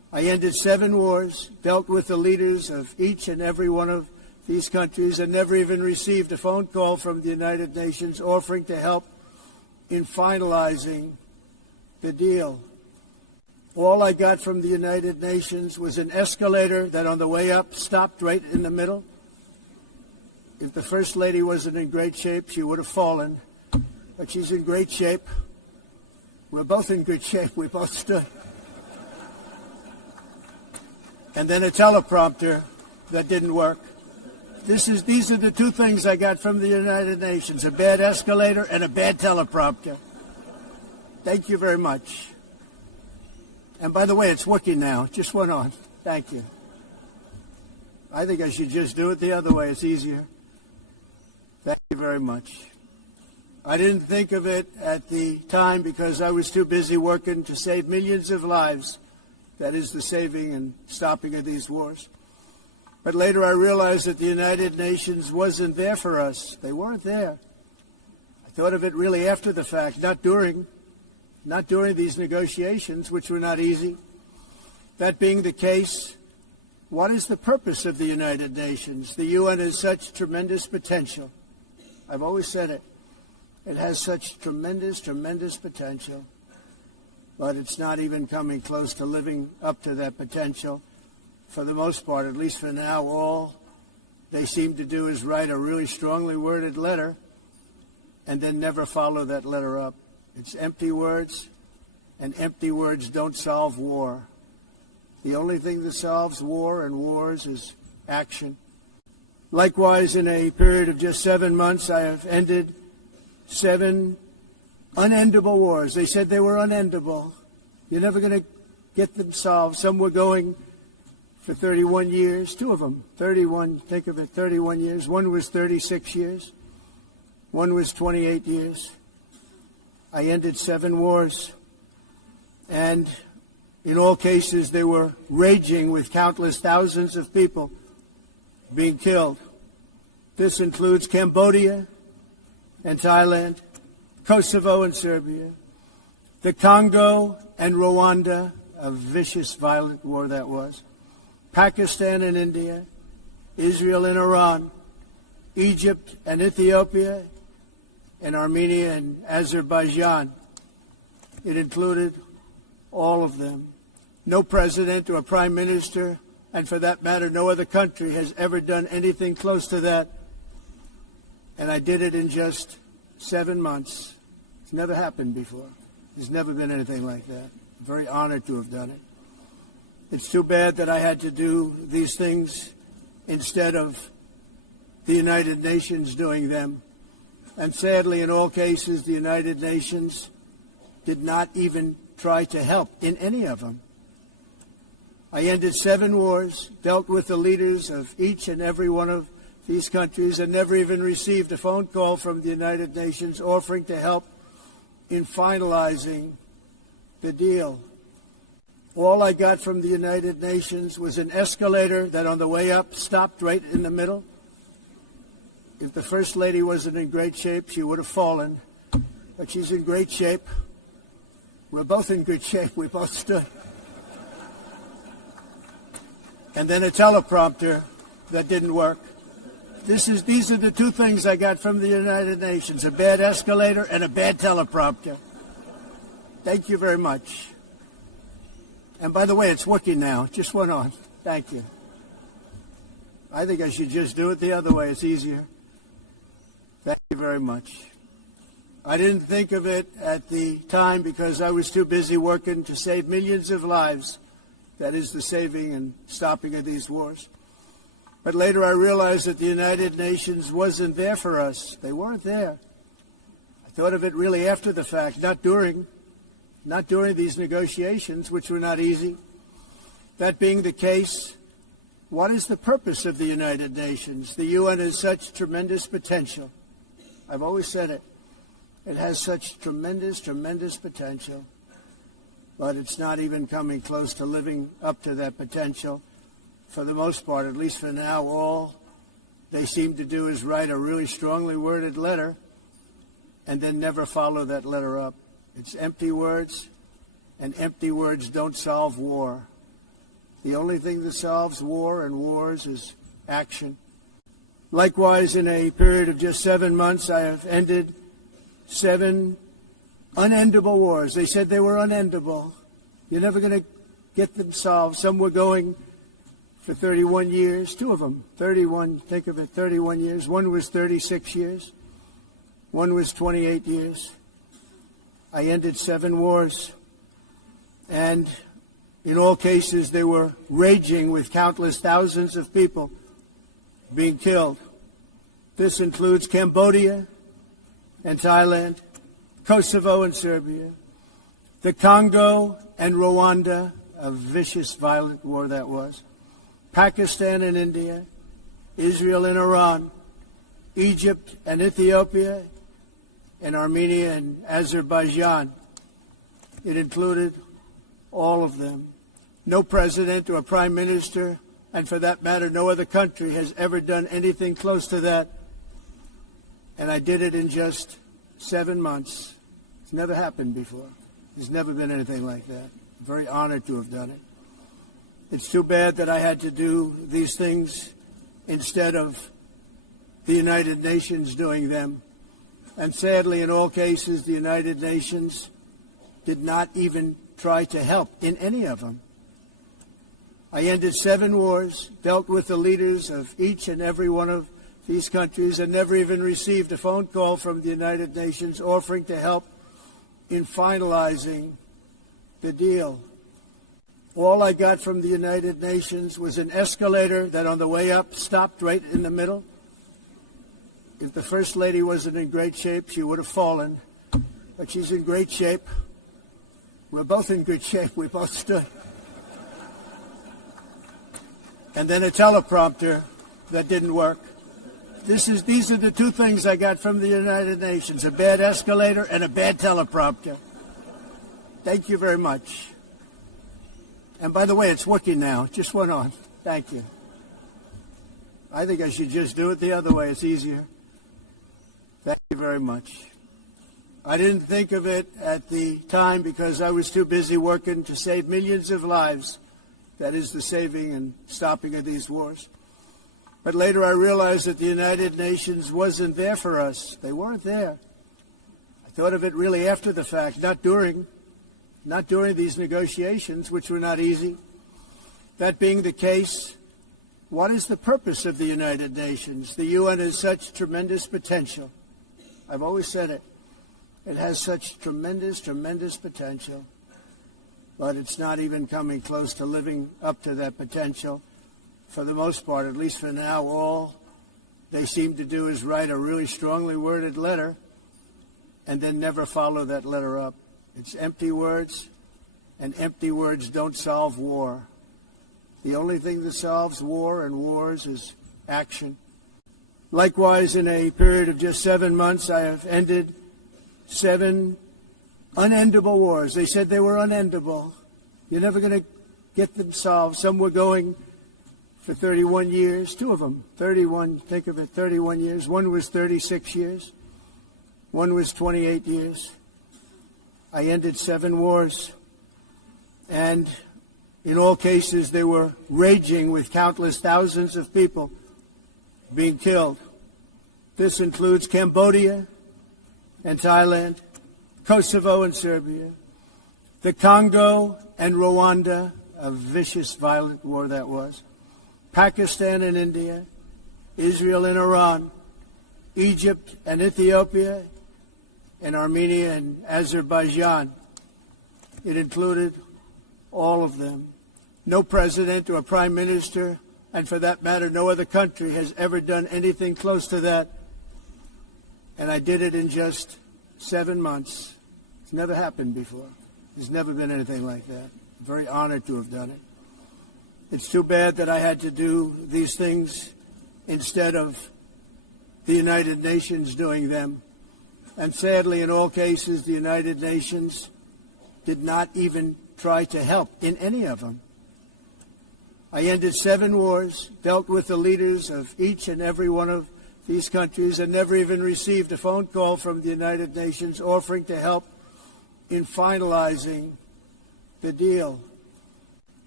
I ended 7 wars, dealt with the leaders of each and every one of these countries, and never even received a phone call from the United Nations offering to help in finalizing the deal. All I got from the United Nations was an escalator that on the way up stopped right in the middle. If the First Lady wasn't in great shape, she would have fallen. But she's in great shape. We're both in good shape. We both stood. And then a teleprompter that didn't work. These are the 2 things I got from the United Nations, a bad escalator and a bad teleprompter. Thank you very much. And by the way, it's working now. It just went on. Thank you. I think I should just do it the other way. It's easier. Thank you very much. I didn't think of it at the time because I was too busy working to save millions of lives. That is the saving and stopping of these wars. But later I realized that the United Nations wasn't there for us. They weren't there. I thought of it really after the fact, not during these negotiations, which were not easy. That being the case, what is the purpose of the United Nations? The UN has such tremendous potential. I've always said it. It has such tremendous, tremendous potential. But it's not even coming close to living up to that potential. For the most part, at least for now, all they seem to do is write a really strongly worded letter and then never follow that letter up. It's empty words, and empty words don't solve war. The only thing that solves war and wars is action. Likewise, in a period of just 7 months, I have ended 7 unendable wars. They said they were unendable. You're never going to get them solved. Some were going for 31 years, 2 of them, 31, think of it, 31 years. One was 36 years. One was 28 years. I ended 7 wars. And in all cases, they were raging with countless thousands of people being killed. This includes Cambodia and Thailand, Kosovo and Serbia, the Congo and Rwanda, a vicious, violent war that was, Pakistan and India, Israel and Iran, Egypt and Ethiopia, and Armenia and Azerbaijan. It included all of them. No president or prime minister, and for that matter, no other country has ever done anything close to that. And I did it in just 7 months. It's never happened before. There's never been anything like that. I'm very honored to have done it. It's too bad that I had to do these things instead of the United Nations doing them. And sadly, in all cases, the United Nations did not even try to help in any of them. I ended 7 wars, dealt with the leaders of each and every one of these countries, and never even received a phone call from the United Nations offering to help in finalizing the deal. All I got from the United Nations was an escalator that on the way up stopped right in the middle. If the First Lady wasn't in great shape, she would have fallen. But she's in great shape. We're both in good shape. We both stood. And then a teleprompter that didn't work. These are the 2 things I got from the United Nations, a bad escalator and a bad teleprompter. Thank you very much. And by the way, it's working now. It just went on. Thank you. I think I should just do it the other way. It's easier. Thank you very much. I didn't think of it at the time because I was too busy working to save millions of lives. That is the saving and stopping of these wars. But later I realized that the United Nations wasn't there for us. They weren't there. I thought of it really after the fact, not during these negotiations, which were not easy. That being the case, what is the purpose of the United Nations? The UN has such tremendous potential. I've always said it. It has such tremendous, tremendous potential. But it's not even coming close to living up to that potential. For the most part, at least for now, all they seem to do is write a really strongly worded letter and then never follow that letter up. It's empty words, and empty words don't solve war. The only thing that solves war and wars is action. Likewise, in a period of just 7 months, I have ended 7 unendable wars. They said they were unendable. You're never going to get them solved. Some were going for 31 years, 2 of them, 31, think of it, 31 years. One was 36 years. One was 28 years. I ended 7 wars. And in all cases, they were raging with countless thousands of people being killed. This includes Cambodia and Thailand, Kosovo and Serbia, the Congo and Rwanda, a vicious, violent war that was, Pakistan and India, Israel and Iran, Egypt and Ethiopia, and Armenia and Azerbaijan. It included all of them. No president or prime minister, and for that matter, no other country has ever done anything close to that. And I did it in just 7 months. It's never happened before. There's never been anything like that. I'm very honored to have done it. It's too bad that I had to do these things instead of the United Nations doing them. And sadly, in all cases, the United Nations did not even try to help in any of them. I ended 7 wars, dealt with the leaders of each and every one of these countries, and never even received a phone call from the United Nations offering to help in finalizing the deal. All I got from the United Nations was an escalator that on the way up stopped right in the middle. If the First Lady wasn't in great shape, she would have fallen. But she's in great shape. We're both in good shape. We both stood. And then a teleprompter that didn't work. These are the 2 things I got from the United Nations, a bad escalator and a bad teleprompter. Thank you very much. And by the way, it's working now. It just went on. Thank you. I think I should just do it the other way. It's easier. Thank you very much. I didn't think of it at the time because I was too busy working to save millions of lives. That is the saving and stopping of these wars. But later I realized that the United Nations wasn't there for us. They weren't there. I thought of it really after the fact, not during these negotiations, which were not easy. That being the case, what is the purpose of the United Nations? The UN has such tremendous potential. I've always said it. It has such tremendous, tremendous potential. But it's not even coming close to living up to that potential. For the most part, at least for now, all they seem to do is write a really strongly worded letter and then never follow that letter up. It's empty words, and empty words don't solve war. The only thing that solves war and wars is action. Likewise, in a period of just 7 months, I have ended 7 unendable wars. They said they were unendable. You're never going to get them solved. Some were going for 31 years, 2 of them, 31, think of it, 31 years. One was 36 years. One was 28 years. I ended 7 wars. And in all cases, they were raging with countless thousands of people being killed. This includes Cambodia and Thailand, Kosovo and Serbia, the Congo and Rwanda, a vicious, violent war that was, Pakistan and India, Israel and Iran, Egypt and Ethiopia, and Armenia and Azerbaijan. It included all of them. No president or prime minister, and for that matter, no other country has ever done anything close to that. And I did it in just 7 months. It's never happened before. There's never been anything like that. I'm very honored to have done it. It's too bad that I had to do these things instead of the United Nations doing them. And sadly, in all cases, the United Nations did not even try to help in any of them. I ended 7 wars, dealt with the leaders of each and every one of these countries, and never even received a phone call from the United Nations offering to help in finalizing the deal.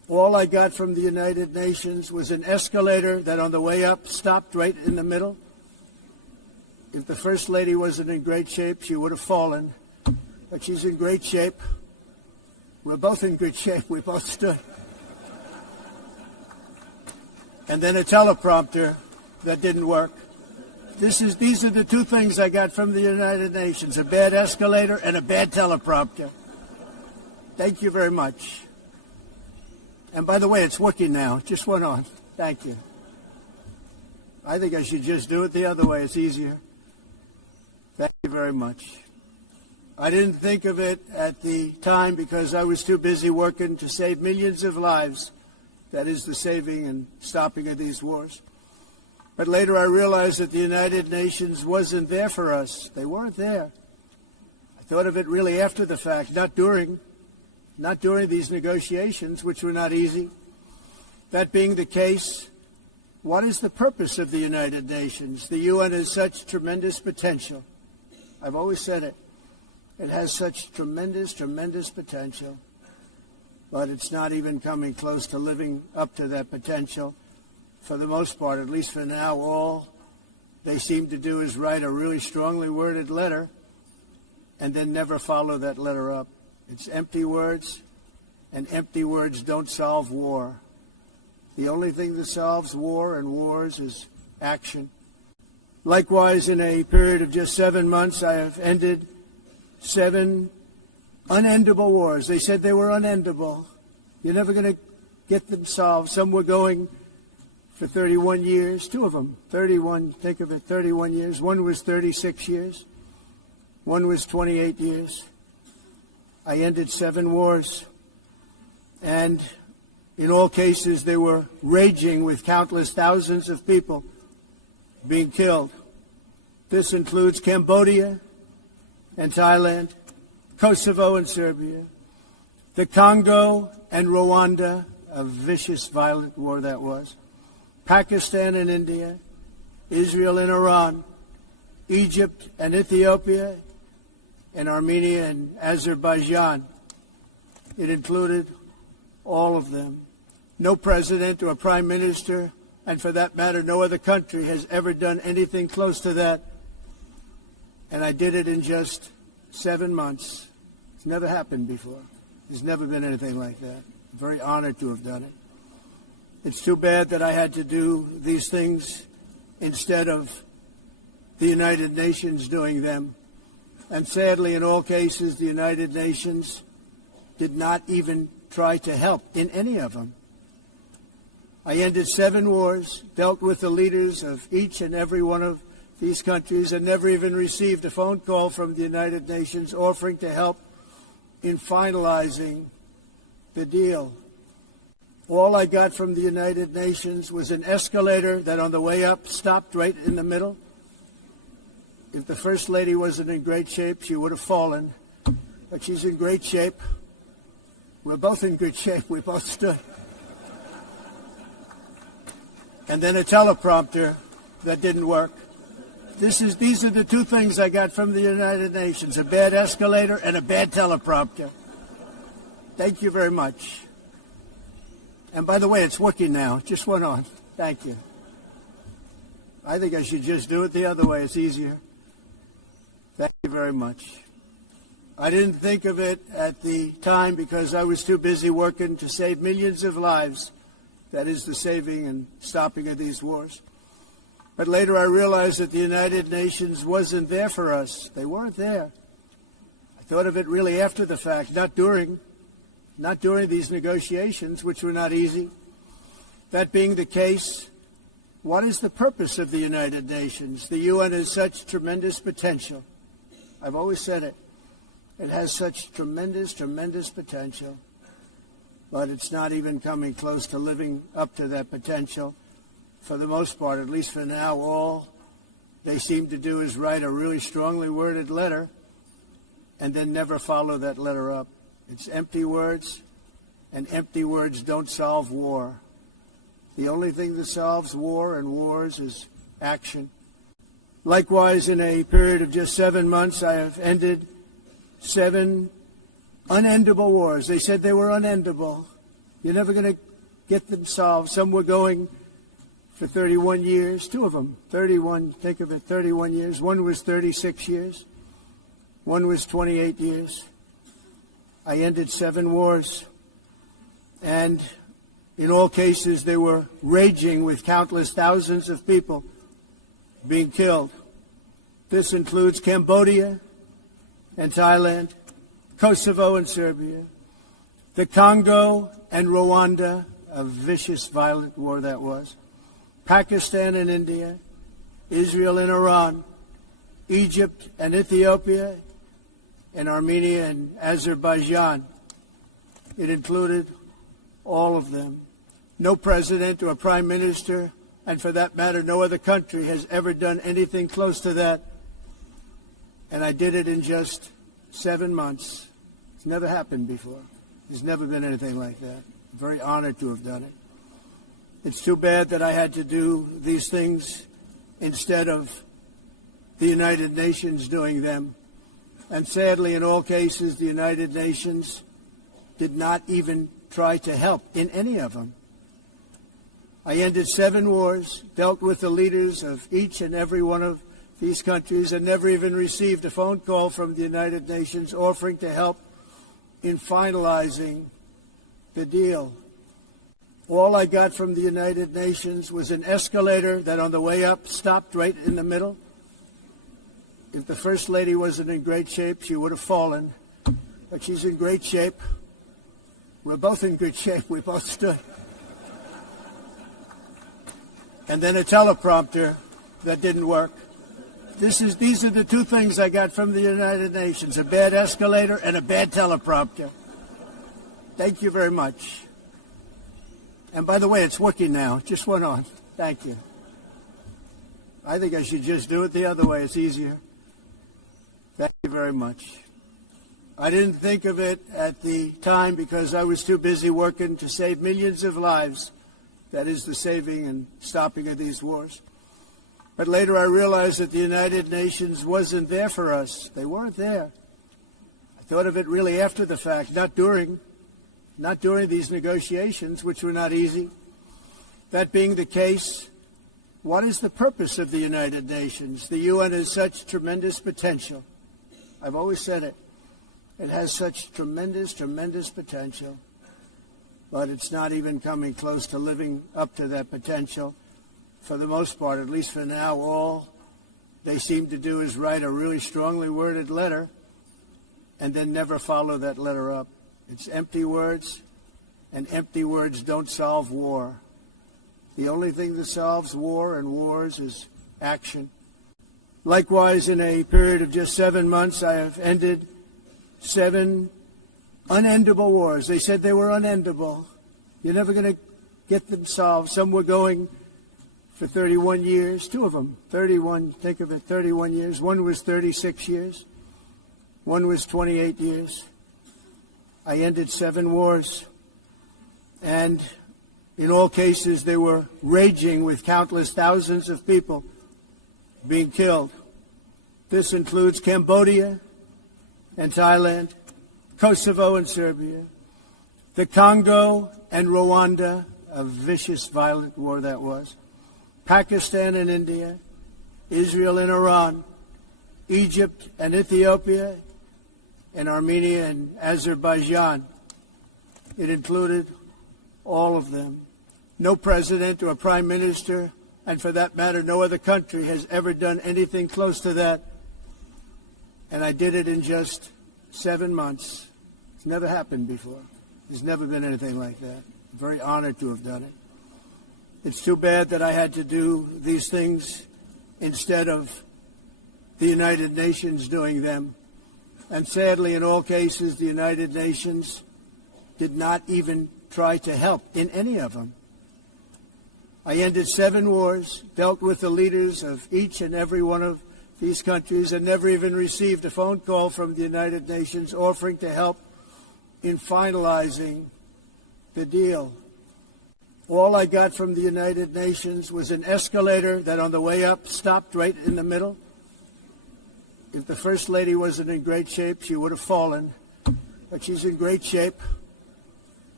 All I got from the United Nations was an escalator that on the way up stopped right in the middle. If the First Lady wasn't in great shape, she would have fallen. But she's in great shape. We're both in good shape. We both stood. And then a teleprompter that didn't work. These are the two things I got from the United Nations, a bad escalator and a bad teleprompter. Thank you very much. And by the way, it's working now. It just went on. Thank you. I think I should just do it the other way. It's easier. Thank you very much. I didn't think of it at the time because I was too busy working to save millions of lives. That is the saving and stopping of these wars. But later I realized that the United Nations wasn't there for us. They weren't there. I thought of it really after the fact, not during these negotiations, which were not easy. That being the case, what is the purpose of the United Nations? The UN has such tremendous potential. I've always said it. It has such tremendous, tremendous potential. But it's not even coming close to living up to that potential. For the most part, at least for now, all they seem to do is write a really strongly worded letter and then never follow that letter up. It's empty words, and empty words don't solve war. The only thing that solves war and wars is action. Likewise, in a period of just 7 months, I have ended 7 unendable wars. They said they were unendable. You're never going to get them solved. Some were going for 31 years, 2 of them, 31, think of it, 31 years. One was 36 years. One was 28 years. I ended 7 wars. And in all cases, they were raging with countless thousands of people being killed. This includes Cambodia and Thailand, Kosovo and Serbia, the Congo and Rwanda, a vicious, violent war that was, Pakistan and India, Israel and Iran, Egypt and Ethiopia, and Armenia and Azerbaijan. It included all of them. No president or prime minister, and for that matter, no other country has ever done anything close to that. And I did it in just 7 months. It's never happened before. There's never been anything like that. I'm very honored to have done it. It's too bad that I had to do these things instead of the United Nations doing them. And sadly, in all cases, the United Nations did not even try to help in any of them. I ended 7 wars, dealt with the leaders of each and every one of these countries, and never even received a phone call from the United Nations offering to help in finalizing the deal. All I got from the United Nations was an escalator that on the way up stopped right in the middle. If the First Lady wasn't in great shape, she would have fallen. But she's in great shape. We're both in good shape. We both stood. And then a teleprompter that didn't work. These are the two things I got from the United Nations, a bad escalator and a bad teleprompter. Thank you very much. And by the way, it's working now. It just went on. Thank you. I think I should just do it the other way. It's easier. Thank you very much. I didn't think of it at the time because I was too busy working to save millions of lives. That is the saving and stopping of these wars. But later I realized that the United Nations wasn't there for us. They weren't there. I thought of it really after the fact, not during these negotiations, which were not easy. That being the case, what is the purpose of the United Nations? The UN has such tremendous potential. I've always said it. It has such tremendous, tremendous potential. But it's not even coming close to living up to that potential. For the most part, at least for now, all they seem to do is write a really strongly worded letter and then never follow that letter up. It's empty words, and empty words don't solve war. The only thing that solves war and wars is action. Likewise, in a period of just 7 months, I have ended 7 unendable wars. They said they were unendable. You're never going to get them solved. Some were going for 31 years, two of them, 31, think of it, 31 years. One was 36 years. One was 28 years. I ended 7 wars. And in all cases, they were raging with countless thousands of people being killed. This includes Cambodia and Thailand, Kosovo and Serbia, the Congo and Rwanda, a vicious, violent war that was, Pakistan and India, Israel and Iran, Egypt and Ethiopia, and Armenia and Azerbaijan. It included all of them. No president or prime minister, and for that matter, no other country has ever done anything close to that. And I did it in just 7 months. It's never happened before. There's never been anything like that. I'm very honored to have done it. It's too bad that I had to do these things instead of the United Nations doing them. And sadly, in all cases, the United Nations did not even try to help in any of them. I ended 7 wars, dealt with the leaders of each and every one of these countries, and never even received a phone call from the United Nations offering to help in finalizing the deal. All I got from the United Nations was an escalator that on the way up stopped right in the middle. If the First Lady wasn't in great shape, she would have fallen. But she's in great shape. We're both in good shape. We both stood. And then a teleprompter that didn't work. These are the 2 things I got from the United Nations, a bad escalator and a bad teleprompter. Thank you very much. And by the way, it's working now. It just went on. Thank you. I think I should just do it the other way. It's easier. Thank you very much. I didn't think of it at the time because I was too busy working to save millions of lives. That is the saving and stopping of these wars. But later I realized that the United Nations wasn't there for us. They weren't there. I thought of it really after the fact, not during these negotiations, which were not easy. That being the case, what is the purpose of the United Nations? The UN has such tremendous potential. I've always said it. It has such tremendous, tremendous potential. But it's not even coming close to living up to that potential. For the most part, at least for now, all they seem to do is write a really strongly worded letter and then never follow that letter up. It's empty words, and empty words don't solve war. The only thing that solves war and wars is action. Likewise, in a period of just 7 months, I have ended 7 unendable wars. They said they were unendable. You're never going to get them solved. Some were going for 31 years, 2 of them, 31, think of it, 31 years. One was 36 years. One was 28 years. I ended 7 wars. And in all cases, they were raging with countless thousands of people being killed. This includes Cambodia and Thailand, Kosovo and Serbia, the Congo and Rwanda, a vicious, violent war that was, Pakistan and India, Israel and Iran, Egypt and Ethiopia, and Armenia and Azerbaijan. It included all of them. No president or prime minister, and for that matter, no other country has ever done anything close to that. And I did it in just 7 months. It's never happened before. There's never been anything like that. I'm very honored to have done it. It's too bad that I had to do these things instead of the United Nations doing them. And sadly, in all cases, the United Nations did not even try to help in any of them. I ended 7 wars, dealt with the leaders of each and every one of these countries, and never even received a phone call from the United Nations offering to help in finalizing the deal. All I got from the United Nations was an escalator that on the way up stopped right in the middle. If the First Lady wasn't in great shape, she would have fallen. But she's in great shape.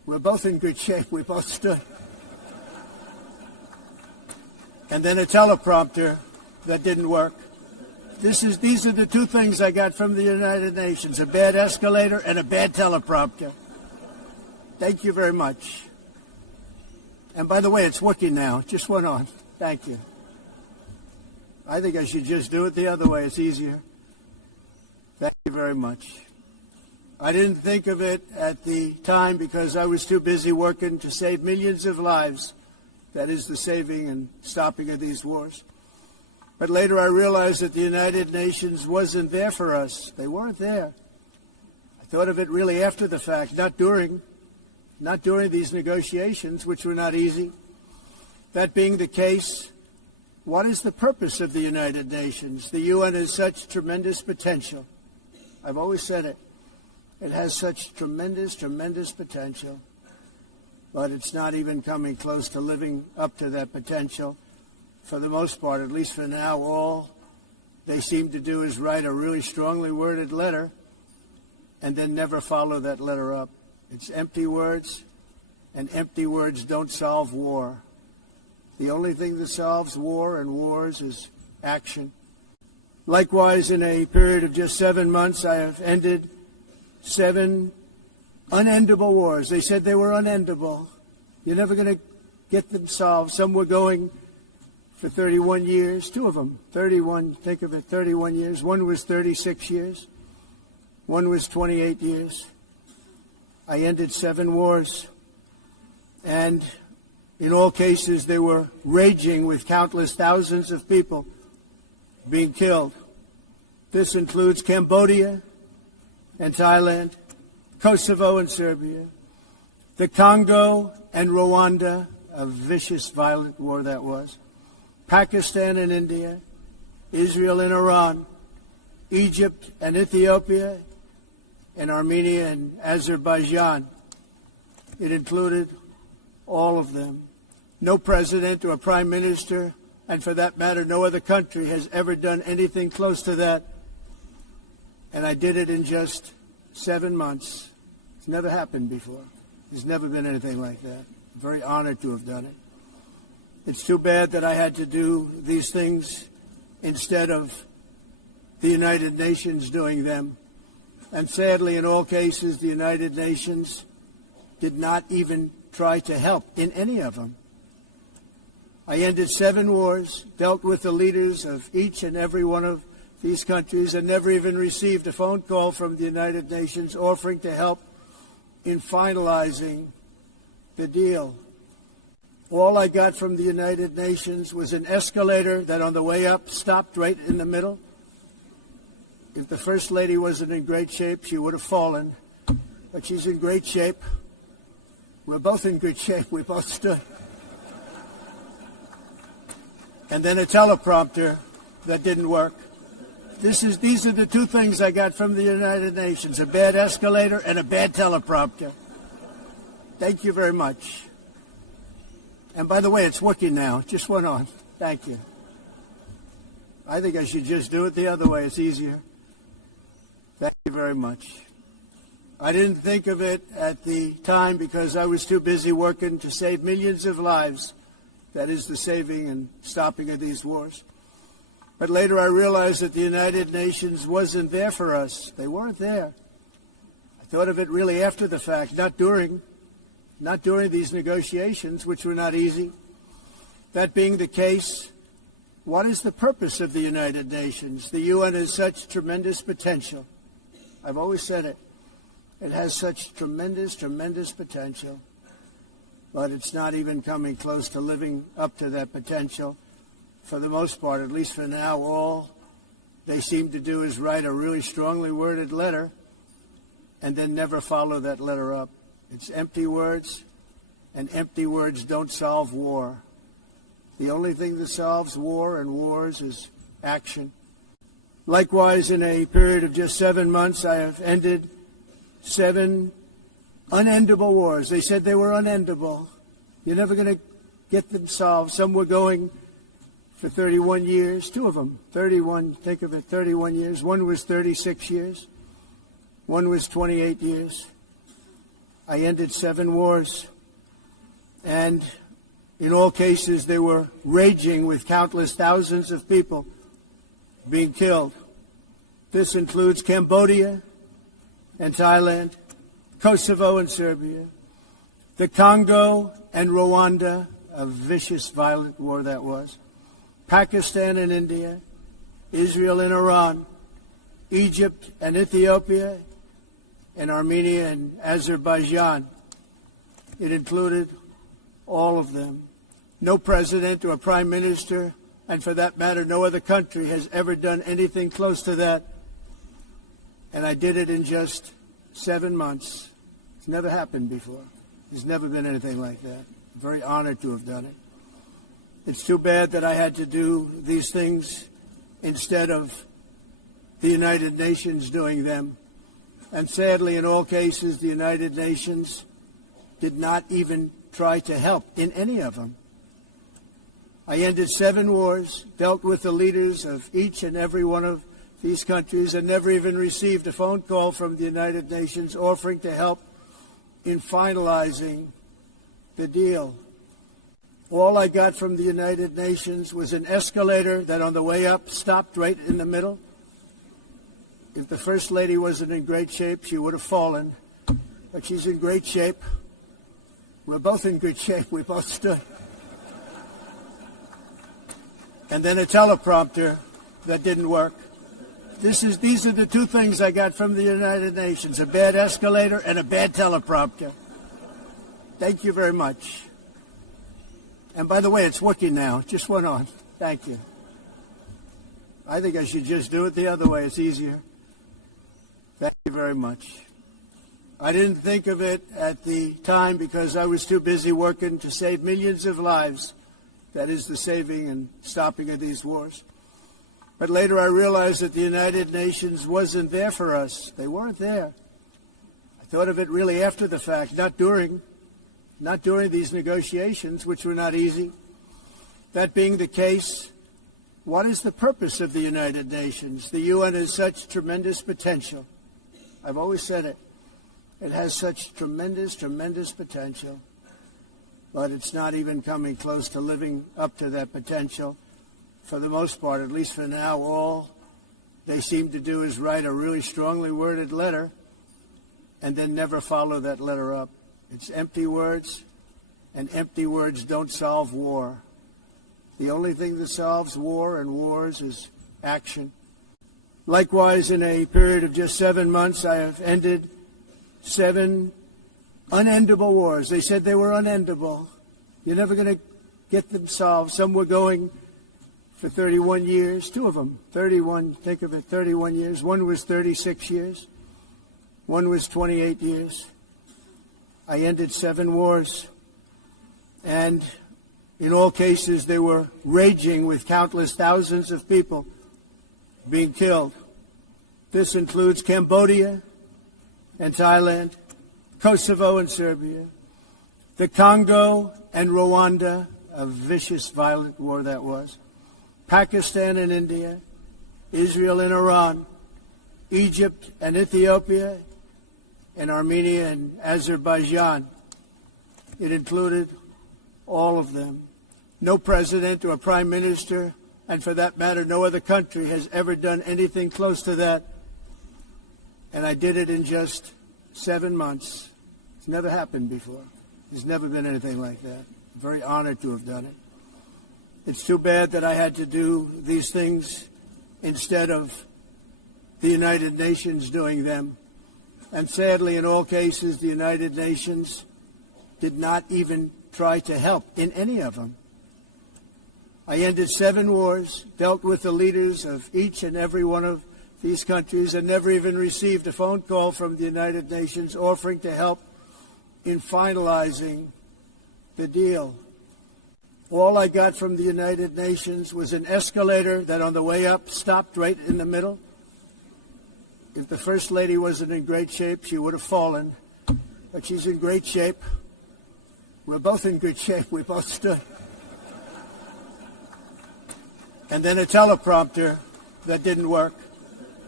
We're both in good shape. We both stood. And then a teleprompter that didn't work. These are the two things I got from the United Nations, a bad escalator and a bad teleprompter. Thank you very much. And by the way, it's working now. It just went on. Thank you. I think I should just do it the other way. It's easier. Thank you very much. I didn't think of it at the time because I was too busy working to save millions of lives. That is the saving and stopping of these wars. But later I realized that the United Nations wasn't there for us. They weren't there. I thought of it really after the fact, not during these negotiations, which were not easy. That being the case, what is the purpose of the United Nations? The UN has such tremendous potential. I've always said it. It has such tremendous, tremendous potential. But it's not even coming close to living up to that potential. For the most part, at least for now, all they seem to do is write a really strongly worded letter and then never follow that letter up. It's empty words, and empty words don't solve war. The only thing that solves war and wars is action. Likewise, in a period of just 7 months, I have ended 7 unendable wars. They said they were unendable. You're never going to get them solved. Some were going for 31 years, 2 of them, 31, think of it, 31 years. One was 36 years. One was 28 years. I ended 7 wars. And in all cases, they were raging with countless thousands of people being killed. This includes Cambodia and Thailand, Kosovo and Serbia, the Congo and Rwanda, a vicious, violent war that was, Pakistan and India, Israel and Iran, Egypt and Ethiopia, and Armenia and Azerbaijan. It included all of them. No president or prime minister, and for that matter, no other country has ever done anything close to that. And I did it in just 7 months. It's never happened before. There's never been anything like that. I'm very honored to have done it. It's too bad that I had to do these things instead of the United Nations doing them. And sadly, in all cases, the United Nations did not even try to help in any of them. I ended 7 wars, dealt with the leaders of each and every one of these countries, and never even received a phone call from the United Nations offering to help in finalizing the deal. All I got from the United Nations was an escalator that on the way up stopped right in the middle. If the First Lady wasn't in great shape, she would have fallen. But she's in great shape. We're both in good shape. We both stood. And then a teleprompter that didn't work. These are the two things I got from the United Nations, a bad escalator and a bad teleprompter. Thank you very much. And by the way, it's working now. It just went on. Thank you. I think I should just do it the other way. It's easier. Thank you very much. I didn't think of it at the time because I was too busy working to save millions of lives. That is the saving and stopping of these wars. But later I realized that the United Nations wasn't there for us. They weren't there. I thought of it really after the fact, not during these negotiations, which were not easy. That being the case, what is the purpose of the United Nations? The UN has such tremendous potential. I've always said it. It has such tremendous, tremendous potential. But it's not even coming close to living up to that potential. For the most part, at least for now, all they seem to do is write a really strongly worded letter and then never follow that letter up. It's empty words, and empty words don't solve war. The only thing that solves war and wars is action. Likewise, in a period of just 7 months, I have ended 7 unendable wars. They said they were unendable. You're never going to get them solved. Some were going for 31 years, 2 of them, 31, think of it, 31 years. One was 36 years. One was 28 years. I ended 7 wars, and in all cases they were raging with countless thousands of people being killed. This includes Cambodia and Thailand, Kosovo and Serbia, the Congo and Rwanda, a vicious, violent war that was, Pakistan and India, Israel and Iran, Egypt and Ethiopia, and Armenia and Azerbaijan. It included all of them. No president or prime minister, and for that matter, no other country has ever done anything close to that. And I did it in just 7 months. It's never happened before. There's never been anything like that. I'm very honored to have done it. It's too bad that I had to do these things instead of the United Nations doing them. And sadly, in all cases, the United Nations did not even try to help in any of them. I ended 7 wars, dealt with the leaders of each and every one of these countries, and never even received a phone call from the United Nations offering to help in finalizing the deal. All I got from the United Nations was an escalator that on the way up stopped right in the middle. If the First Lady wasn't in great shape, she would have fallen. But she's in great shape. We're both in good shape. We both stood. And then a teleprompter that didn't work. These are the 2 things I got from the United Nations, a bad escalator and a bad teleprompter. Thank you very much. And by the way, it's working now. It just went on. Thank you. I think I should just do it the other way. It's easier. Thank you very much. I didn't think of it at the time because I was too busy working to save millions of lives. That is the saving and stopping of these wars. But later I realized that the United Nations wasn't there for us. They weren't there. I thought of it really after the fact, not during these negotiations, which were not easy. That being the case, what is the purpose of the United Nations? The UN has such tremendous potential. I've always said it. It has such tremendous, tremendous potential. But it's not even coming close to living up to that potential. For the most part, at least for now, all they seem to do is write a really strongly worded letter and then never follow that letter up. It's empty words, and empty words don't solve war. The only thing that solves war and wars is action. Likewise, in a period of just 7 months, I have ended 7 unendable wars. They said they were unendable. You're never going to get them solved. Some were going for 31 years, 2 of them, 31, think of it, 31 years. One was 36 years. One was 28 years. I ended 7 wars, and in all cases they were raging with countless thousands of people being killed. This includes Cambodia and Thailand, Kosovo and Serbia, the Congo and Rwanda, a vicious, violent war that was, Pakistan and India, Israel and Iran, Egypt and Ethiopia, and Armenia and Azerbaijan. It included all of them. No president or prime minister, and for that matter, no other country has ever done anything close to that. And I did it in just 7 months. It's never happened before. There's never been anything like that. I'm very honored to have done it. It's too bad that I had to do these things instead of the United Nations doing them. And sadly, in all cases, the United Nations did not even try to help in any of them. I ended 7 wars, dealt with the leaders of each and every one of these countries, and never even received a phone call from the United Nations offering to help in finalizing the deal. All I got from the United Nations was an escalator that on the way up stopped right in the middle. If the First Lady wasn't in great shape, she would have fallen. But she's in great shape. We're both in good shape. We both stood. And then a teleprompter that didn't work.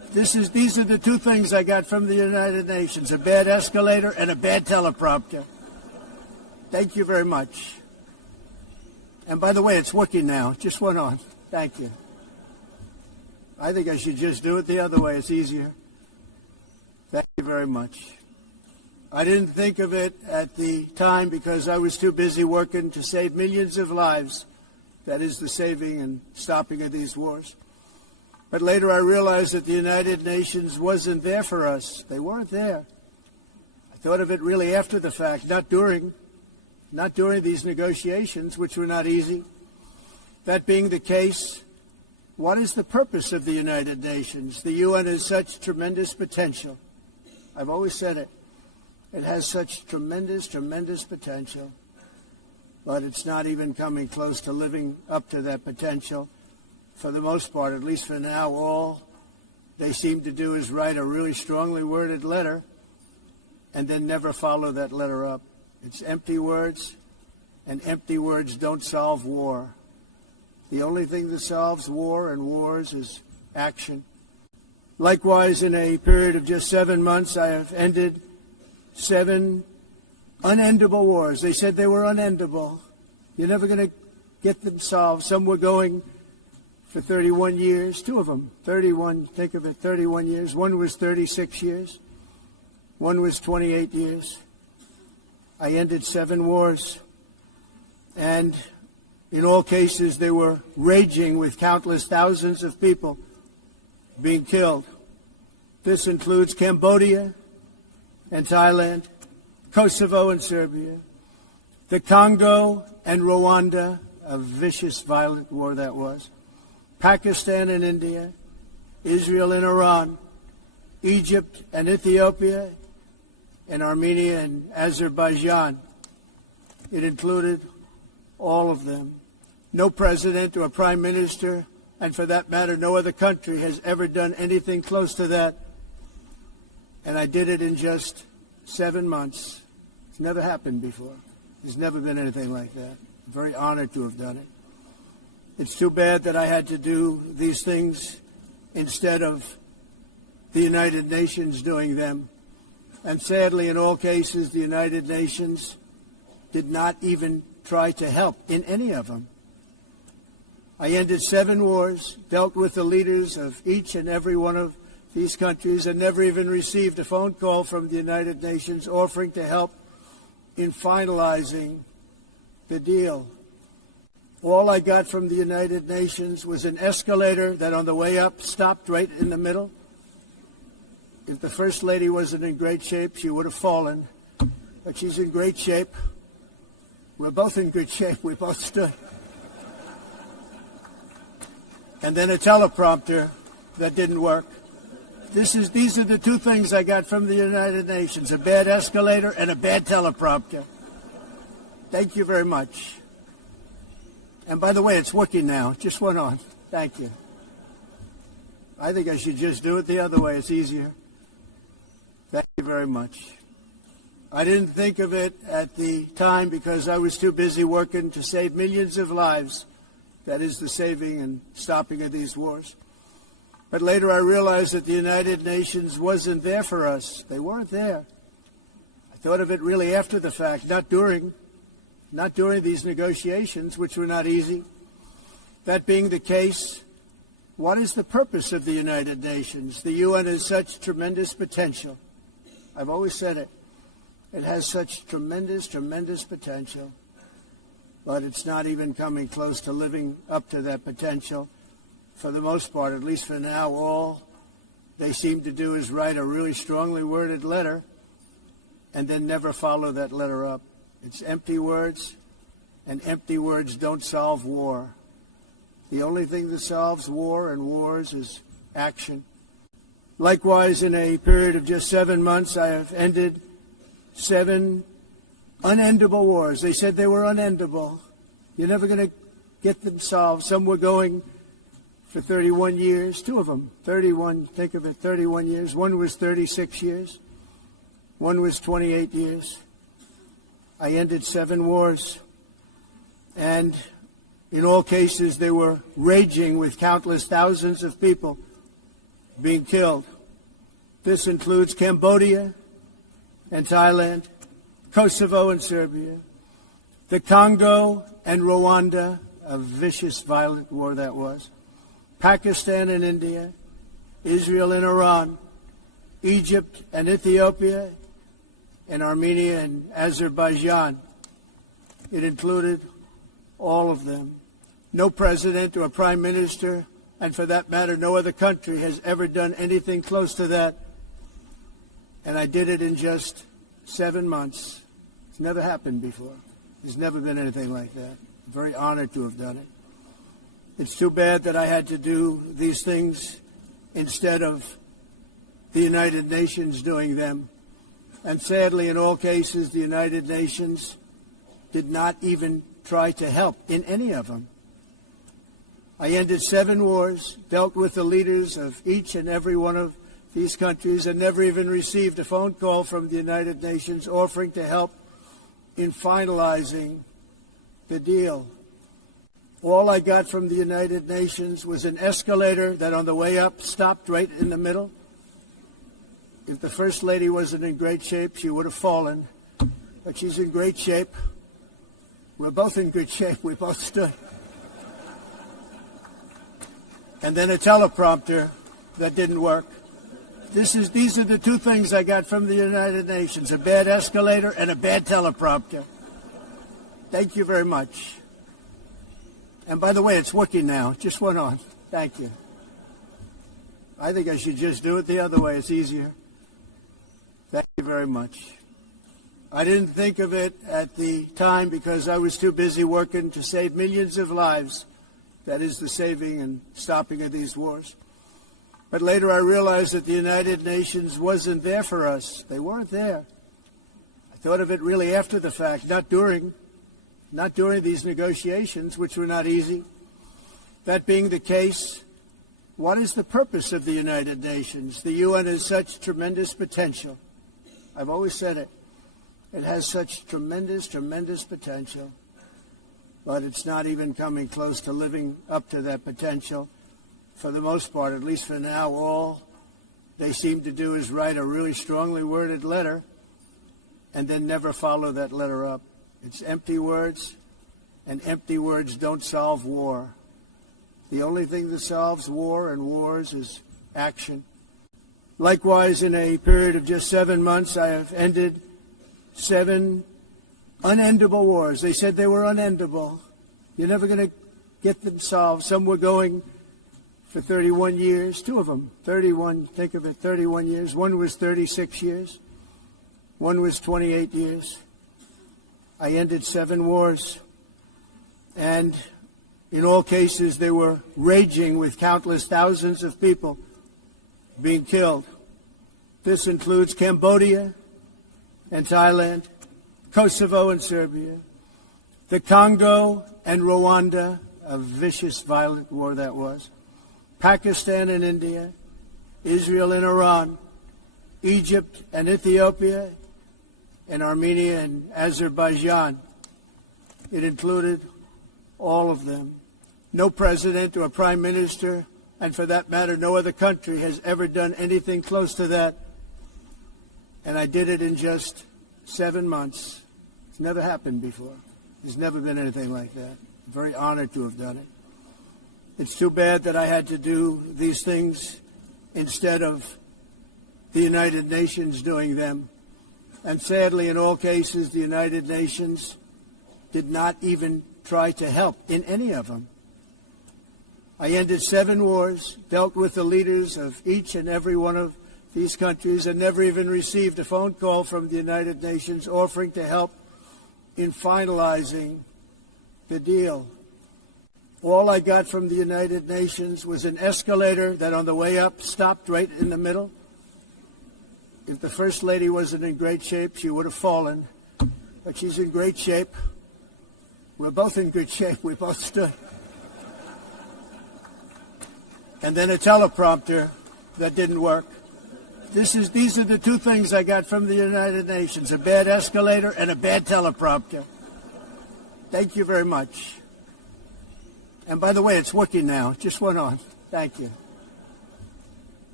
These are the two things I got from the United Nations, a bad escalator and a bad teleprompter. Thank you very much. And by the way, it's working now. It just went on. Thank you. I think I should just do it the other way. It's easier. Thank you very much. I didn't think of it at the time because I was too busy working to save millions of lives. That is the saving and stopping of these wars. But later I realized that the United Nations wasn't there for us. They weren't there. I thought of it really after the fact, not during these negotiations, which were not easy. That being the case, what is the purpose of the United Nations? The UN has such tremendous potential. I've always said it. It has such tremendous, tremendous potential, but it's not even coming close to living up to that potential. For the most part, at least for now, all they seem to do is write a really strongly worded letter and then never follow that letter up. It's empty words, and empty words don't solve war. The only thing that solves war and wars is action. Likewise, in a period of just 7 months, I have ended 7 unendable wars. They said they were unendable. You're never going to get them solved. Some were going for 31 years, 2 of them, 31, think of it, 31 years. One was 36 years. One was 28 years. I ended 7 wars. And in all cases, they were raging with countless thousands of people being killed. This includes Cambodia and Thailand, Kosovo and Serbia, the Congo and Rwanda, a vicious, violent war that was, Pakistan and India, Israel and Iran, Egypt and Ethiopia, and Armenia and Azerbaijan. It included all of them. No president or prime minister, and for that matter, no other country has ever done anything close to that. And I did it in just 7 months. It's never happened before. There's never been anything like that. I'm very honored to have done it. It's too bad that I had to do these things instead of the United Nations doing them. And sadly, in all cases, the United Nations did not even try to help in any of them. I ended 7 wars, dealt with the leaders of each and every one of these countries, and never even received a phone call from the United Nations offering to help in finalizing the deal. All I got from the United Nations was an escalator that on the way up stopped right in the middle. If the First Lady wasn't in great shape, she would have fallen. But she's in great shape. We're both in good shape. We both stood. And then a teleprompter that didn't work. These are the 2 things I got from the United Nations, a bad escalator and a bad teleprompter. Thank you very much. And by the way, it's working now. It just went on. Thank you. I think I should just do it the other way. It's easier. Thank you very much. I didn't think of it at the time because I was too busy working to save millions of lives. That is the saving and stopping of these wars. But later I realized that the United Nations wasn't there for us. They weren't there. I thought of it really after the fact, not during these negotiations, which were not easy. That being the case, what is the purpose of the United Nations? The UN has such tremendous potential. I've always said it. It has such tremendous, tremendous potential, but it's not even coming close to living up to that potential. For the most part, at least for now, all they seem to do is write a really strongly worded letter and then never follow that letter up. It's empty words, and empty words don't solve war. The only thing that solves war and wars is action. Likewise, in a period of just 7 months, I have ended 7 unendable wars. They said they were unendable. You're never going to get them solved. Some were going for 31 years, 2 of them, 31, think of it, 31 years. One was 36 years. One was 28 years. I ended 7 wars. And in all cases, they were raging with countless thousands of people being killed. This includes Cambodia and Thailand, Kosovo and Serbia, the Congo and Rwanda, a vicious, violent war that was, Pakistan and India, Israel and Iran, Egypt and Ethiopia, and Armenia and Azerbaijan. It included all of them. No president or prime minister, and for that matter, no other country has ever done anything close to that. And I did it in just 7 months. It's never happened before. There's never been anything like that. I'm very honored to have done it. It's too bad that I had to do these things instead of the United Nations doing them. And sadly, in all cases, the United Nations did not even try to help in any of them. I ended 7 wars, dealt with the leaders of each and every one of these countries, and never even received a phone call from the United Nations offering to help in finalizing the deal. All I got from the United Nations was an escalator that on the way up stopped right in the middle. If the First Lady wasn't in great shape, she would have fallen. But she's in great shape. We're both in good shape. We both stood. And then a teleprompter that didn't work. These are the 2 things I got from the United Nations, a bad escalator and a bad teleprompter. Thank you very much. And by the way, it's working now. It just went on. Thank you. I think I should just do it the other way. It's easier. Thank you very much. I didn't think of it at the time because I was too busy working to save millions of lives. That is the saving and stopping of these wars. But later I realized that the United Nations wasn't there for us. They weren't there. I thought of it really after the fact, not during these negotiations, which were not easy. That being the case, what is the purpose of the United Nations? The UN has such tremendous potential. I've always said it. It has such tremendous, tremendous potential. But it's not even coming close to living up to that potential. For the most part, at least for now, all they seem to do is write a really strongly worded letter and then never follow that letter up. It's empty words, and empty words don't solve war. The only thing that solves war and wars is action. Likewise, in a period of just 7 months, I have ended 7 unendable wars. They said they were unendable. You're never going to get them solved. Some were going for 31 years, 2 of them, 31, think of it, 31 years. One was 36 years. One was 28 years. I ended 7 wars. And in all cases, they were raging with countless thousands of people being killed. This includes Cambodia and Thailand, Kosovo and Serbia, the Congo and Rwanda, a vicious, violent war that was, Pakistan and India, Israel and Iran, Egypt and Ethiopia, and Armenia and Azerbaijan. It included all of them. No president or prime minister, and for that matter, no other country has ever done anything close to that. And I did it in just 7 months. It's never happened before. There's never been anything like that. I'm very honored to have done it. It's too bad that I had to do these things instead of the United Nations doing them. And sadly, in all cases, the United Nations did not even try to help in any of them. I ended 7 wars, dealt with the leaders of each and every one of these countries, and never even received a phone call from the United Nations offering to help in finalizing the deal. All I got from the United Nations was an escalator that on the way up stopped right in the middle. If the First Lady wasn't in great shape, she would have fallen. But she's in great shape. We're both in good shape. We both stood. And then a teleprompter that didn't work. These are the 2 things I got from the United Nations, a bad escalator and a bad teleprompter. Thank you very much. And by the way, it's working now. It just went on. Thank you.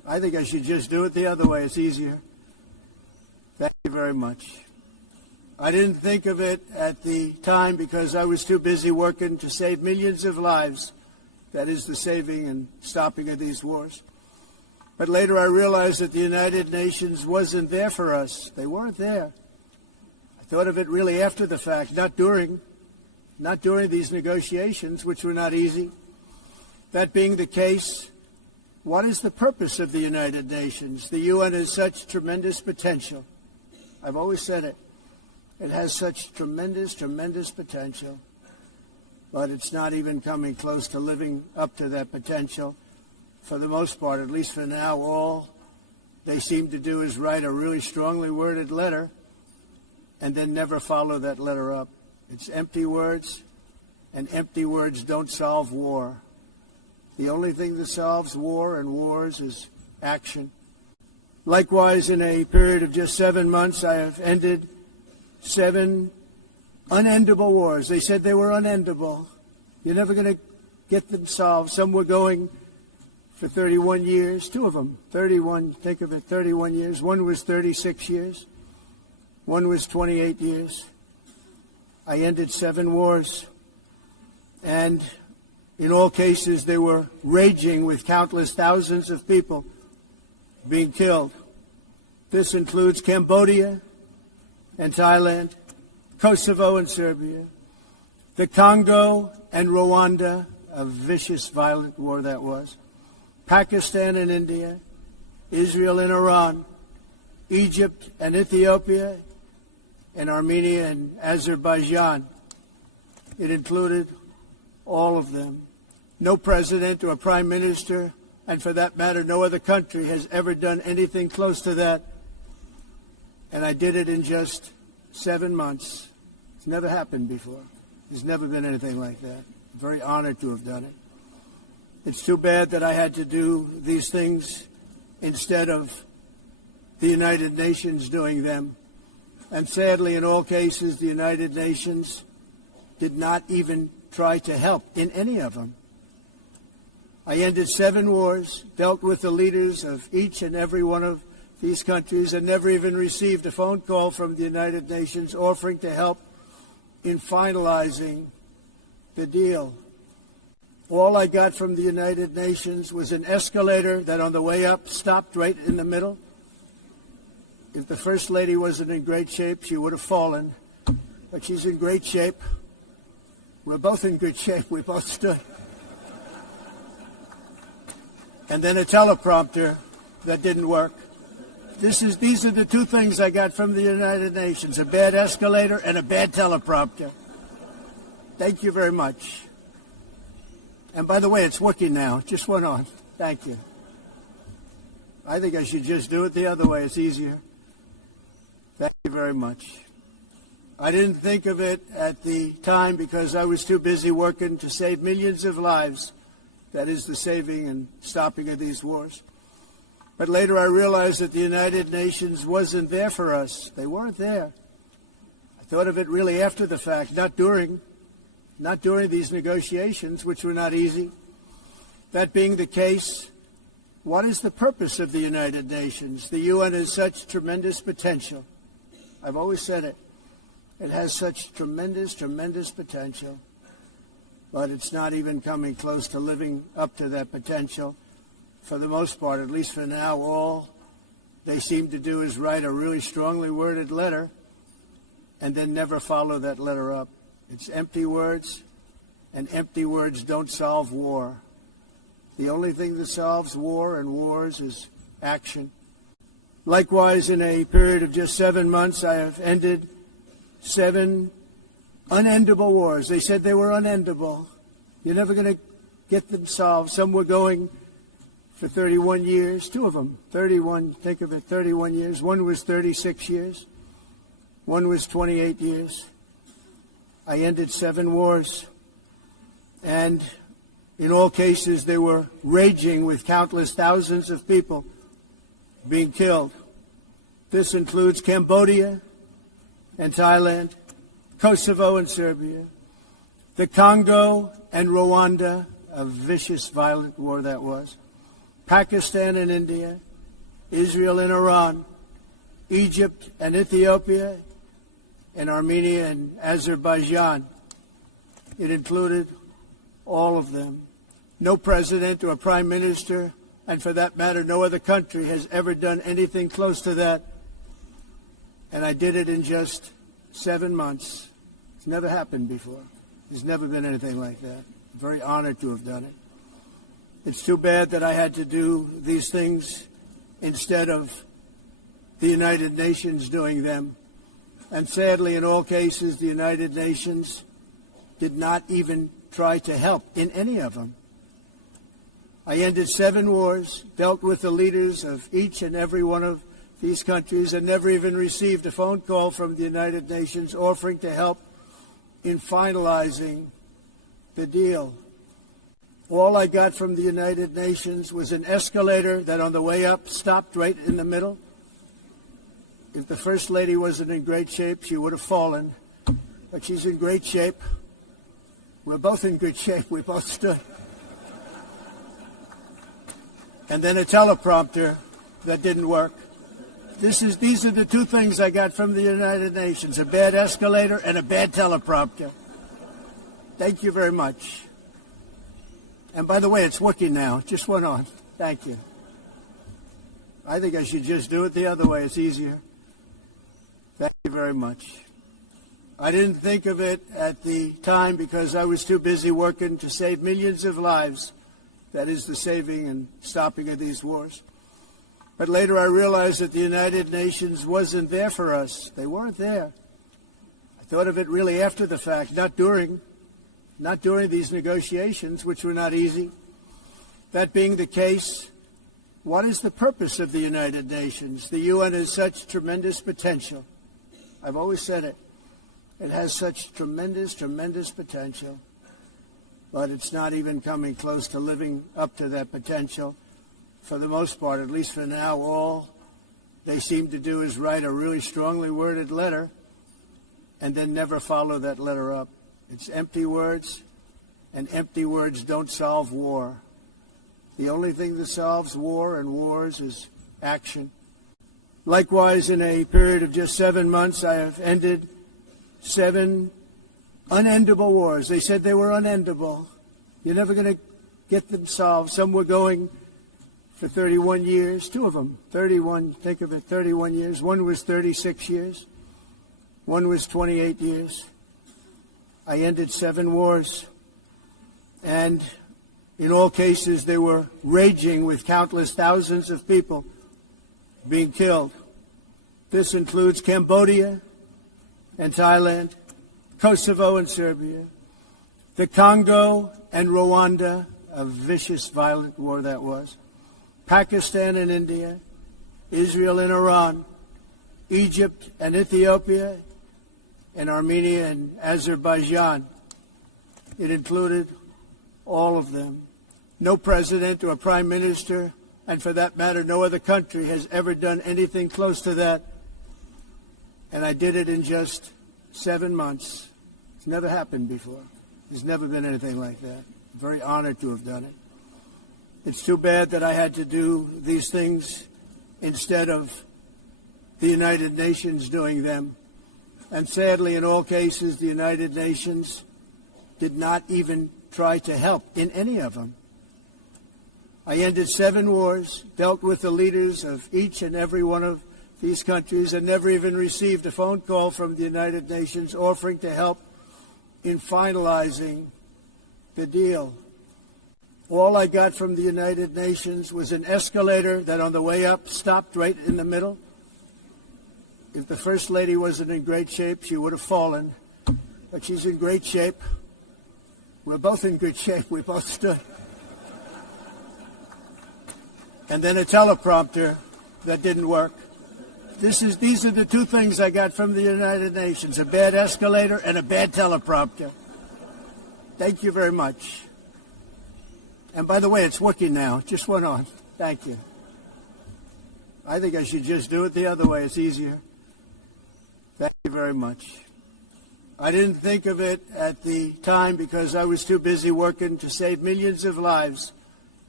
I think I should just do it the other way. It's easier. Thank you very much. I didn't think of it at the time because I was too busy working to save millions of lives. That is the saving and stopping of these wars. But later I realized that the United Nations wasn't there for us. They weren't there. I thought of it really after the fact, not during these negotiations, which were not easy. That being the case, what is the purpose of the United Nations? The UN has such tremendous potential. I've always said it. It has such tremendous, tremendous potential, but it's not even coming close to living up to that potential. For the most part, at least for now, all they seem to do is write a really strongly worded letter and then never follow that letter up. It's empty words, and empty words don't solve war. The only thing that solves war and wars is action. Likewise, in a period of just 7 months, I have ended 7 unendable wars. They said they were unendable. You're never going to get them solved. Some were going for 31 years, 2 of them, 31, think of it, 31 years. One was 36 years. One was 28 years. I ended 7 wars. And in all cases, they were raging with countless thousands of people being killed. This includes Cambodia and Thailand, Kosovo and Serbia, the Congo and Rwanda, a vicious, violent war that was, Pakistan and India, Israel and Iran, Egypt and Ethiopia, and Armenia and Azerbaijan. It included all of them. No president or prime minister, and for that matter, no other country has ever done anything close to that. And I did it in just 7 months. It's never happened before. There's never been anything like that. I'm very honored to have done it. It's too bad that I had to do these things instead of the United Nations doing them. And sadly, in all cases, the United Nations did not even try to help in any of them. I ended 7 wars, dealt with the leaders of each and every one of these countries, and never even received a phone call from the United Nations offering to help in finalizing the deal. All I got from the United Nations was an escalator that on the way up stopped right in the middle. If the First Lady wasn't in great shape, she would have fallen. But she's in great shape. We're both in good shape. We both stood. And then a teleprompter that didn't work. These are the 2 things I got from the United Nations, a bad escalator and a bad teleprompter. Thank you very much. And by the way, it's working now. It just went on. Thank you. I think I should just do it the other way. It's easier. Thank you very much. I didn't think of it at the time because I was too busy working to save millions of lives. That is the saving and stopping of these wars. But later I realized that the United Nations wasn't there for us. They weren't there. I thought of it really after the fact, not during these negotiations, which were not easy. That being the case, what is the purpose of the United Nations? The UN has such tremendous potential. I've always said it. It has such tremendous, tremendous potential, but it's not even coming close to living up to that potential. For the most part, at least for now, all they seem to do is write a really strongly worded letter and then never follow that letter up. It's empty words, and empty words don't solve war. The only thing that solves war and wars is action. Likewise, in a period of just 7 months, I have ended 7 unendable wars. They said they were unendable. You're never going to get them solved. Some were going for 31 years, 2 of them, 31, think of it, 31 years. One was 36 years. One was 28 years. I ended 7 wars. And in all cases, they were raging with countless thousands of people being killed. This includes Cambodia and Thailand, Kosovo and Serbia, the Congo and Rwanda, a vicious, violent war that was, Pakistan and India, Israel and Iran, Egypt and Ethiopia, and Armenia and Azerbaijan. It included all of them. No president or prime minister, and for that matter, no other country has ever done anything close to that. And I did it in just 7 months. It's never happened before. There's never been anything like that. I'm very honored to have done it. It's too bad that I had to do these things instead of the United Nations doing them. And sadly, in all cases, the United Nations did not even try to help in any of them. I ended 7 wars, dealt with the leaders of each and every one of these countries, and never even received a phone call from the United Nations offering to help in finalizing the deal. All I got from the United Nations was an escalator that on the way up stopped right in the middle. If the First Lady wasn't in great shape, she would have fallen. But she's in great shape. We're both in good shape. We both stood. And then a teleprompter that didn't work. These are the 2 things I got from the United Nations, a bad escalator and a bad teleprompter. Thank you very much. And by the way, it's working now. It just went on. Thank you. I think I should just do it the other way. It's easier. Thank you very much. I didn't think of it at the time because I was too busy working to save millions of lives. That is the saving and stopping of these wars. But later I realized that the United Nations wasn't there for us. They weren't there. I thought of it really after the fact, not during these negotiations, which were not easy. That being the case, what is the purpose of the United Nations? The UN has such tremendous potential. I've always said it. It has such tremendous, tremendous potential. But it's not even coming close to living up to that potential. For the most part, at least for now, all they seem to do is write a really strongly worded letter and then never follow that letter up. It's empty words, and empty words don't solve war. The only thing that solves war and wars is action. Likewise, in a period of just 7 months, I have ended 7 unendable wars. They said they were unendable. You're never going to get them solved. Some were going for 31 years, 2 of them, 31, think of it, 31 years. One was 36 years. One was 28 years. I ended 7 wars. And in all cases, they were raging with countless thousands of people being killed. This includes Cambodia and Thailand, Kosovo and Serbia, the Congo and Rwanda, a vicious, violent war that was, Pakistan and India, Israel and Iran, Egypt and Ethiopia, and Armenia and Azerbaijan. It included all of them. No president or prime minister, and for that matter, no other country has ever done anything close to that. And I did it in just 7 months. It's never happened before. There's never been anything like that. I'm very honored to have done it. It's too bad that I had to do these things instead of the United Nations doing them. And sadly, in all cases, the United Nations did not even try to help in any of them. I ended 7 wars, dealt with the leaders of each and every one of these countries, and never even received a phone call from the United Nations offering to help in finalizing the deal. All I got from the United Nations was an escalator that on the way up stopped right in the middle. If the First Lady wasn't in great shape, she would have fallen. But she's in great shape. We're both in good shape. We both stood. And then a teleprompter that didn't work. These are the 2 things I got from the United Nations, a bad escalator and a bad teleprompter. Thank you very much. And by the way, it's working now. It just went on. Thank you. I think I should just do it the other way. It's easier. Thank you very much. I didn't think of it at the time because I was too busy working to save millions of lives.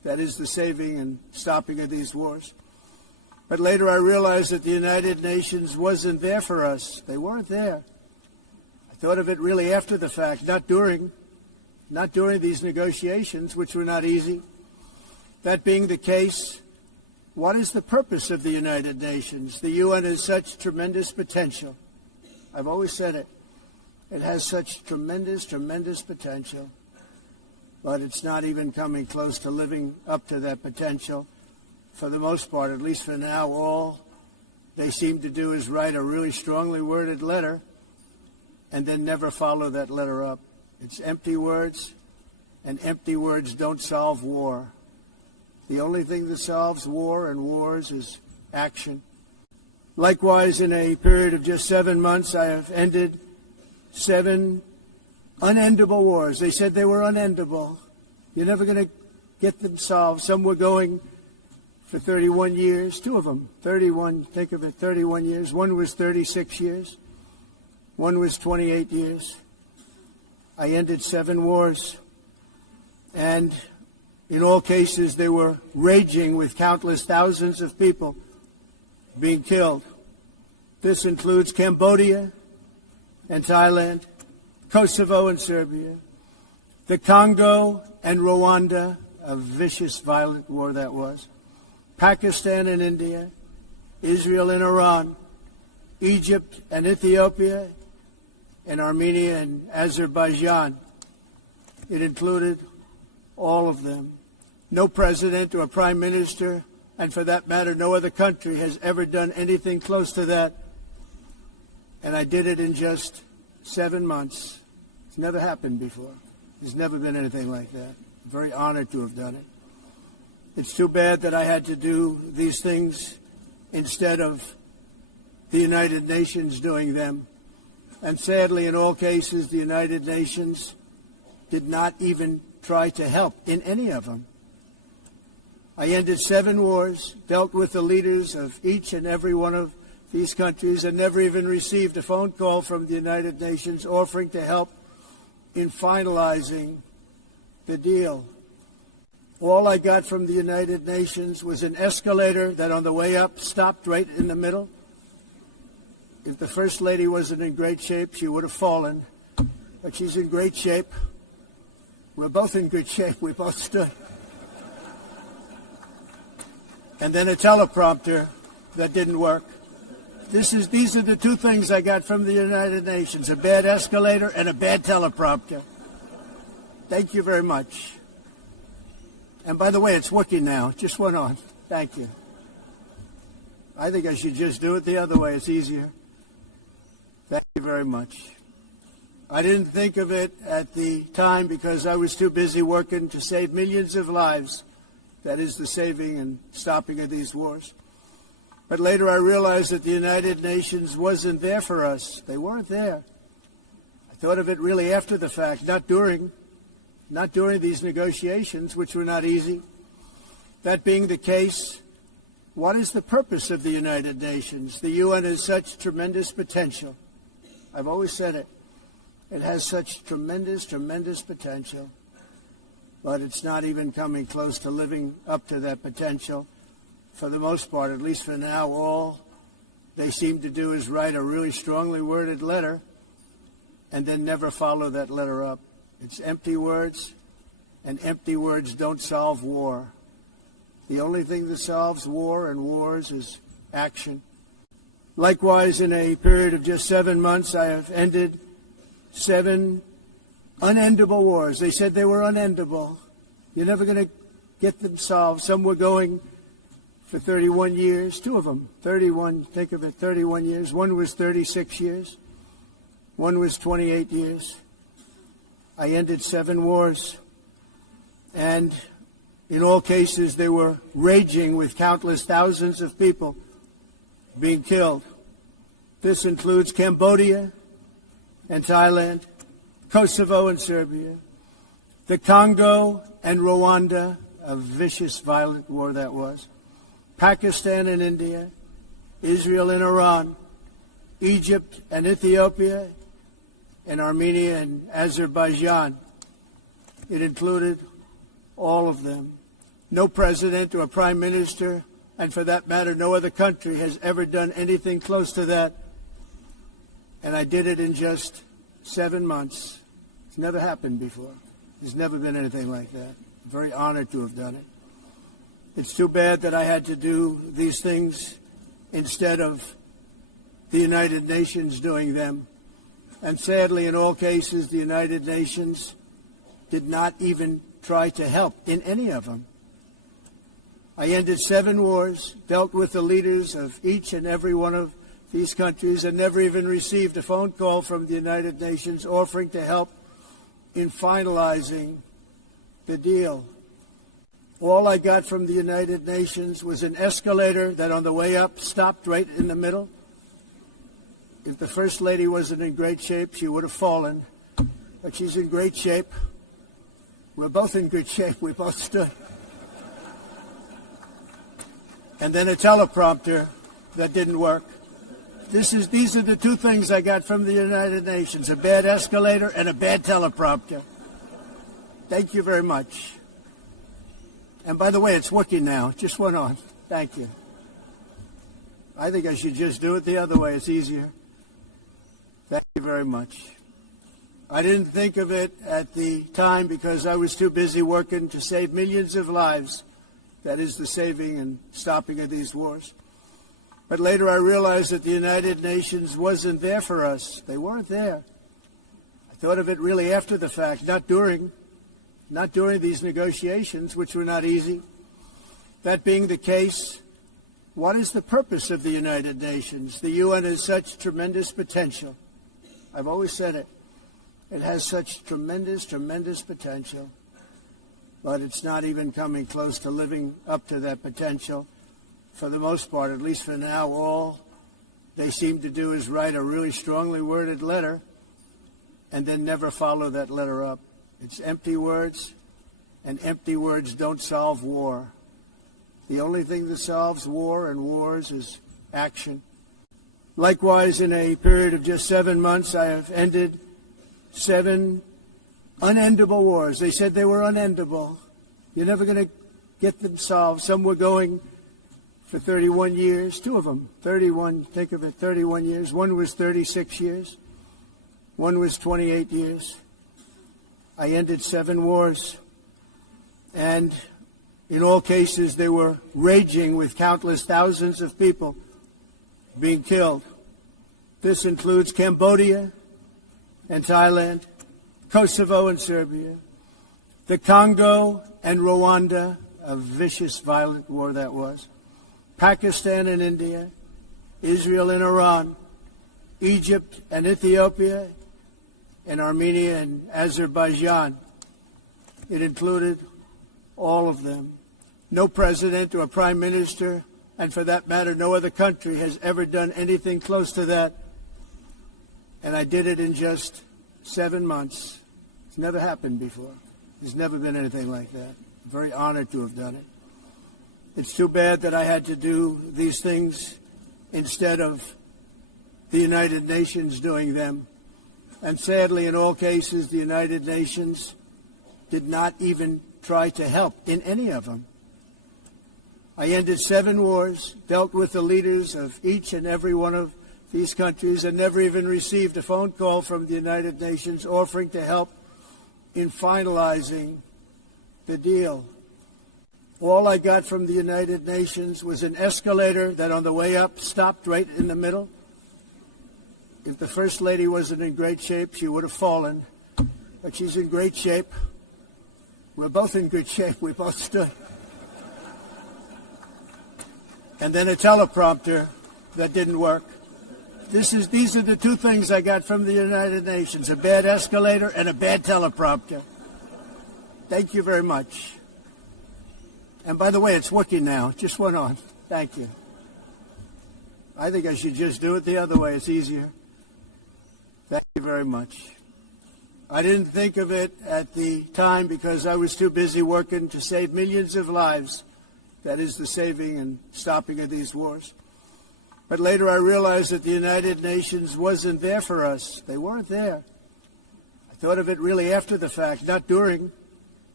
that is the saving and stopping of these wars. But later I realized that the United Nations wasn't there for us. They weren't there. I thought of it really after the fact, not during these negotiations, which were not easy. That being the case, what is the purpose of the United Nations? The UN has such tremendous potential. I've always said it. It has such tremendous, tremendous potential, but it's not even coming close to living up to that potential. For the most part, at least for now, all they seem to do is write a really strongly worded letter and then never follow that letter up. It's empty words, and empty words don't solve war. The only thing that solves war and wars is action. Likewise, in a period of just 7 months, I have ended 7 unendable wars. They said they were unendable. You're never going to get them solved. Some were going for 31 years, 2 of them, 31, think of it, 31 years. One was 36 years. One was 28 years. I ended 7 wars. And in all cases, they were raging with countless thousands of people being killed. This includes Cambodia and Thailand, Kosovo and Serbia, the Congo and Rwanda, a vicious, violent war that was, Pakistan and India, Israel and Iran, Egypt and Ethiopia, and Armenia and Azerbaijan. It included all of them. No president or prime minister, and for that matter, no other country has ever done anything close to that. And I did it in just 7 months. It's never happened before. There's never been anything like that. I'm very honored to have done it. It's too bad that I had to do these things instead of the United Nations doing them. And sadly, in all cases, the United Nations did not even try to help in any of them. I ended 7 wars, dealt with the leaders of each and every one of these countries, and never even received a phone call from the United Nations offering to help in finalizing the deal. All I got from the United Nations was an escalator that on the way up stopped right in the middle. If the First Lady wasn't in great shape, she would have fallen. But she's in great shape. We're both in good shape. We both stood. And then a teleprompter that didn't work. These are the 2 things I got from the United Nations, a bad escalator and a bad teleprompter. Thank you very much. And by the way, it's working now. It just went on. Thank you. I think I should just do it the other way. It's easier. Thank you very much. I didn't think of it at the time because I was too busy working to save millions of lives. That is the saving and stopping of these wars. But later I realized that the United Nations wasn't there for us. They weren't there. I thought of it really after the fact, not during these negotiations, which were not easy. That being the case, what is the purpose of the United Nations? The UN has such tremendous potential. I've always said it. It has such tremendous, tremendous potential, but it's not even coming close to living up to that potential. For the most part, at least for now, all they seem to do is write a really strongly worded letter and then never follow that letter up. It's empty words, and empty words don't solve war. The only thing that solves war and wars is action. Likewise, in a period of just 7 months, I have ended 7 unendable wars. They said they were unendable. You're never going to get them solved. Some were going for 31 years, 2 of them, 31, think of it, 31 years. One was 36 years. One was 28 years. I ended 7 wars. And in all cases, they were raging with countless thousands of people being killed. This includes Cambodia and Thailand, Kosovo and Serbia, the Congo and Rwanda, a vicious, violent war that was, Pakistan and India, Israel and Iran, Egypt and Ethiopia, and Armenia and Azerbaijan. It included all of them. No president or prime minister, and for that matter, no other country has ever done anything close to that. And I did it in just 7 months. It's never happened before. There's never been anything like that. I'm very honored to have done it. It's too bad that I had to do these things instead of the United Nations doing them. And sadly, in all cases, the United Nations did not even try to help in any of them. I ended 7 wars, dealt with the leaders of each and every one of these countries, and never even received a phone call from the United Nations offering to help in finalizing the deal. All I got from the United Nations was an escalator that on the way up stopped right in the middle. If the First Lady wasn't in great shape, she would have fallen. But she's in great shape. We're both in good shape. We both stood. And then a teleprompter that didn't work. These are the 2 things I got from the United Nations, a bad escalator and a bad teleprompter. Thank you very much. And by the way, it's working now. It just went on. Thank you. I think I should just do it the other way. It's easier. Thank you very much. I didn't think of it at the time because I was too busy working to save millions of lives. That is the saving and stopping of these wars. But later I realized that the United Nations wasn't there for us. They weren't there. I thought of it really after the fact, not during these negotiations, which were not easy. That being the case, what is the purpose of the United Nations? The UN has such tremendous potential. I've always said it. It has such tremendous, tremendous potential. But it's not even coming close to living up to that potential. For the most part, at least for now, all they seem to do is write a really strongly worded letter and then never follow that letter up. It's empty words, and empty words don't solve war. The only thing that solves war and wars is action. Likewise, in a period of just 7 months, I have ended 7 unendable wars. They said they were unendable. You're never going to get them solved. Some were going for 31 years, 2 of them, 31, think of it, 31 years. One was 36 years. One was 28 years. I ended 7 wars. And in all cases, they were raging with countless thousands of people being killed. This includes Cambodia and Thailand, Kosovo and Serbia, the Congo and Rwanda, a vicious, violent war that was, Pakistan and India, Israel and Iran, Egypt and Ethiopia, and Armenia and Azerbaijan. It included all of them. No president or prime minister, and for that matter, no other country has ever done anything close to that. And I did it in just 7 months. It's never happened before. There's never been anything like that. I'm very honored to have done it. It's too bad that I had to do these things instead of the United Nations doing them. And sadly, in all cases, the United Nations did not even try to help in any of them. I ended 7 wars, dealt with the leaders of each and every one of these countries, and never even received a phone call from the United Nations offering to help in finalizing the deal. All I got from the United Nations was an escalator that on the way up stopped right in the middle. If the First Lady wasn't in great shape, she would have fallen. But she's in great shape. We're both in good shape. We both stood. And then a teleprompter that didn't work. These are the 2 things I got from the United Nations, a bad escalator and a bad teleprompter. Thank you very much. And by the way, it's working now. It just went on. Thank you. I think I should just do it the other way. It's easier. Thank you very much. I didn't think of it at the time because I was too busy working to save millions of lives. That is the saving and stopping of these wars. But later I realized that the United Nations wasn't there for us. They weren't there. I thought of it really after the fact, not during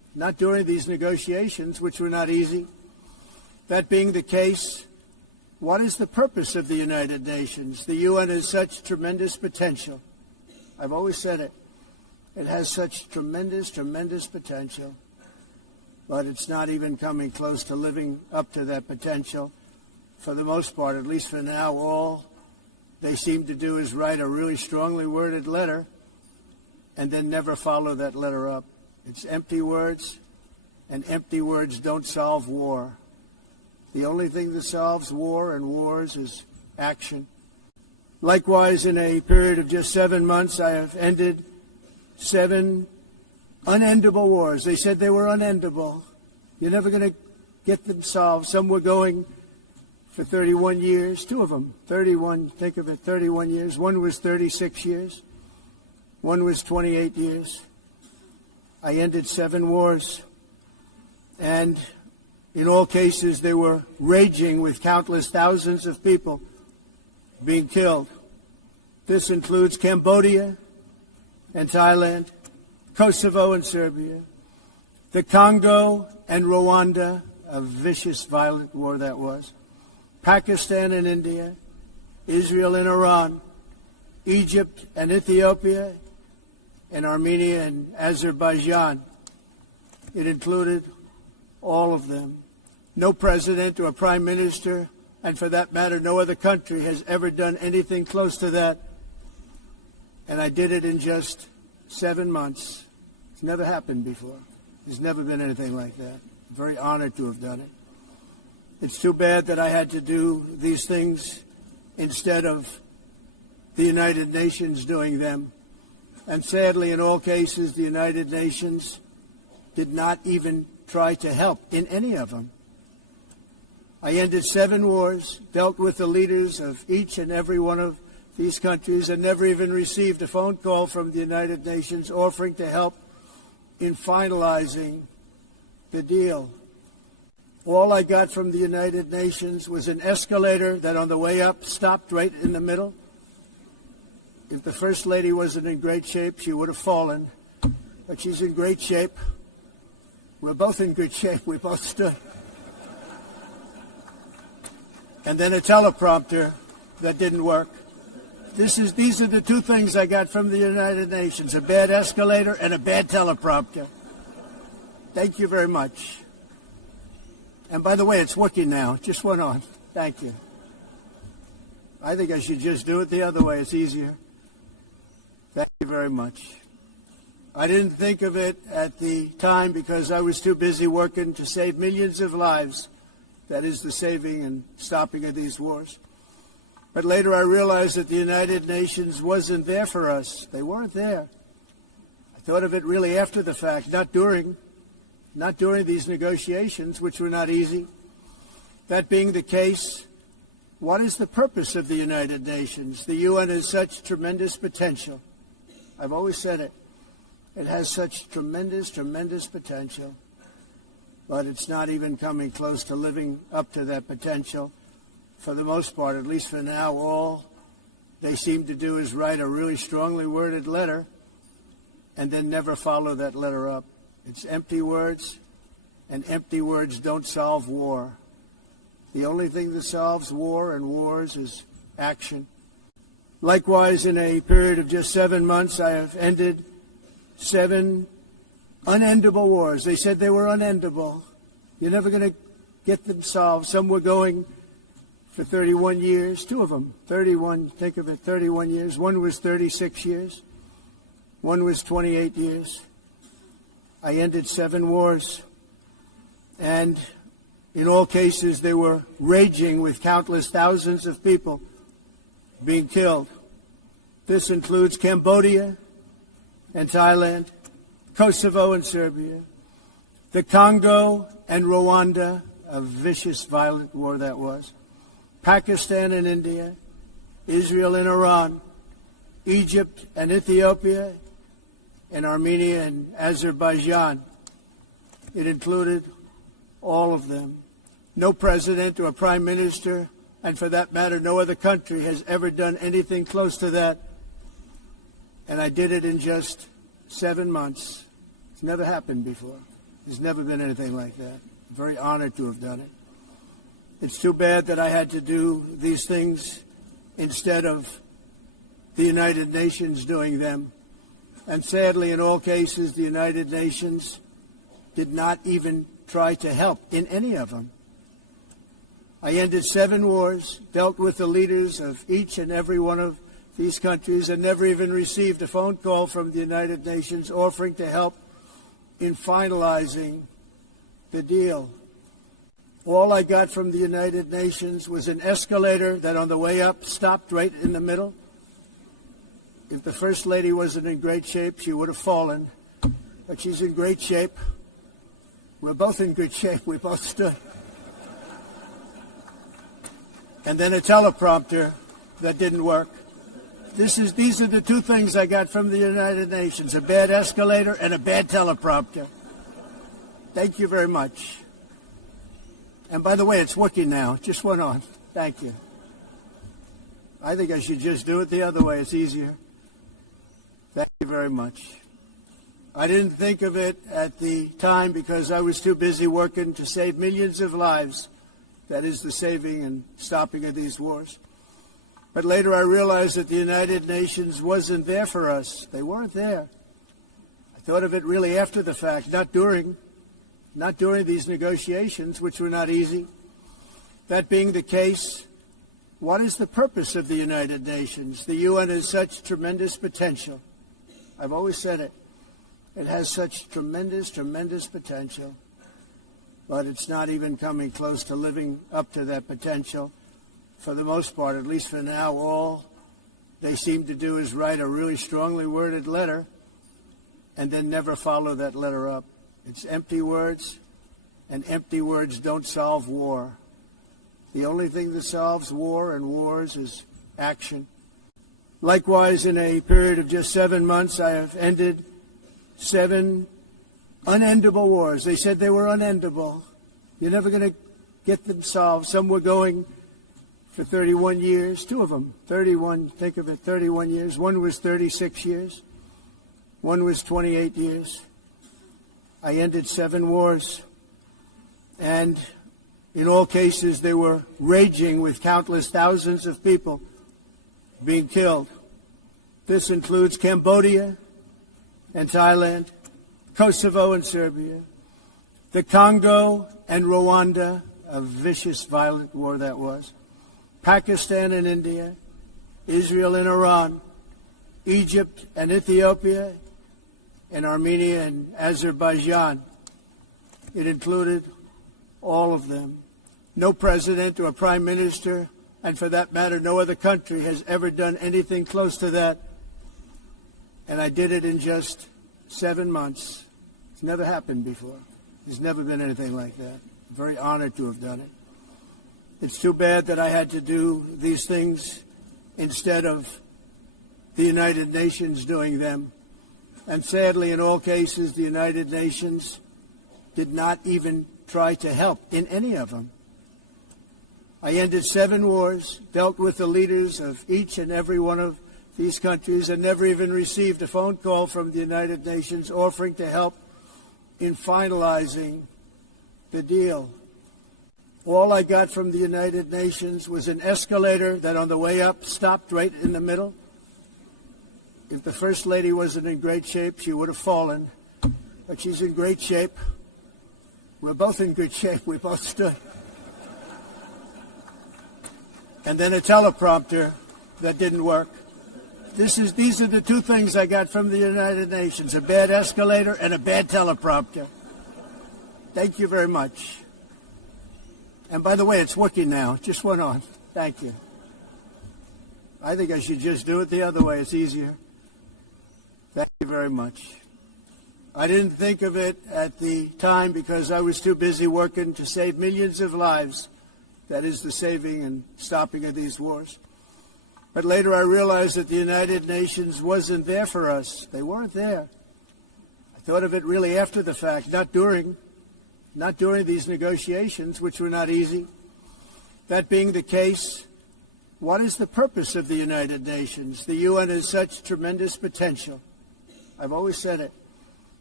not during these negotiations, which were not easy. That being the case, what is the purpose of the United Nations? The UN has such tremendous potential. I've always said it. It has such tremendous, tremendous potential, but it's not even coming close to living up to that potential. For the most part, at least for now, all they seem to do is write a really strongly worded letter and then never follow that letter up. It's empty words, and empty words don't solve war. The only thing that solves war and wars is action. Likewise, in a period of just 7 months, I have ended 7 unendable wars. They said they were unendable. You're never going to get them solved. Some were going for 31 years, 2 of them, 31, think of it, 31 years. One was 36 years. One was 28 years. I ended 7 wars. And in all cases, they were raging with countless thousands of people being killed. This includes Cambodia and Thailand, Kosovo and Serbia, the Congo and Rwanda, a vicious, violent war that was, Pakistan and India, Israel and Iran, Egypt and Ethiopia, and Armenia and Azerbaijan. It included all of them. No president or prime minister, and for that matter, no other country has ever done anything close to that. And I did it in just 7 months. It's never happened before. There's never been anything like that. I'm very honored to have done it. It's too bad that I had to do these things instead of the United Nations doing them. And sadly, in all cases, the United Nations did not even try to help in any of them. I ended 7 wars, dealt with the leaders of each and every one of these countries, and never even received a phone call from the United Nations offering to help in finalizing the deal. All I got from the United Nations was an escalator that on the way up stopped right in the middle. If the First Lady wasn't in great shape, she would have fallen. But she's in great shape. We're both in good shape. We both stood. And then a teleprompter that didn't work. These are the 2 things I got from the United Nations, a bad escalator and a bad teleprompter. Thank you very much. And by the way, it's working now. It just went on. Thank you. I think I should just do it the other way. It's easier. Thank you very much. I didn't think of it at the time because I was too busy working to save millions of lives. That is the saving and stopping of these wars. But later I realized that the United Nations wasn't there for us. They weren't there. I thought of it really after the fact, not during these negotiations, which were not easy. That being the case, what is the purpose of the United Nations? The UN has such tremendous potential. I've always said it. It has such tremendous, tremendous potential, but it's not even coming close to living up to that potential. For the most part, at least for now, all they seem to do is write a really strongly worded letter and then never follow that letter up. It's empty words, and empty words don't solve war. The only thing that solves war and wars is action. Likewise, in a period of just 7 months, I have ended 7 unendable wars. They said they were unendable. You're never going to get them solved. Some were going for 31 years, 2 of them, 31, think of it, 31 years. One was 36 years. One was 28 years. I ended 7 wars. And in all cases, they were raging with countless thousands of people being killed. This includes Cambodia and Thailand, Kosovo and Serbia, the Congo and Rwanda, a vicious, violent war that was, Pakistan and India, Israel and Iran, Egypt and Ethiopia, and Armenia and Azerbaijan. It included all of them. No president or prime minister, and for that matter, no other country has ever done anything close to that. And I did it in just 7 months. It's never happened before. There's never been anything like that. I'm very honored to have done it. It's too bad that I had to do these things instead of the United Nations doing them. And sadly, in all cases, the United Nations did not even try to help in any of them. I ended 7 wars, dealt with the leaders of each and every one of these countries, and never even received a phone call from the United Nations offering to help in finalizing the deal. All I got from the United Nations was an escalator that on the way up stopped right in the middle. If the First Lady wasn't in great shape, she would have fallen. But she's in great shape. We're both in good shape. We both stood. And then a teleprompter that didn't work. These are the 2 things I got from the United Nations, a bad escalator and a bad teleprompter. Thank you very much. And by the way, it's working now. It just went on. Thank you. I think I should just do it the other way. It's easier. Thank you very much. I didn't think of it at the time because I was too busy working to save millions of lives. That is the saving and stopping of these wars. But later I realized that the United Nations wasn't there for us. They weren't there. I thought of it really after the fact, not during these negotiations, which were not easy. That being the case, what is the purpose of the United Nations? The UN has such tremendous potential. I've always said it. It has such tremendous, tremendous potential. But it's not even coming close to living up to that potential. For the most part, at least for now, all they seem to do is write a really strongly worded letter and then never follow that letter up. It's empty words, and empty words don't solve war. The only thing that solves war and wars is action. Likewise, in a period of just 7 months, I have ended 7 unendable wars. They said they were unendable. You're never going to get them solved. Some were going for 31 years, 2 of them, 31, think of it, 31 years. One was 36 years. One was 28 years. I ended 7 wars. And in all cases, they were raging with countless thousands of people being killed. This includes Cambodia and Thailand, Kosovo and Serbia, the Congo and Rwanda, a vicious, violent war that was, Pakistan and India, Israel and Iran, Egypt and Ethiopia, and Armenia and Azerbaijan. It included all of them. No president or prime minister, and for that matter, no other country has ever done anything close to that. And I did it in just 7 months. It's never happened before. There's never been anything like that. I'm very honored to have done it. It's too bad that I had to do these things instead of the United Nations doing them. And sadly, in all cases, the United Nations did not even try to help in any of them. I ended 7 wars, dealt with the leaders of each and every one of these countries, and never even received a phone call from the United Nations offering to help in finalizing the deal. All I got from the United Nations was an escalator that on the way up stopped right in the middle. If the First Lady wasn't in great shape, she would have fallen. But she's in great shape. We're both in good shape. We both stood. And then a teleprompter that didn't work. These are the 2 things I got from the United Nations, a bad escalator and a bad teleprompter. Thank you very much. And by the way, it's working now. It just went on. Thank you. I think I should just do it the other way. It's easier. Thank you very much. I didn't think of it at the time because I was too busy working to save millions of lives. That is the saving and stopping of these wars. But later I realized that the United Nations wasn't there for us. They weren't there. I thought of it really after the fact, not during these negotiations, which were not easy. That being the case, what is the purpose of the United Nations? The UN has such tremendous potential. I've always said it.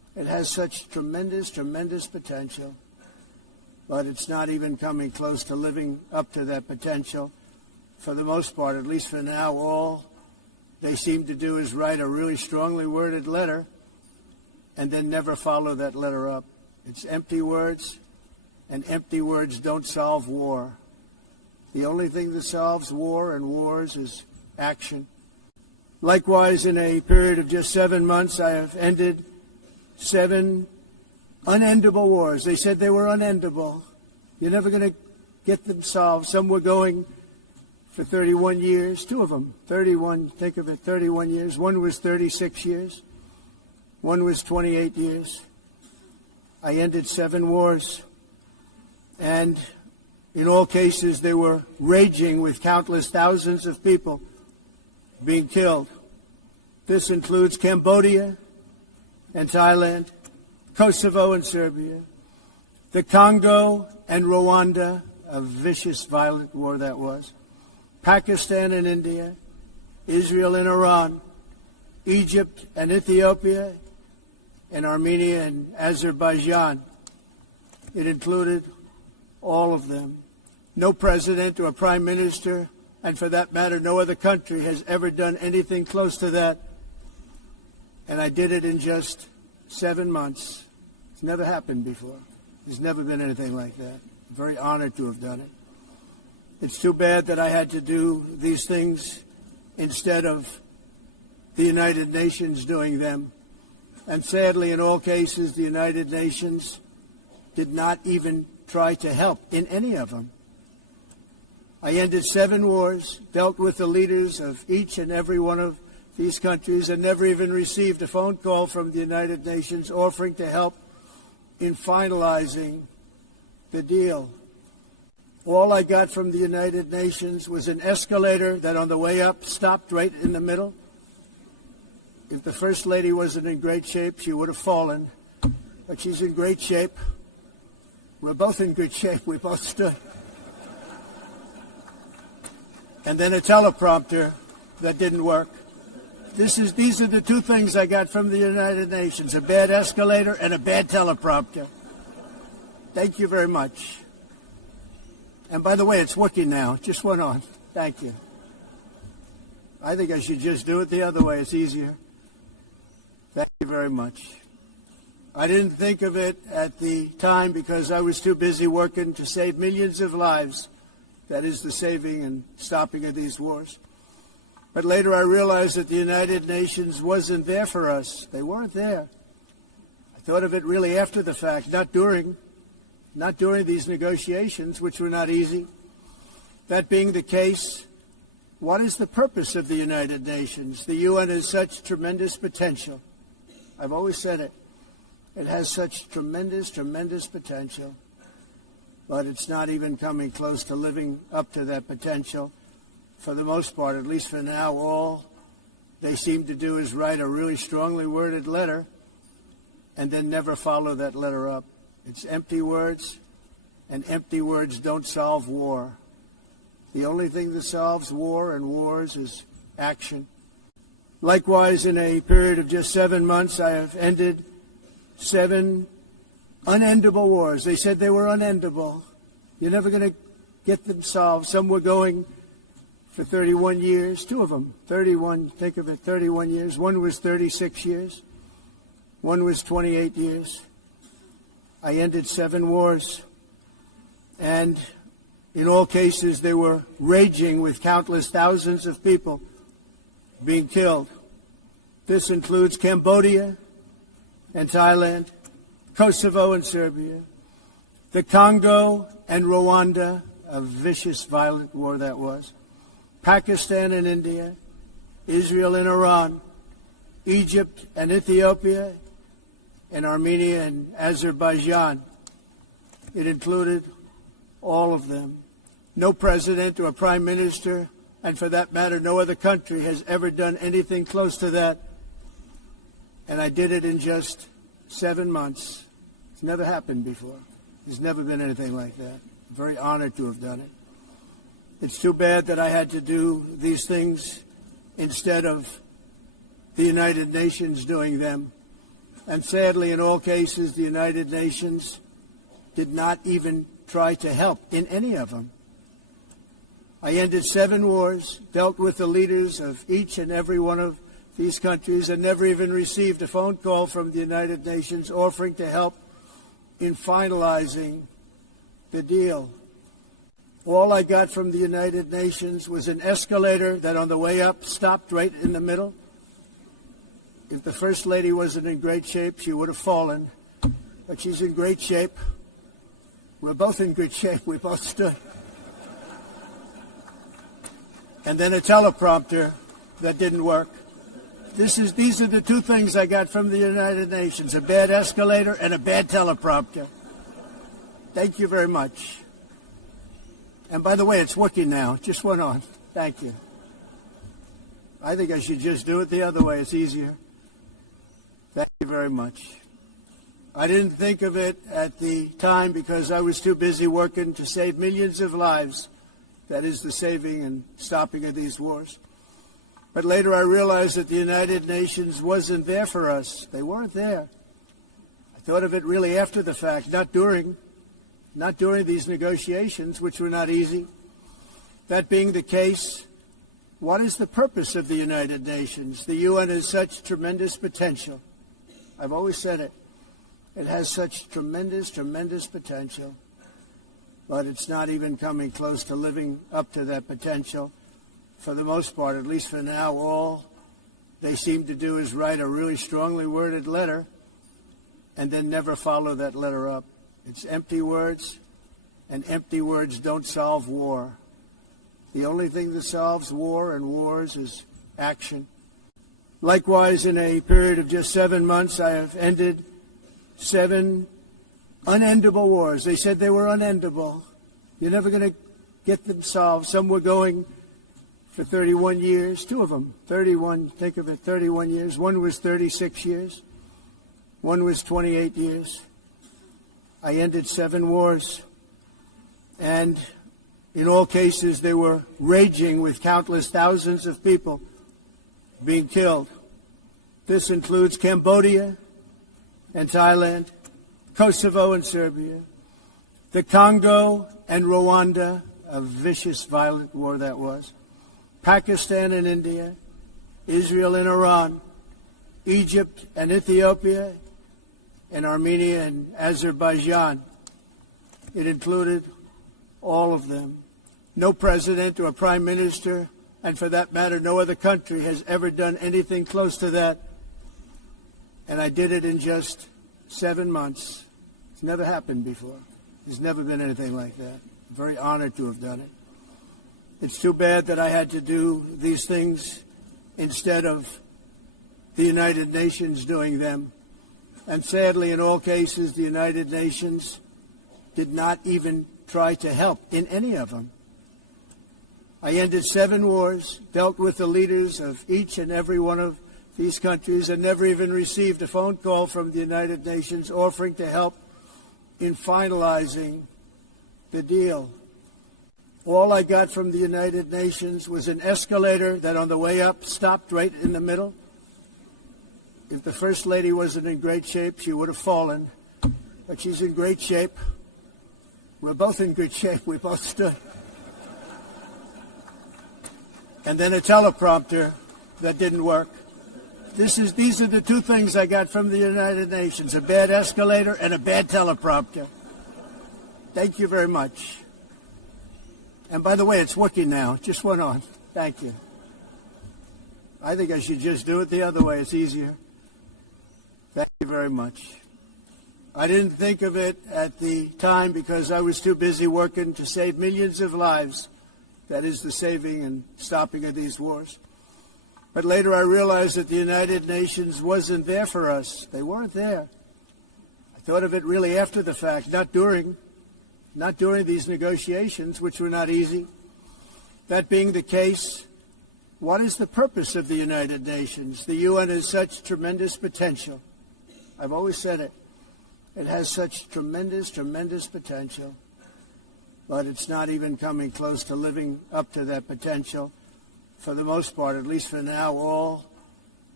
It has such tremendous, tremendous potential, but it's not even coming close to living up to that potential. For the most part, at least for now, all they seem to do is write a really strongly worded letter and then never follow that letter up. It's empty words, and empty words don't solve war. The only thing that solves war and wars is action. Likewise, in a period of just 7 months, I have ended 7 unendable wars. They said they were unendable. You're never going to get them solved. Some were going for 31 years, 2 of them, 31, think of it, 31 years. One was 36 years. One was 28 years. I ended 7 wars. And in all cases, they were raging with countless thousands of people being killed. This includes Cambodia and Thailand, Kosovo and Serbia, the Congo and Rwanda, a vicious, violent war that was, Pakistan and India, Israel and Iran, Egypt and Ethiopia, and Armenia and Azerbaijan. It included all of them. No president or prime minister, and for that matter, no other country has ever done anything close to that. And I did it in just 7 months. It's never happened before. There's never been anything like that. I'm very honored to have done it. It's too bad that I had to do these things instead of the United Nations doing them. And sadly, in all cases, the United Nations did not even try to help in any of them. I ended 7 wars, dealt with the leaders of each and every one of these countries, and never even received a phone call from the United Nations offering to help in finalizing the deal. All I got from the United Nations was an escalator that on the way up stopped right in the middle. If the First Lady wasn't in great shape, she would have fallen. But she's in great shape. We're both in good shape. We both stood. And then a teleprompter that didn't work. These are the 2 things I got from the United Nations, a bad escalator and a bad teleprompter. Thank you very much. And by the way, it's working now. It just went on. Thank you. I think I should just do it the other way. It's easier. Thank you very much. I didn't think of it at the time because I was too busy working to save millions of lives. That is the saving and stopping of these wars. But later I realized that the United Nations wasn't there for us. They weren't there. I thought of it really after the fact, not during these negotiations, which were not easy. That being the case, what is the purpose of the United Nations? The UN has such tremendous potential. I've always said it. It has such tremendous, tremendous potential, but it's not even coming close to living up to that potential. For the most part, at least for now, all they seem to do is write a really strongly worded letter and then never follow that letter up. It's empty words, and empty words don't solve war. The only thing that solves war and wars is action. Likewise, in a period of just 7 months, I have ended 7 unendable wars. They said they were unendable. You're never going to get them solved. Some were going for 31 years, 2 of them, 31, think of it, 31 years. One was 36 years. One was 28 years. I ended 7 wars. And in all cases, they were raging with countless thousands of people being killed. This includes Cambodia and Thailand, Kosovo and Serbia, the Congo and Rwanda, a vicious, violent war that was, Pakistan and India, Israel and Iran, Egypt and Ethiopia, and Armenia and Azerbaijan. It included all of them. No president or prime minister, and for that matter, no other country has ever done anything close to that. And I did it in just 7 months. It's never happened before. There's never been anything like that. I'm very honored to have done it. It's too bad that I had to do these things instead of the United Nations doing them. And sadly, in all cases, the United Nations did not even try to help in any of them. I ended 7 wars, dealt with the leaders of each and every one of these countries, and never even received a phone call from the United Nations offering to help in finalizing the deal. All I got from the United Nations was an escalator that on the way up stopped right in the middle. If the First Lady wasn't in great shape, she would have fallen. But she's in great shape. We're both in good shape. We both stood. And then a teleprompter that didn't work. These are the 2 things I got from the United Nations, a bad escalator and a bad teleprompter. Thank you very much. And by the way, it's working now. It just went on. Thank you. I think I should just do it the other way. It's easier. Thank you very much. I didn't think of it at the time because I was too busy working to save millions of lives. That is the saving and stopping of these wars. But later I realized that the United Nations wasn't there for us. They weren't there. I thought of it really after the fact, not during these negotiations, which were not easy. That being the case, what is the purpose of the United Nations? The UN has such tremendous potential. I've always said it. It has such tremendous, tremendous potential. But it's not even coming close to living up to that potential. For the most part, at least for now, all they seem to do is write a really strongly worded letter and then never follow that letter up. It's empty words, and empty words don't solve war. The only thing that solves war and wars is action. Likewise, in a period of just 7 months, I have ended 7 unendable wars. They said they were unendable. You're never going to get them solved. Some were going for 31 years, 2 of them, 31, think of it, 31 years. One was 36 years. One was 28 years. I ended 7 wars. And in all cases, they were raging with countless thousands of people being killed. This includes Cambodia and Thailand, Kosovo and Serbia, the Congo and Rwanda, a vicious, violent war that was, Pakistan and India, Israel and Iran, Egypt and Ethiopia, and Armenia and Azerbaijan. It included all of them. No president or prime minister, and for that matter, no other country has ever done anything close to that. And I did it in just 7 months. It's never happened before. There's never been anything like that. I'm very honored to have done it. It's too bad that I had to do these things instead of the United Nations doing them. And sadly, in all cases, the United Nations did not even try to help in any of them. I ended 7 wars, dealt with the leaders of each and every one of these countries, and never even received a phone call from the United Nations offering to help in finalizing the deal. All I got from the United Nations was an escalator that on the way up stopped right in the middle. If the First Lady wasn't in great shape, she would have fallen. But she's in great shape. We're both in good shape. We both stood. And then a teleprompter that didn't work. These are the 2 things I got from the United Nations, a bad escalator and a bad teleprompter. Thank you very much. And by the way, it's working now. It just went on. Thank you. I think I should just do it the other way. It's easier. Thank you very much. I didn't think of it at the time because I was too busy working to save millions of lives. That is the saving and stopping of these wars. But later I realized that the United Nations wasn't there for us. They weren't there. I thought of it really after the fact, not during these negotiations, which were not easy. That being the case, what is the purpose of the United Nations? The UN has such tremendous potential. I've always said it. It has such tremendous, tremendous potential. But it's not even coming close to living up to that potential. For the most part, at least for now, all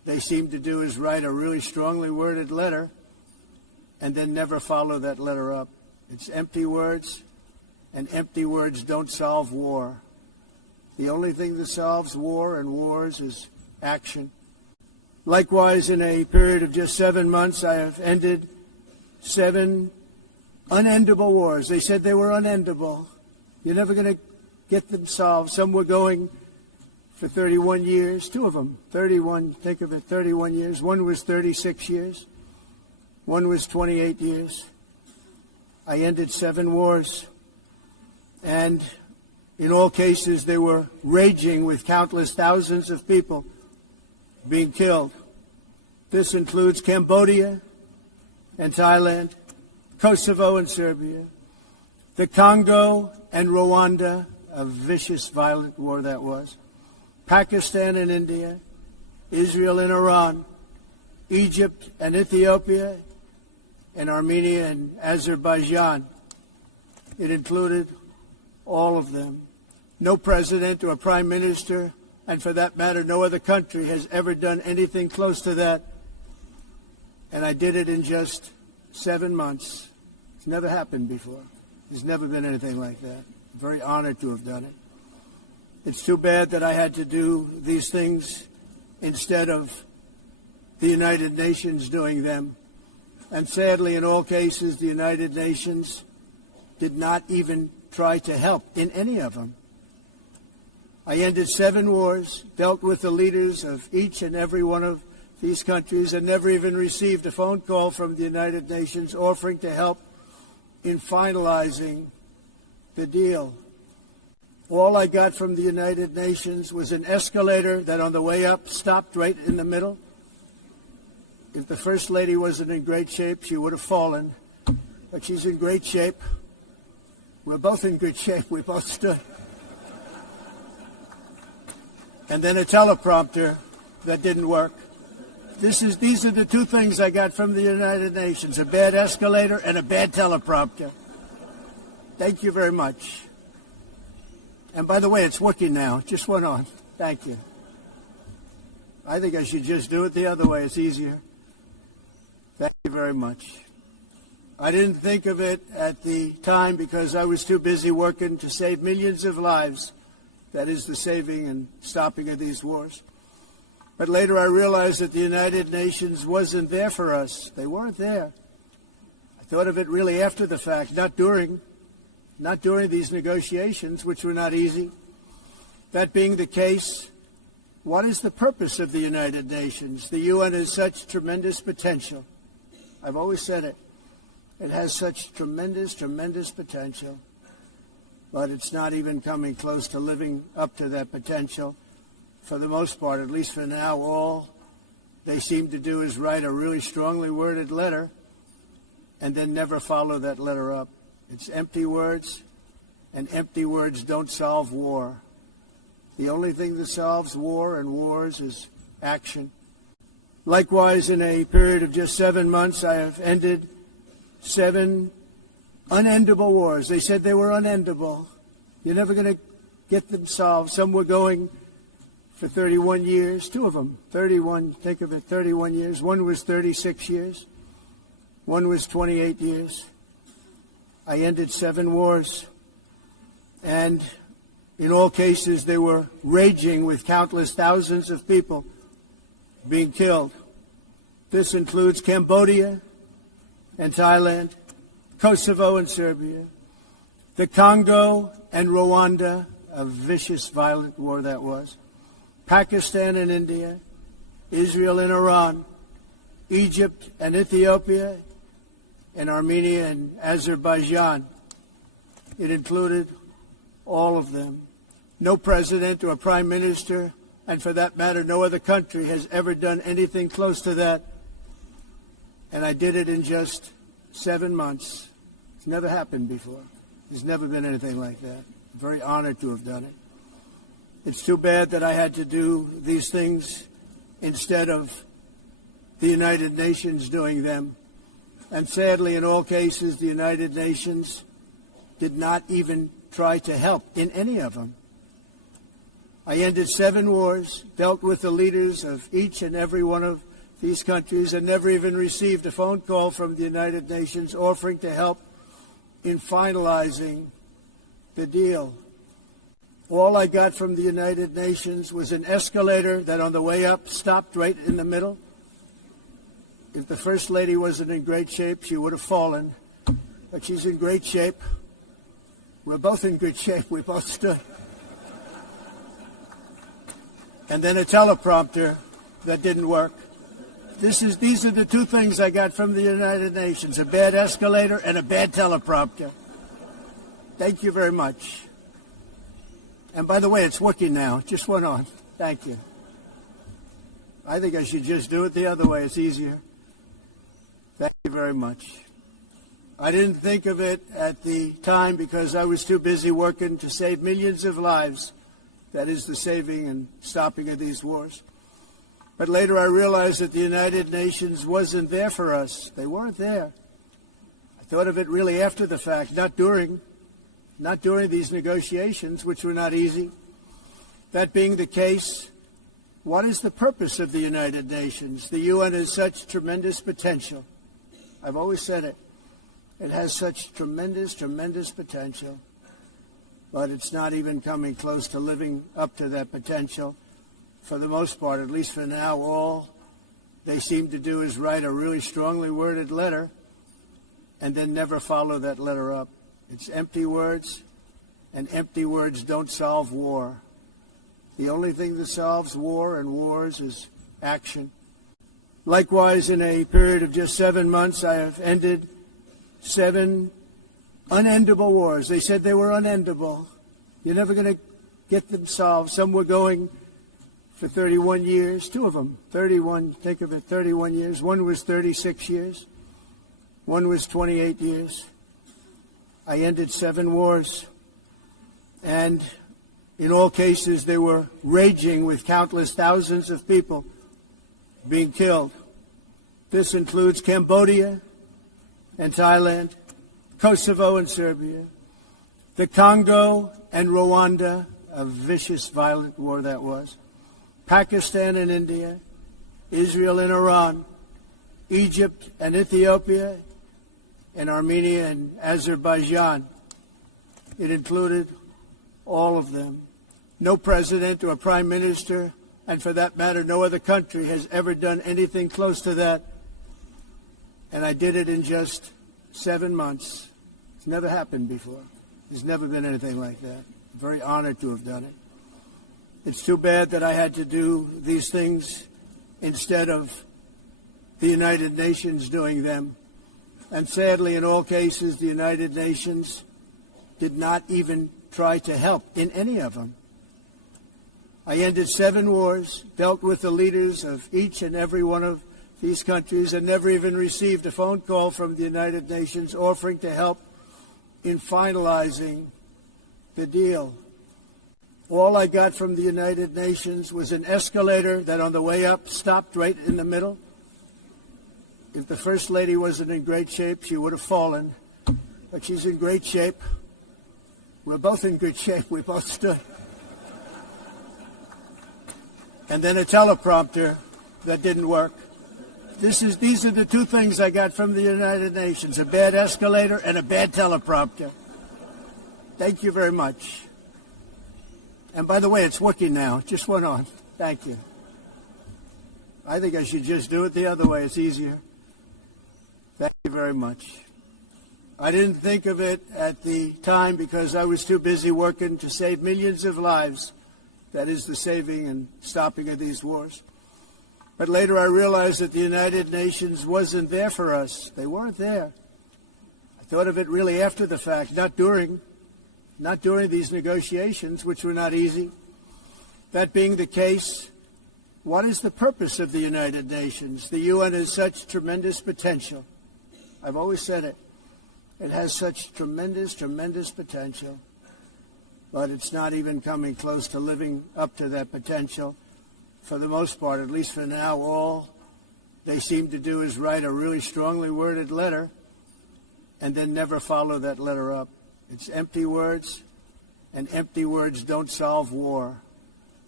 they seem to do is write a really strongly worded letter and then never follow that letter up. It's empty words, and empty words don't solve war. The only thing that solves war and wars is action. Likewise, in a period of just 7 months, I have ended 7 unendable wars. They said they were unendable. You're never going to get them solved. Some were going for 31 years, 2 of them, 31, think of it, 31 years. One was 36 years. One was 28 years. I ended 7 wars. And in all cases, they were raging with countless thousands of people being killed. This includes Cambodia and Thailand, Kosovo and Serbia, the Congo and Rwanda, a vicious, violent war that was, Pakistan and India, Israel and Iran, Egypt and Ethiopia, and Armenia and Azerbaijan. It included all of them. No president or prime minister, and for that matter, no other country has ever done anything close to that. And I did it in just 7 months. It's never happened before. There's never been anything like that. I'm very honored to have done it. It's too bad that I had to do these things instead of the United Nations doing them. And sadly, in all cases, the United Nations did not even try to help in any of them. I ended 7 wars, dealt with the leaders of each and every one of these countries, and never even received a phone call from the United Nations offering to help in finalizing the deal. All I got from the United Nations was an escalator that on the way up stopped right in the middle. If the First Lady wasn't in great shape, she would have fallen. But she's in great shape. We're both in good shape. We both stood. And then a teleprompter that didn't work. These are the 2 things I got from the United Nations, a bad escalator and a bad teleprompter. Thank you very much. And by the way, it's working now. It just went on. Thank you. I think I should just do it the other way. It's easier. Thank you very much. I didn't think of it at the time because I was too busy working to save millions of lives. That is the saving and stopping of these wars. But later I realized that the United Nations wasn't there for us. They weren't there. I thought of it really after the fact, not during these negotiations, which were not easy. That being the case, what is the purpose of the United Nations? The UN has such tremendous potential. I've always said it. It has such tremendous, tremendous potential. But it's not even coming close to living up to that potential. For the most part, at least for now, all they seem to do is write a really strongly worded letter and then never follow that letter up. It's empty words, and empty words don't solve war. The only thing that solves war and wars is action. Likewise, in a period of just 7 months, I have ended 7 unendable wars. They said they were unendable. You're never going to get them solved. Some were going for 31 years, 2 of them, 31, think of it, 31 years. One was 36 years. One was 28 years. I ended 7 wars. And in all cases, they were raging with countless thousands of people being killed. This includes Cambodia and Thailand, Kosovo and Serbia, the Congo and Rwanda, a vicious, violent war that was, Pakistan and India, Israel and Iran, Egypt and Ethiopia, and Armenia and Azerbaijan. It included all of them. No president or prime minister, and for that matter, no other country has ever done anything close to that. And I did it in just 7 months. It's never happened before. There's never been anything like that. I'm very honored to have done it. It's too bad that I had to do these things instead of the United Nations doing them. And sadly, in all cases, the United Nations did not even try to help in any of them. I ended 7 wars, dealt with the leaders of each and every one of these countries, and never even received a phone call from the United Nations offering to help in finalizing the deal. All I got from the United Nations was an escalator that on the way up stopped right in the middle. If the First Lady wasn't in great shape, she would have fallen. But she's in great shape. We're both in good shape. We both stood. And then a teleprompter that didn't work. These are the 2 things I got from the United Nations, a bad escalator and a bad teleprompter. Thank you very much. And by the way, it's working now. It just went on. Thank you. I think I should just do it the other way. It's easier. Thank you very much. I didn't think of it at the time because I was too busy working to save millions of lives. That is the saving and stopping of these wars. But later I realized that the United Nations wasn't there for us. They weren't there. I thought of it really after the fact, not during these negotiations, which were not easy. That being the case, what is the purpose of the United Nations? The UN has such tremendous potential. I've always said it. It has such tremendous, tremendous potential. But it's not even coming close to living up to that potential. For the most part, at least for now, all they seem to do is write a really strongly worded letter and then never follow that letter up. It's empty words, and empty words don't solve war. The only thing that solves war and wars is action. Likewise, in a period of just 7 months, I have ended 7 unendable wars. They said they were unendable. You're never going to get them solved. Some were going for 31 years, 2 of them, 31, think of it, 31 years. One was 36 years. One was 28 years. I ended 7 wars. And in all cases, they were raging with countless thousands of people being killed. This includes Cambodia and Thailand, Kosovo and Serbia, the Congo and Rwanda, a vicious, violent war that was, Pakistan and India, Israel and Iran, Egypt and Ethiopia, and Armenia and Azerbaijan. It included all of them. No president or prime minister, and for that matter, no other country has ever done anything close to that. And I did it in just 7 months. It's never happened before. There's never been anything like that. I'm very honored to have done it. It's too bad that I had to do these things instead of the United Nations doing them. And sadly, in all cases, the United Nations did not even try to help in any of them. I ended 7 wars, dealt with the leaders of each and every one of these countries, and never even received a phone call from the United Nations offering to help in finalizing the deal. All I got from the United Nations was an escalator that on the way up stopped right in the middle. If the First Lady wasn't in great shape, she would have fallen. But she's in great shape. We're both in good shape. We both stood. And then a teleprompter that didn't work. These are the 2 things I got from the United Nations, a bad escalator and a bad teleprompter. Thank you very much. And by the way, it's working now. It just went on. Thank you. I think I should just do it the other way. It's easier. Thank you very much. I didn't think of it at the time because I was too busy working to save millions of lives. That is the saving and stopping of these wars. But later I realized that the United Nations wasn't there for us. They weren't there. I thought of it really after the fact, not during these negotiations, which were not easy. That being the case, what is the purpose of the United Nations? The UN has such tremendous potential. I've always said it. It has such tremendous, tremendous potential. But it's not even coming close to living up to that potential. For the most part, at least for now, all they seem to do is write a really strongly worded letter and then never follow that letter up. It's empty words, and empty words don't solve war.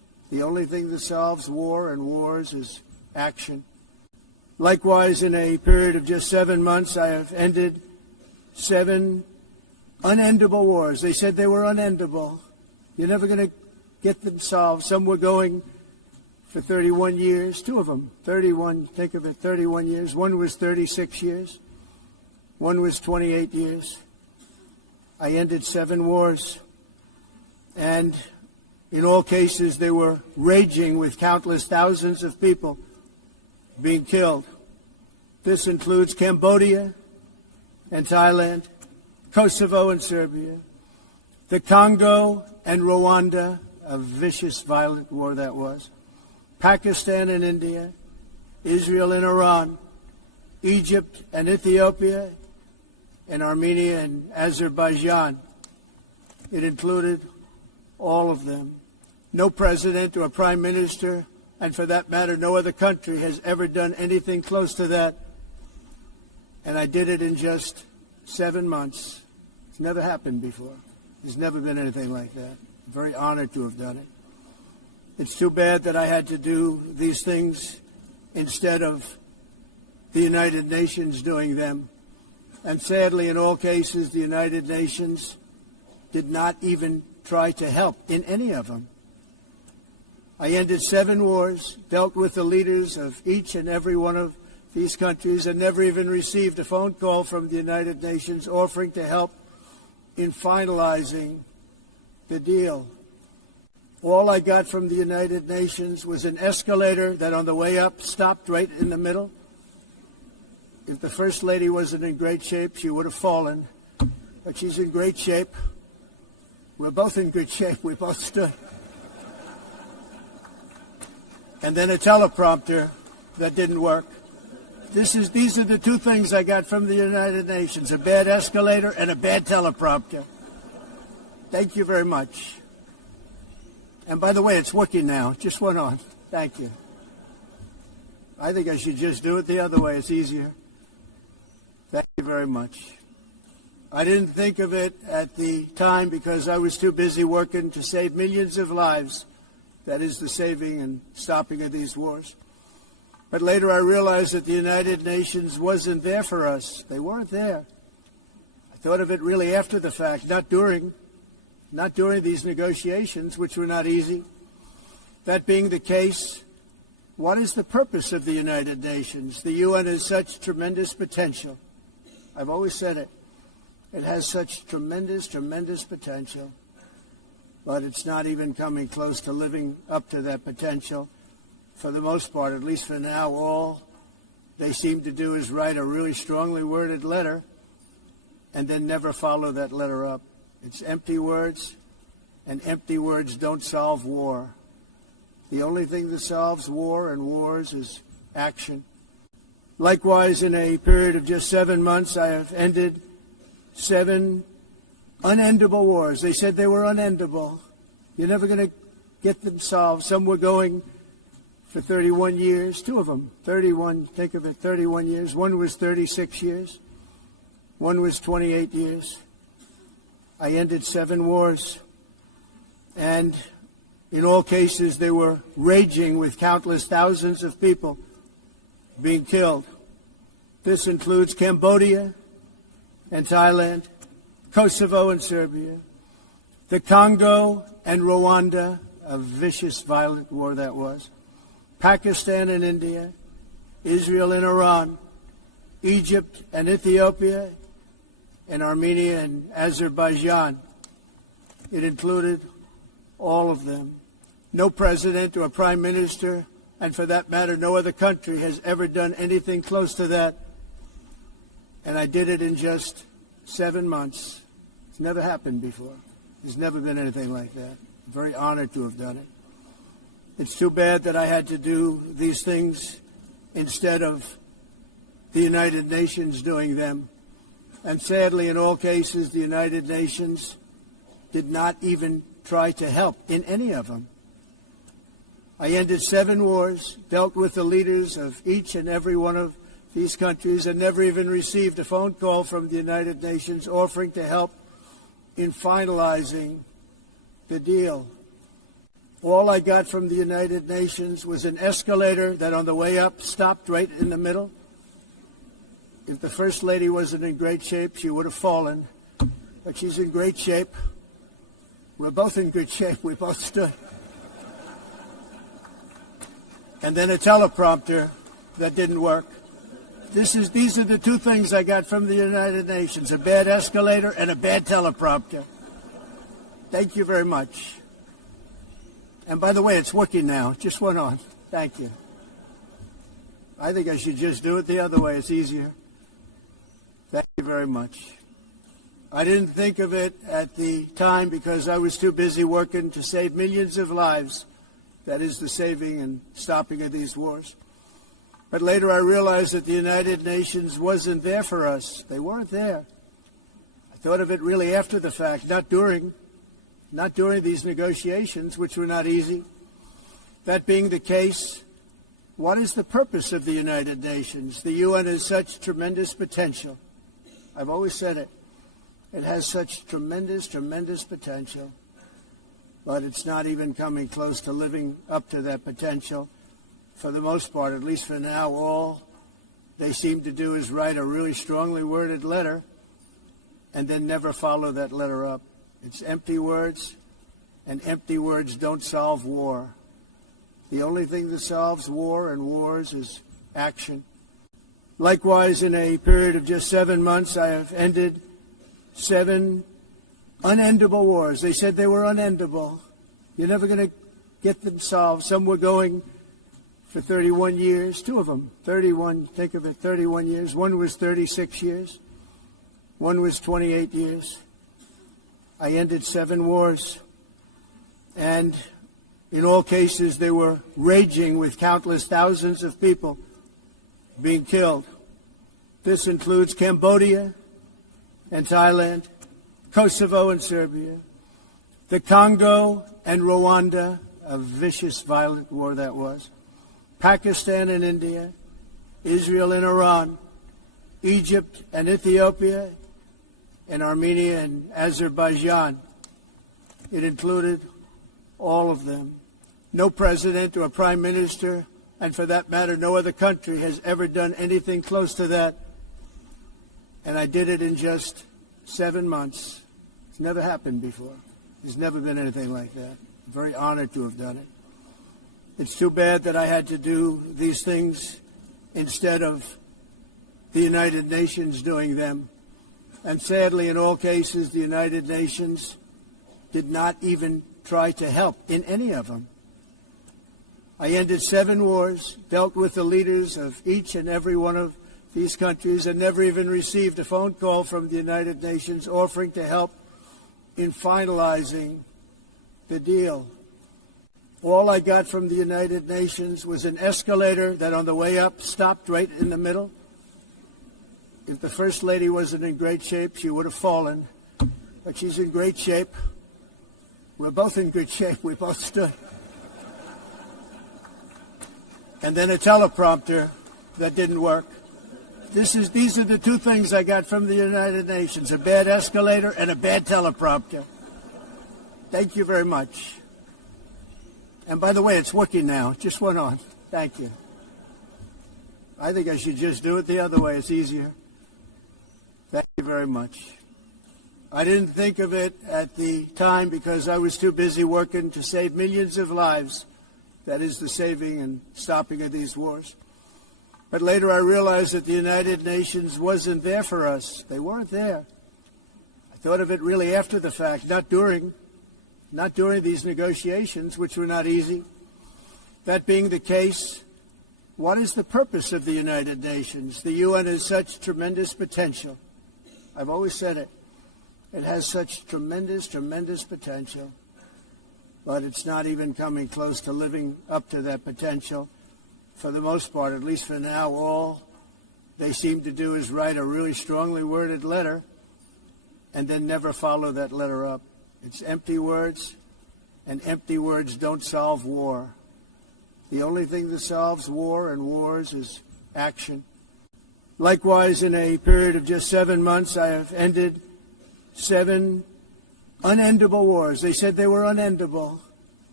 The only thing that solves war and wars is action. Likewise, in a period of just 7 months, I have ended 7 unendable wars. They said they were unendable. You're never going to get them solved. Some were going for 31 years, 2 of them, 31, think of it, 31 years. One was 36 years. One was 28 years. I ended 7 wars. And in all cases, they were raging with countless thousands of people being killed. This includes Cambodia and Thailand, Kosovo and Serbia, the Congo and Rwanda, a vicious, violent war that was, Pakistan and India, Israel and Iran, Egypt and Ethiopia, and Armenia and Azerbaijan. It included all of them. No president or prime minister, and for that matter, no other country has ever done anything close to that. And I did it in just 7 months. It's never happened before. There's never been anything like that. I'm very honored to have done it. It's too bad that I had to do these things instead of the United Nations doing them. And sadly, in all cases, the United Nations did not even try to help in any of them. I ended 7 wars, dealt with the leaders of each and every one of these countries, and never even received a phone call from the United Nations offering to help in finalizing the deal. All I got from the United Nations was an escalator that on the way up stopped right in the middle. If the First Lady wasn't in great shape, she would have fallen. But she's in great shape. We're both in good shape. We both stood. And then a teleprompter that didn't work. These are the 2 things I got from the United Nations, a bad escalator and a bad teleprompter. Thank you very much. And by the way, it's working now. It just went on. Thank you. I think I should just do it the other way. It's easier. Thank you very much. I didn't think of it at the time because I was too busy working to save millions of lives. That is the saving and stopping of these wars. But later I realized that the United Nations wasn't there for us. They weren't there. I thought of it really after the fact, not during these negotiations, which were not easy. That being the case, what is the purpose of the United Nations? The UN has such tremendous potential. I've always said it. It has such tremendous, tremendous potential. But it's not even coming close to living up to that potential. For the most part, at least for now, all they seem to do is write a really strongly worded letter and then never follow that letter up. It's empty words, and empty words don't solve war. The only thing that solves war and wars is action. Likewise, in a period of just 7 months, I have ended 7 unendable wars. They said they were unendable. You're never going to get them solved. Some were going for 31 years, 2 of them, 31, think of it, 31 years. One was 36 years. One was 28 years. I ended 7 wars. And in all cases, they were raging with countless thousands of people being killed. This includes Cambodia and Thailand, Kosovo and Serbia, the Congo and Rwanda, a vicious, violent war that was, Pakistan and India, Israel and Iran, Egypt and Ethiopia, and Armenia and Azerbaijan. It included all of them. No president or prime minister, and for that matter, no other country has ever done anything close to that. And I did it in just 7 months. It's never happened before. There's never been anything like that. I'm very honored to have done it. It's too bad that I had to do these things instead of the United Nations doing them. And sadly, in all cases, the United Nations did not even try to help in any of them. I ended 7 wars, dealt with the leaders of each and every one of these countries, and never even received a phone call from the United Nations offering to help in finalizing the deal. All I got from the United Nations was an escalator that on the way up stopped right in the middle. If the First Lady wasn't in great shape, she would have fallen. But she's in great shape. We're both in good shape. We both stood. And then a teleprompter that didn't work. These are the two things I got from the United Nations, a bad escalator and a bad teleprompter. Thank you very much. And by the way, it's working now. It just went on. Thank you. I think I should just do it the other way. It's easier. Thank you very much. I didn't think of it at the time because I was too busy working to save millions of lives. That is the saving and stopping of these wars. But later I realized that the United Nations wasn't there for us. They weren't there. I thought of it really after the fact, not during these negotiations, which were not easy. That being the case, what is the purpose of the United Nations? The UN has such tremendous potential. I've always said it. It has such tremendous, tremendous potential. But it's not even coming close to living up to that potential. For the most part, at least for now, all they seem to do is write a really strongly worded letter and then never follow that letter up. It's empty words, and empty words don't solve war. The only thing that solves war and wars is action. Likewise, in a period of just 7 months, I have ended 7 unendable wars. They said they were unendable. You're never going to get them solved. Some were going for 31 years, 2 of them, 31, think of it, 31 years. One was 36 years. One was 28 years. I ended 7 wars. And in all cases, they were raging with countless thousands of people being killed. This includes Cambodia and Thailand, Kosovo and Serbia, the Congo and Rwanda, a vicious, violent war that was, Pakistan and India, Israel and Iran, Egypt and Ethiopia, and Armenia and Azerbaijan. It included all of them. No president or prime minister, and for that matter, no other country has ever done anything close to that. And I did it in just 7 months. It's never happened before. There's never been anything like that. I'm very honored to have done it. It's too bad that I had to do these things instead of the United Nations doing them. And sadly, in all cases, the United Nations did not even try to help in any of them. I ended 7 wars, dealt with the leaders of each and every one of these countries, and never even received a phone call from the United Nations offering to help in finalizing the deal. All I got from the United Nations was an escalator that on the way up stopped right in the middle. If the First Lady wasn't in great shape, she would have fallen. But she's in great shape. We're both in good shape. We both stood. And then a teleprompter that didn't work. These are the two things I got from the United Nations, a bad escalator and a bad teleprompter. Thank you very much. And by the way, it's working now. It just went on. Thank you. I think I should just do it the other way. It's easier. Thank you very much. I didn't think of it at the time because I was too busy working to save millions of lives. That is the saving and stopping of these wars. But later I realized that the United Nations wasn't there for us. They weren't there. I thought of it really after the fact, not during these negotiations, which were not easy. That being the case, what is the purpose of the United Nations? The UN has such tremendous potential. I've always said it. It has such tremendous, tremendous potential. But it's not even coming close to living up to that potential. For the most part, at least for now, all they seem to do is write a really strongly worded letter and then never follow that letter up. It's empty words, and empty words don't solve war. The only thing that solves war and wars is action. Likewise, in a period of just 7 months, I have ended 7 unendable wars. They said they were unendable.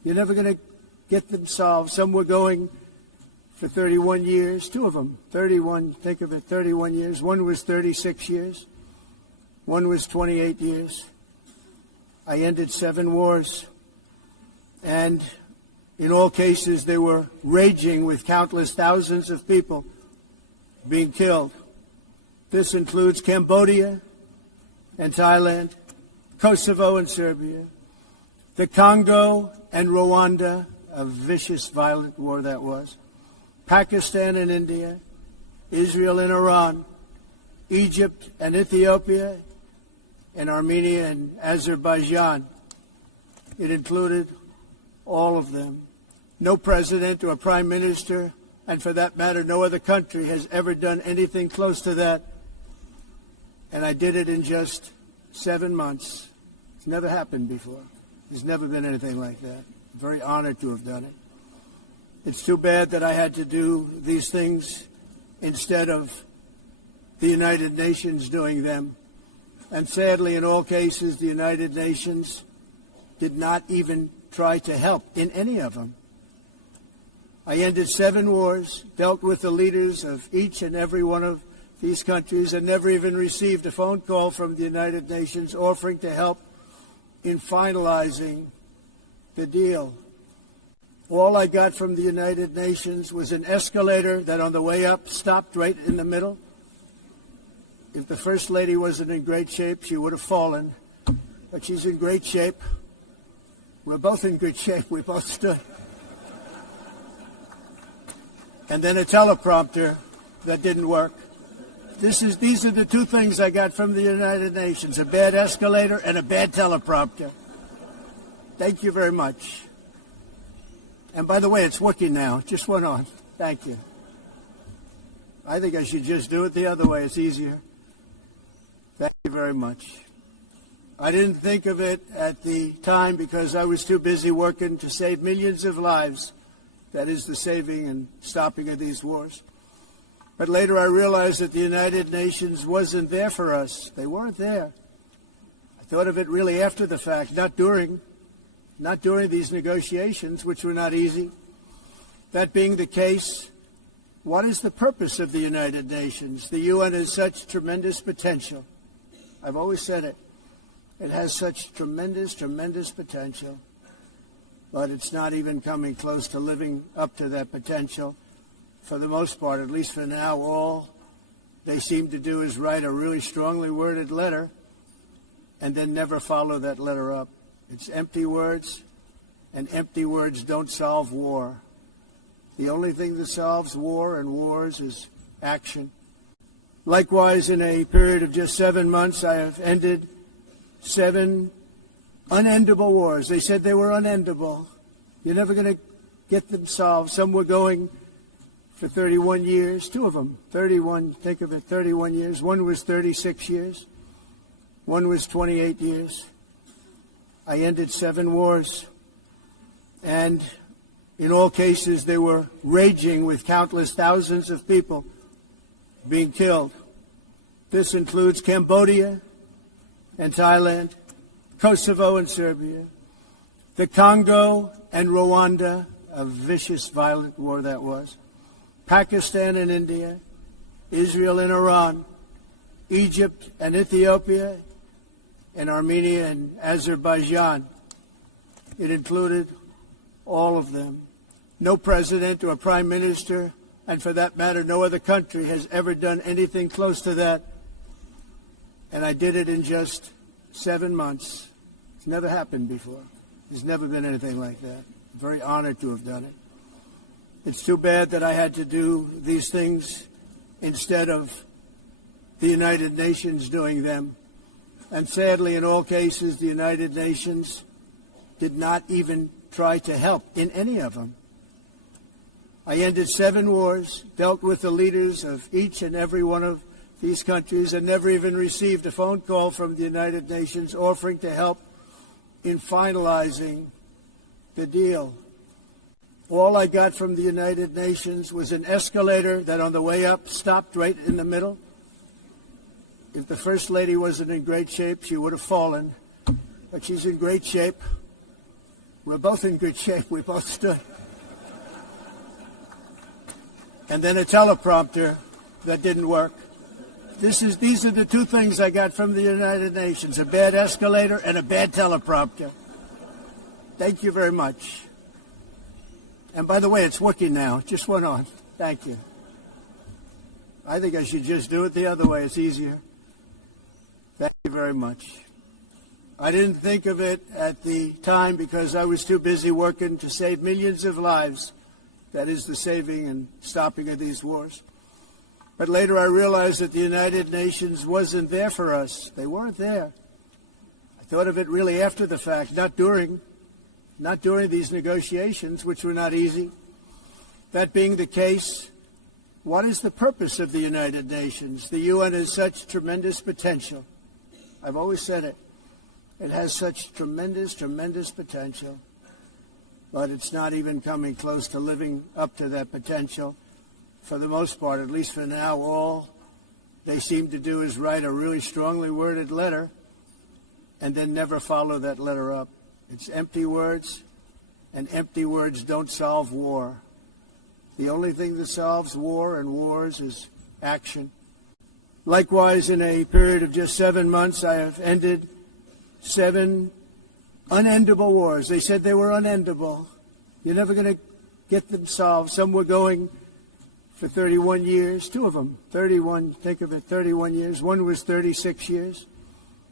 You're never going to get them solved. Some were going for 31 years, two of them, 31, think of it, 31 years. One was 36 years. One was 28 years. I ended 7 wars. And in all cases, they were raging with countless thousands of people being killed. This includes Cambodia and Thailand, Kosovo and Serbia, the Congo and Rwanda, a vicious, violent war that was, Pakistan and India, Israel and Iran, Egypt and Ethiopia, and Armenia and Azerbaijan. It included all of them. No president or prime minister, and for that matter, no other country has ever done anything close to that. And I did it in just 7 months. It's never happened before. There's never been anything like that. I'm very honored to have done it. It's too bad that I had to do these things instead of the United Nations doing them. And sadly, in all cases, the United Nations did not even try to help in any of them. I ended 7 wars, dealt with the leaders of each and every one of these countries, and never even received a phone call from the United Nations offering to help in finalizing the deal. All I got from the United Nations was an escalator that on the way up stopped right in the middle. If the First Lady wasn't in great shape, she would have fallen. But she's in great shape. We're both in good shape. We both stood. And then a teleprompter that didn't work. These are the 2 things I got from the United Nations, a bad escalator and a bad teleprompter. Thank you very much. And by the way, it's working now. It just went on. Thank you. I think I should just do it the other way. It's easier. Thank you very much. I didn't think of it at the time because I was too busy working to save millions of lives. That is the saving and stopping of these wars. But later I realized that the United Nations wasn't there for us. They weren't there. I thought of it really after the fact, not during these negotiations, which were not easy. That being the case, what is the purpose of the United Nations? The UN has such tremendous potential. I've always said it. It has such tremendous, tremendous potential. But it's not even coming close to living up to that potential. For the most part, at least for now, all they seem to do is write a really strongly worded letter and then never follow that letter up. It's empty words, and empty words don't solve war. The only thing that solves war and wars is action. Likewise, in a period of just 7 months, I have ended 7 unendable wars. They said they were unendable. You're never going to get them solved. Some were going for 31 years, 2 of them, 31, think of it, 31 years. One was 36 years. One was 28 years. I ended 7 wars. And in all cases, they were raging with countless thousands of people being killed. This includes Cambodia and Thailand, Kosovo and Serbia, the Congo and Rwanda, a vicious, violent war that was, Pakistan and India, Israel and Iran, Egypt and Ethiopia, and Armenia and Azerbaijan. It included all of them. No president or prime minister, and for that matter, no other country has ever done anything close to that. And I did it in just 7 months. It's never happened before. There's never been anything like that. I'm very honored to have done it. It's too bad that I had to do these things instead of the United Nations doing them. And sadly, in all cases, the United Nations did not even try to help in any of them. I ended 7 wars, dealt with the leaders of each and every one of these countries, and never even received a phone call from the United Nations offering to help in finalizing the deal. All I got from the United Nations was an escalator that on the way up stopped right in the middle. If the First Lady wasn't in great shape, she would have fallen. But she's in great shape. We're both in good shape. We both stood. And then a teleprompter that didn't work. These are the two things I got from the United Nations, a bad escalator and a bad teleprompter. Thank you very much. And by the way, it's working now. It just went on. Thank you. I think I should just do it the other way. It's easier. Thank you very much. I didn't think of it at the time because I was too busy working to save millions of lives. That is the saving and stopping of these wars. But later I realized that the United Nations wasn't there for us. They weren't there. I thought of it really after the fact, not during these negotiations, which were not easy. That being the case, what is the purpose of the United Nations? The UN has such tremendous potential. I've always said it. It has such tremendous, tremendous potential. But it's not even coming close to living up to that potential. For the most part, at least for now, all they seem to do is write a really strongly worded letter and then never follow that letter up. It's empty words, and empty words don't solve war. The only thing that solves war and wars is action. Likewise, in a period of just 7 months, I have ended 7 unendable wars. They said they were unendable. You're never going to get them solved. Some were going for 31 years, 2 of them, 31, think of it, 31 years. One was 36 years.